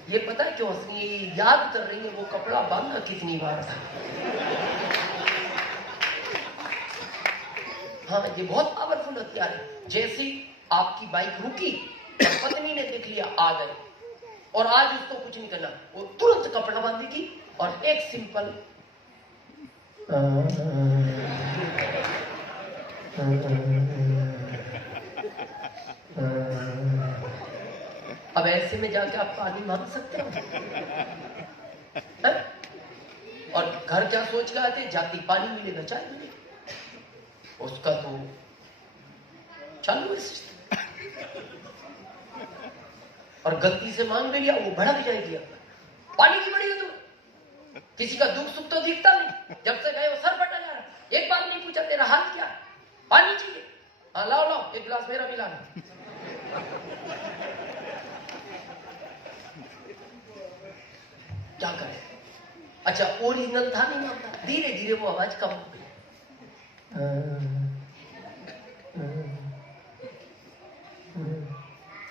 ये पता है क्यों हंस रही है? ये याद कर रही है वो कपड़ा बांधा कितनी बार था। हाँ, ये बहुत पावरफुल हथियार है। जैसी आपकी बाइक रुकी, पत्नी ने देख लिया आ गए, और आज उसको कुछ नहीं करना, वो तुरंत कपड़ा बांधेगी और एक सिंपल अब ऐसे में जाके आप पानी मांग सकते हो? और घर क्या सोच के आते, जाती पानी मिलेगा, चाय मिलेगी, उसका तो चालू है सिस्टम। और गलती से मांग लिया, वो भड़क जाएगी, पानी की बड़ी है तुम। किसी का दुख सुख तो दिखता नहीं, जब से गए वो सर फटा जा रहा, एक बार नहीं पूछा तेरा हाल क्या, पानी चाहिए, हाँ लाओ लाओ, एक गिलास मेरा भी लाना। क्या करें? अच्छा, ओरिजिनल था नहीं मानता, धीरे धीरे वो आवाज कम हो गई।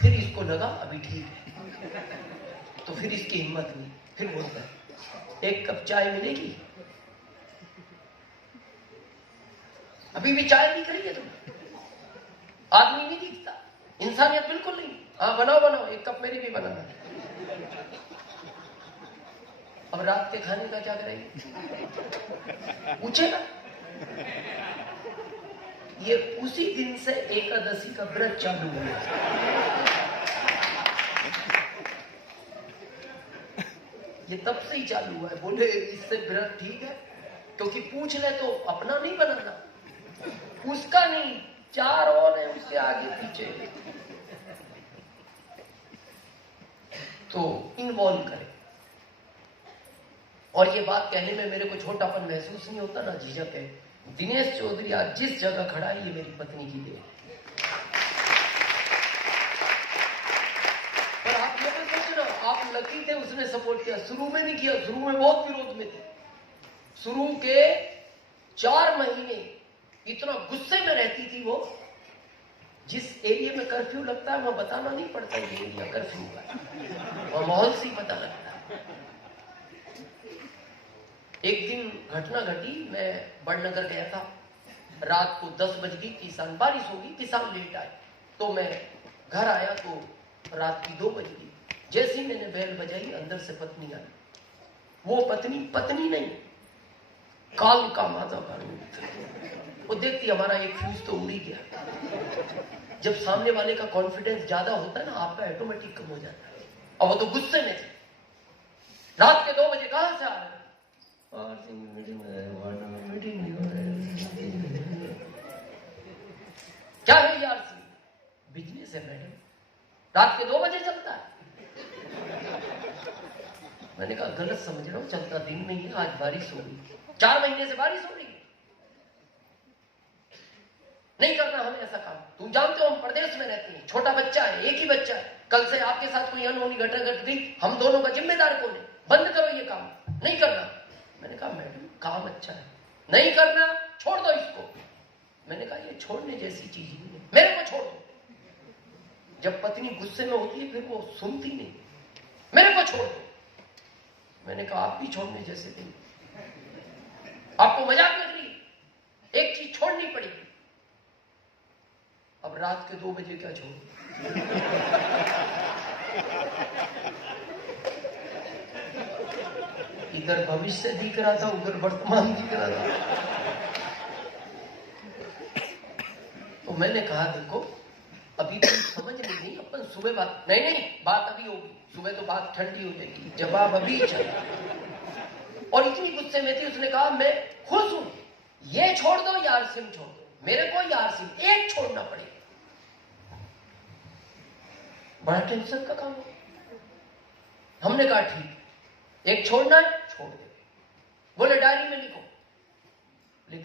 फिर इसको लगा अभी ठीक है, तो फिर इसकी हिम्मत हुई, फिर बोलता है, एक कप चाय मिलेगी? अभी भी चाय नहीं करेंगे तुम? आदमी नहीं दिखता, इंसानियत बिल्कुल नहीं। हाँ बनाओ बनाओ, एक कप मेरी भी बनाना। अब रात के खाने का क्या करेंगे? पूछेगा। ये उसी दिन से एकादशी का व्रत चालू हुआ। ये तब से ही चालू हुआ है। बोले इससे व्रत ठीक है, क्योंकि पूछ ले तो अपना नहीं बनाना, उसका नहीं, 4 और है उसके आगे पीछे, तो इन्वॉल्व करे। और ये बात कहने में मेरे को छोटापन महसूस नहीं होता, ना झिझक है। दिनेश चौधरी आज जिस जगह खड़ा है, ये मेरी पत्नी की देन। पर आप ये भी सोचना, आप लकी थे, उसने सपोर्ट किया। शुरू में नहीं किया, शुरू में बहुत विरोध में थे। शुरू के 4 महीने इतना गुस्से में रहती थी वो जिस एरिया में कर्फ्यू लगता है वह बताना नहीं पड़ता ये एरिया कर्फ्यू का, वह माहौल से ही पता लगता है। एक दिन घटना घटी, मैं बड़नगर गया था, रात को 10 बज गई, किसान बारिश होगी, किसान लेट आए, तो मैं घर आया तो रात की 2 बज गई। जैसे ही मैंने बेल बजाई अंदर से पत्नी आई। वो पत्नी नहीं, काल का माता का रूप। वो देखती हमारा एक फ्यूज तो उड़ ही गया। जब सामने वाले का कॉन्फिडेंस ज्यादा होता है ना, आपका ऑटोमेटिक कम हो जाता है। और वो तो गुस्से में थी। रात के 2 बजे कहां से आ रहे? क्या है यार सी? बिजनेस है मैडम, रात के 2 बजे चलता है। मैंने कहा गलत समझ रहा हूं, चलता दिन में ही। आज बारिश हो गई, 4 महीने से बारिश हो रही है। नहीं करना हमें ऐसा काम। तुम जानते हो हम प्रदेश में रहते हैं, छोटा बच्चा है, एक ही बच्चा है। कल से आपके साथ कोई अनहोनी घटना घट गई, हम दोनों का जिम्मेदार कौन है? बंद करो ये काम, नहीं करना। मैंने कहा मैडम काम अच्छा है, नहीं करना, छोड़ दो इसको। मैंने कहा ये छोड़ने जैसी चीज नहीं है, मेरे को छोड़ दो। जब पत्नी गुस्से में होती है फिर वो सुनती नहीं, मेरे को छोड़ दो। मैंने कहा आप भी छोड़ने जैसे नहीं, आपको मजाक लग रही, एक चीज छोड़नी पड़ेगी। अब रात के 2 बजे क्या छोड़? इधर भविष्य दिख रहा था, उधर वर्तमान दिख रहा था। तो मैंने कहा देखो अभी तुम समझ नहीं, अपन सुबह बात नहीं, बात अभी होगी, सुबह तो बात ठंडी हो जाएगी, जवाब अभी चाहिए। और इतनी गुस्से में थी, उसने कहा मैं खुश हूं, ये छोड़ दो यार सिम छोड़ दो, मेरे को यार सिम एक छोड़ना पड़ेगा। बड़ा टेंशन का काम है। हमने कहा ठीक, एक छोड़ना है छोड़ दे। बोले डायरी में लिखो, लिख।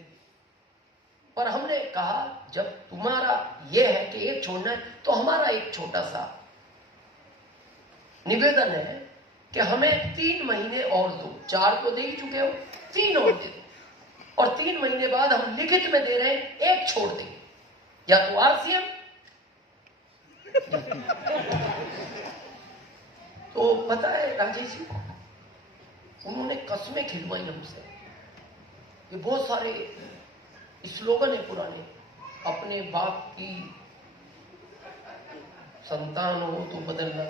पर हमने कहा जब तुम्हारा यह है कि एक छोड़ना है, तो हमारा एक छोटा सा निवेदन है कि हमें 3 महीने और दो। 4 तो दे ही चुके हो, 3 और दे दो। और 3 महीने बाद हम लिखित में दे रहे हैं, एक छोड़ देंगे, या तो आरसीएम। तो पता है राजेश जी, उन्होंने कस्में खिलवाई हमसे। ये बहुत सारे स्लोगन है पुराने, अपने बाप की संतान हो तो बदलना,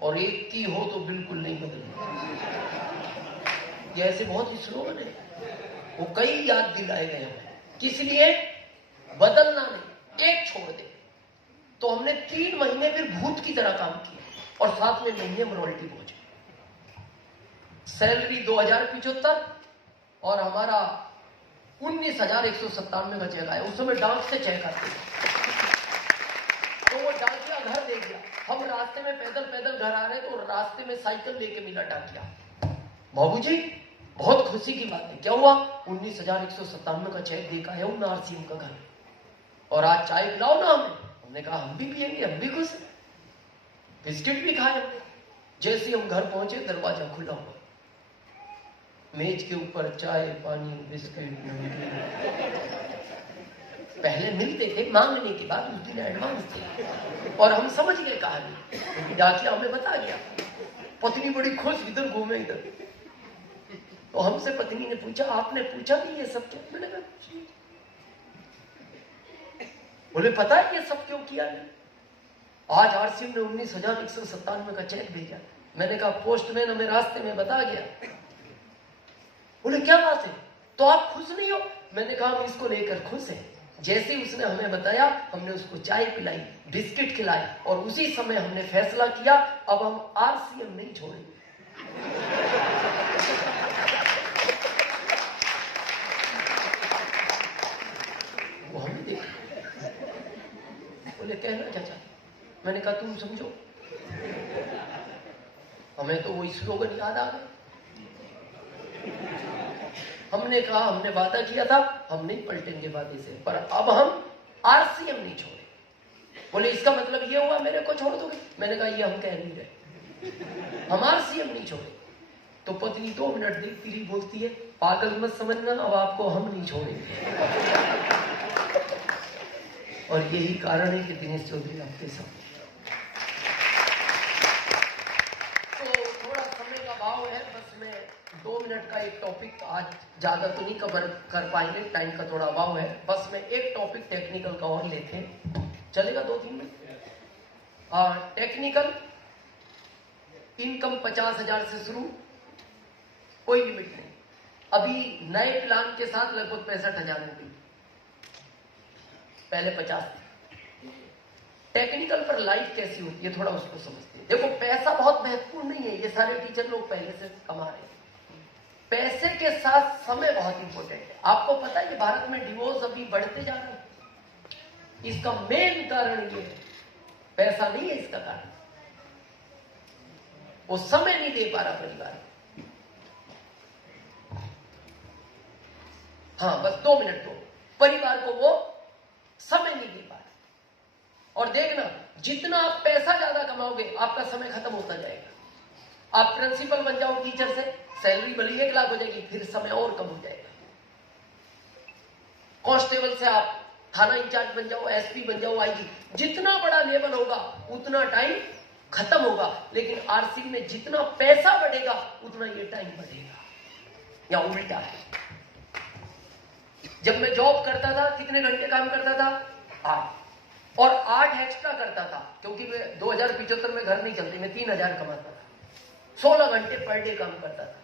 और एक की हो तो बिल्कुल नहीं बदलना। ये ऐसे बहुत स्लोगन है, वो कई याद दिलाए गए हमें। किस लिए? बदलना नहीं, एक छोड़ दे। तो हमने 3 महीने फिर भूत की तरह काम किया, और 7वें महीने में रॉयल्टी पहुंचे। सैलरी 2075 और हमारा 19,197 का चेक आया। उस समय डाक से चेक आते, तो वो डाकिया घर दे गया। हम रास्ते में पैदल घर आ रहे, तो रास्ते में साइकिल लेके मिला डाकिया। बाबूजी बहुत खुशी की बात है। क्या हुआ? 19,197 का चेक देखा है उन आरसीएम का घर, और आज चाय पिलाओ ना हमें। हमने कहा हम भी पियेंगे, हम भी खुश हैं। बिस्किट भी खाए हमने। जैसे हम घर पहुंचे, दरवाजा खुला हुआ, मेज के ऊपर चाय पानी बिस्किट नमकीन। पहले मिलते थे, मांगने के बाद उस दिन एडवांस थे, और हम समझ गए कहानी, क्योंकि डाकिया हमें बता गया। पत्नी बड़ी खुश, इधर घूमे इधर। तो हमसे पत्नी ने पूछा, आपने पूछा नहीं ये सब क्यों? मैंने कहा बोले पता है ये सब क्यों किया है? आज आरसीएम ने 19,197 का चेक भेजा। मैंने कहा पोस्टमैन हमें रास्ते में बता गया। बोले क्या बात है, तो आप खुश नहीं हो? मैंने कहा हम इसको लेकर खुश हैं। जैसे ही उसने हमें बताया, हमने उसको चाय पिलाई, बिस्किट खिलाई, और उसी समय हमने फैसला किया अब हम आरसीएम नहीं छोड़ेंगे। वो हमने देखा। बोले कहना क्या चाहते? मैंने कहा तुम समझो। हमें तो वो स्लोगन याद आ गया। हमने कहा हमने वादा किया था, हम नहीं पलटेंगे वादे से, पर अब हम आरसीएम नहीं छोड़े। बोले इसका मतलब ये हुआ मेरे को छोड़ दोगे? मैंने कहा ये हम कह नहीं रहे, हम आरसीएम नहीं छोड़े। तो पत्नी 2 मिनट देखती रही, बोलती है पागल मत समझना, अब आपको हम नहीं छोड़ेंगे। और यही कारण है कि दिनेश चौधरी आपके साथ। तो थोड़ा समय का अभाव है, बस मैं 2 मिनट का एक टॉपिक, आज ज्यादा तो नहीं कवर कर पाएंगे, टाइम का थोड़ा अभाव है, बस मैं एक टॉपिक टेक्निकल का और लेते हैं, चलेगा 2-3 मिनट। टेक्निकल इनकम 50,000 से शुरू, कोई लिमिट नहीं। अभी नए प्लान के साथ लगभग 65,000 हो गई, पहले 50 थी। टेक्निकल पर लाइफ कैसी होती है थोड़ा उसको समझते हैं। देखो पैसा बहुत महत्वपूर्ण नहीं है, ये सारे टीचर लोग पहले से कमा रहे हैं। पैसे के साथ समय बहुत इंपॉर्टेंट है। आपको पता है कि भारत में डिवोर्स अभी बढ़ते जा रहे हैं, इसका मेन कारण ये है, पैसा नहीं है इसका कारण, वो समय नहीं दे पा रहा परिवार। हाँ बस 2 मिनट दो, परिवार को वो समय नहीं दे पा रहा। और देखना, जितना आप पैसा ज्यादा कमाओगे आपका समय खत्म होता जाएगा। आप प्रिंसिपल बन जाओ टीचर से, सैलरी भले 1 लाख हो जाएगी, फिर समय और कम हो जाएगा। कांस्टेबल से आप थाना इंचार्ज बन जाओ, एसपी बन जाओ, आईजी, जितना बड़ा लेवल होगा उतना टाइम खत्म होगा। लेकिन आरसी में जितना पैसा बढ़ेगा उतना ये टाइम बढ़ेगा, या उल्टा है। जब मैं जॉब करता था कितने घंटे काम करता था? 8, और 8 एक्स्ट्रा करता था, क्योंकि मैं 2075 में घर नहीं चलती, मैं 3,000 कमाता था, 16 घंटे पर डे काम करता था।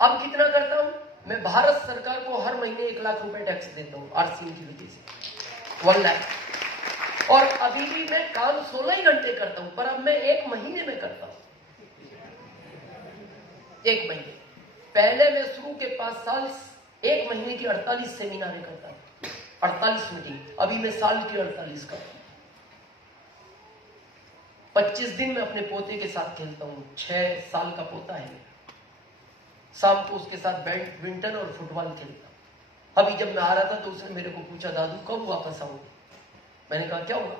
अब कितना करता हूं मैं? भारत सरकार को हर महीने 1 लाख रुपए टैक्स देता हूं आरसीएम की वजह से, 1 लाख। और अभी भी मैं काम 16 ही घंटे करता हूं, पर अब मैं 1 महीने में करता हूं, 1 महीने। पहले मैं शुरू के 5 साल 1 महीने की 48 सेमिनारें करता था, 48 मीटिंग। अभी मैं साल की 48 करता हूं। 25 दिन मैं अपने पोते के साथ खेलता हूं, 6 साल का पोता है मेरा। शाम को उसके साथ बैडमिंटन और फुटबॉल खेलता हूं। अभी जब मैं आ रहा था तो उसने मेरे को पूछा, दादू कब वापस आओगे? मैंने कहा क्या हुआ?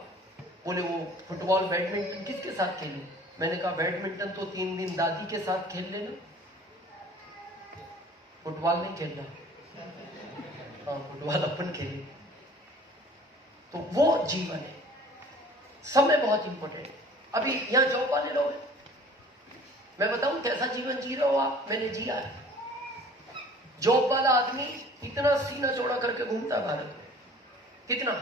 बोले वो फुटबॉल बैडमिंटन किसके साथ खेलूं? मैंने कहा बैडमिंटन तो 3 दिन दादी के साथ खेल लेना, फुटबॉल नहीं खेलना। हाँ फुटबॉल अपन खेले। तो वो जीवन है, समय बहुत इंपॉर्टेंट है। अभी यहां जॉब वाले लोग हैं, मैं बताऊं कैसा जीवन जी रहे हो आप, मैंने जिया है। जॉब वाला आदमी इतना सीना चौड़ा करके घूमता है भारत में, कितना,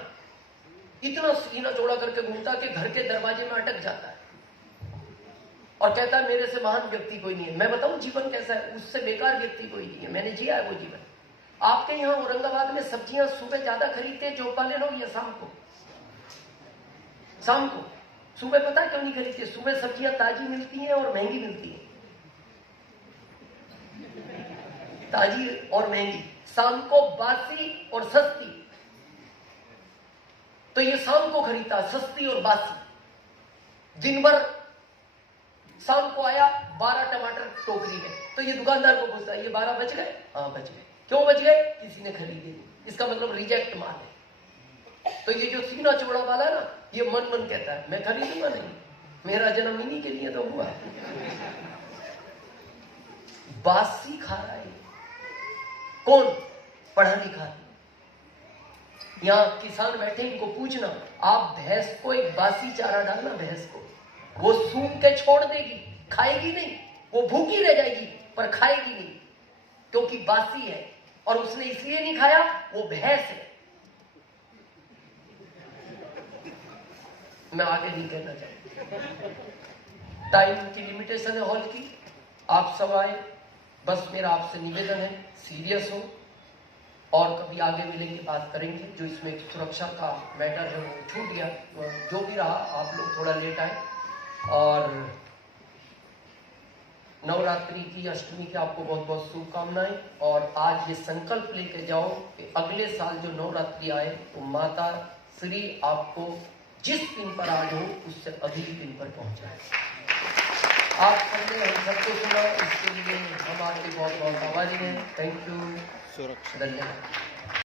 इतना सीना चौड़ा करके घूमता कि घर के दरवाजे में अटक जाता है और कहता है मेरे से महान व्यक्ति कोई नहीं है। मैं बताऊं जीवन कैसा है, उससे बेकार व्यक्ति कोई नहीं है, मैंने जिया है वो जीवन। आपके यहां औरंगाबाद में सब्जियां सुबह ज्यादा खरीदते हैं जॉब वाले लोग या शाम को? शाम को। सुबह पता है क्यों नहीं खरीदते? सुबह सब्जियां ताजी मिलती हैं और महंगी मिलती है, ताजी और महंगी। शाम को बासी और सस्ती, तो ये शाम को खरीदता सस्ती और बासी। दिन भर शाम को आया 12 टमाटर टोकरी में, तो ये दुकानदार को पूछता है ये 12 बच गए? हाँ बच गए। क्यों बच गए? किसी ने खरीदे नहीं, इसका मतलब रिजेक्ट माल है। तो ये जो सीना चौड़ा वाला ना, ये मन मन कहता है मैं खरीदूंगा नहीं, मेरा जन्म इन्हीं के लिए तो हुआ। बासी खा रहा है कौन? पढ़ा लिखा। यहां किसान बैठे, इनको पूछना, आप भैंस को एक बासी चारा डालना, भैंस को, वो सूंघ के छोड़ देगी, खाएगी नहीं, वो भूखी रह जाएगी पर खाएगी नहीं, क्योंकि बासी है। और उसने इसलिए नहीं खाया, वो भैंस है। मैं आगे नहीं कहना चाहता, टाइम की लिमिटेशन है हॉल की। आप सब आए, बस मेरा आपसे निवेदन है सीरियस हो, और कभी आगे मिलेंगे बात करेंगे। जो इसमें एक सुरक्षा का मैटर है वो छूट गया, जो भी रहा, आप लोग थोड़ा लेट आए। और नवरात्रि की, अष्टमी की आपको बहुत बहुत शुभकामनाएं। और आज ये संकल्प लेके जाओ कि अगले साल जो नवरात्रि आए तो माता श्री आपको जिस पिन पर आज हो उससे अगली पिन पर पहुंचाए। आप सबने हम सबको सुना, इसके लिए हम आपके बहुत बहुत आभारी हैं। थैंक यू, सुरक्षा। धन्यवाद।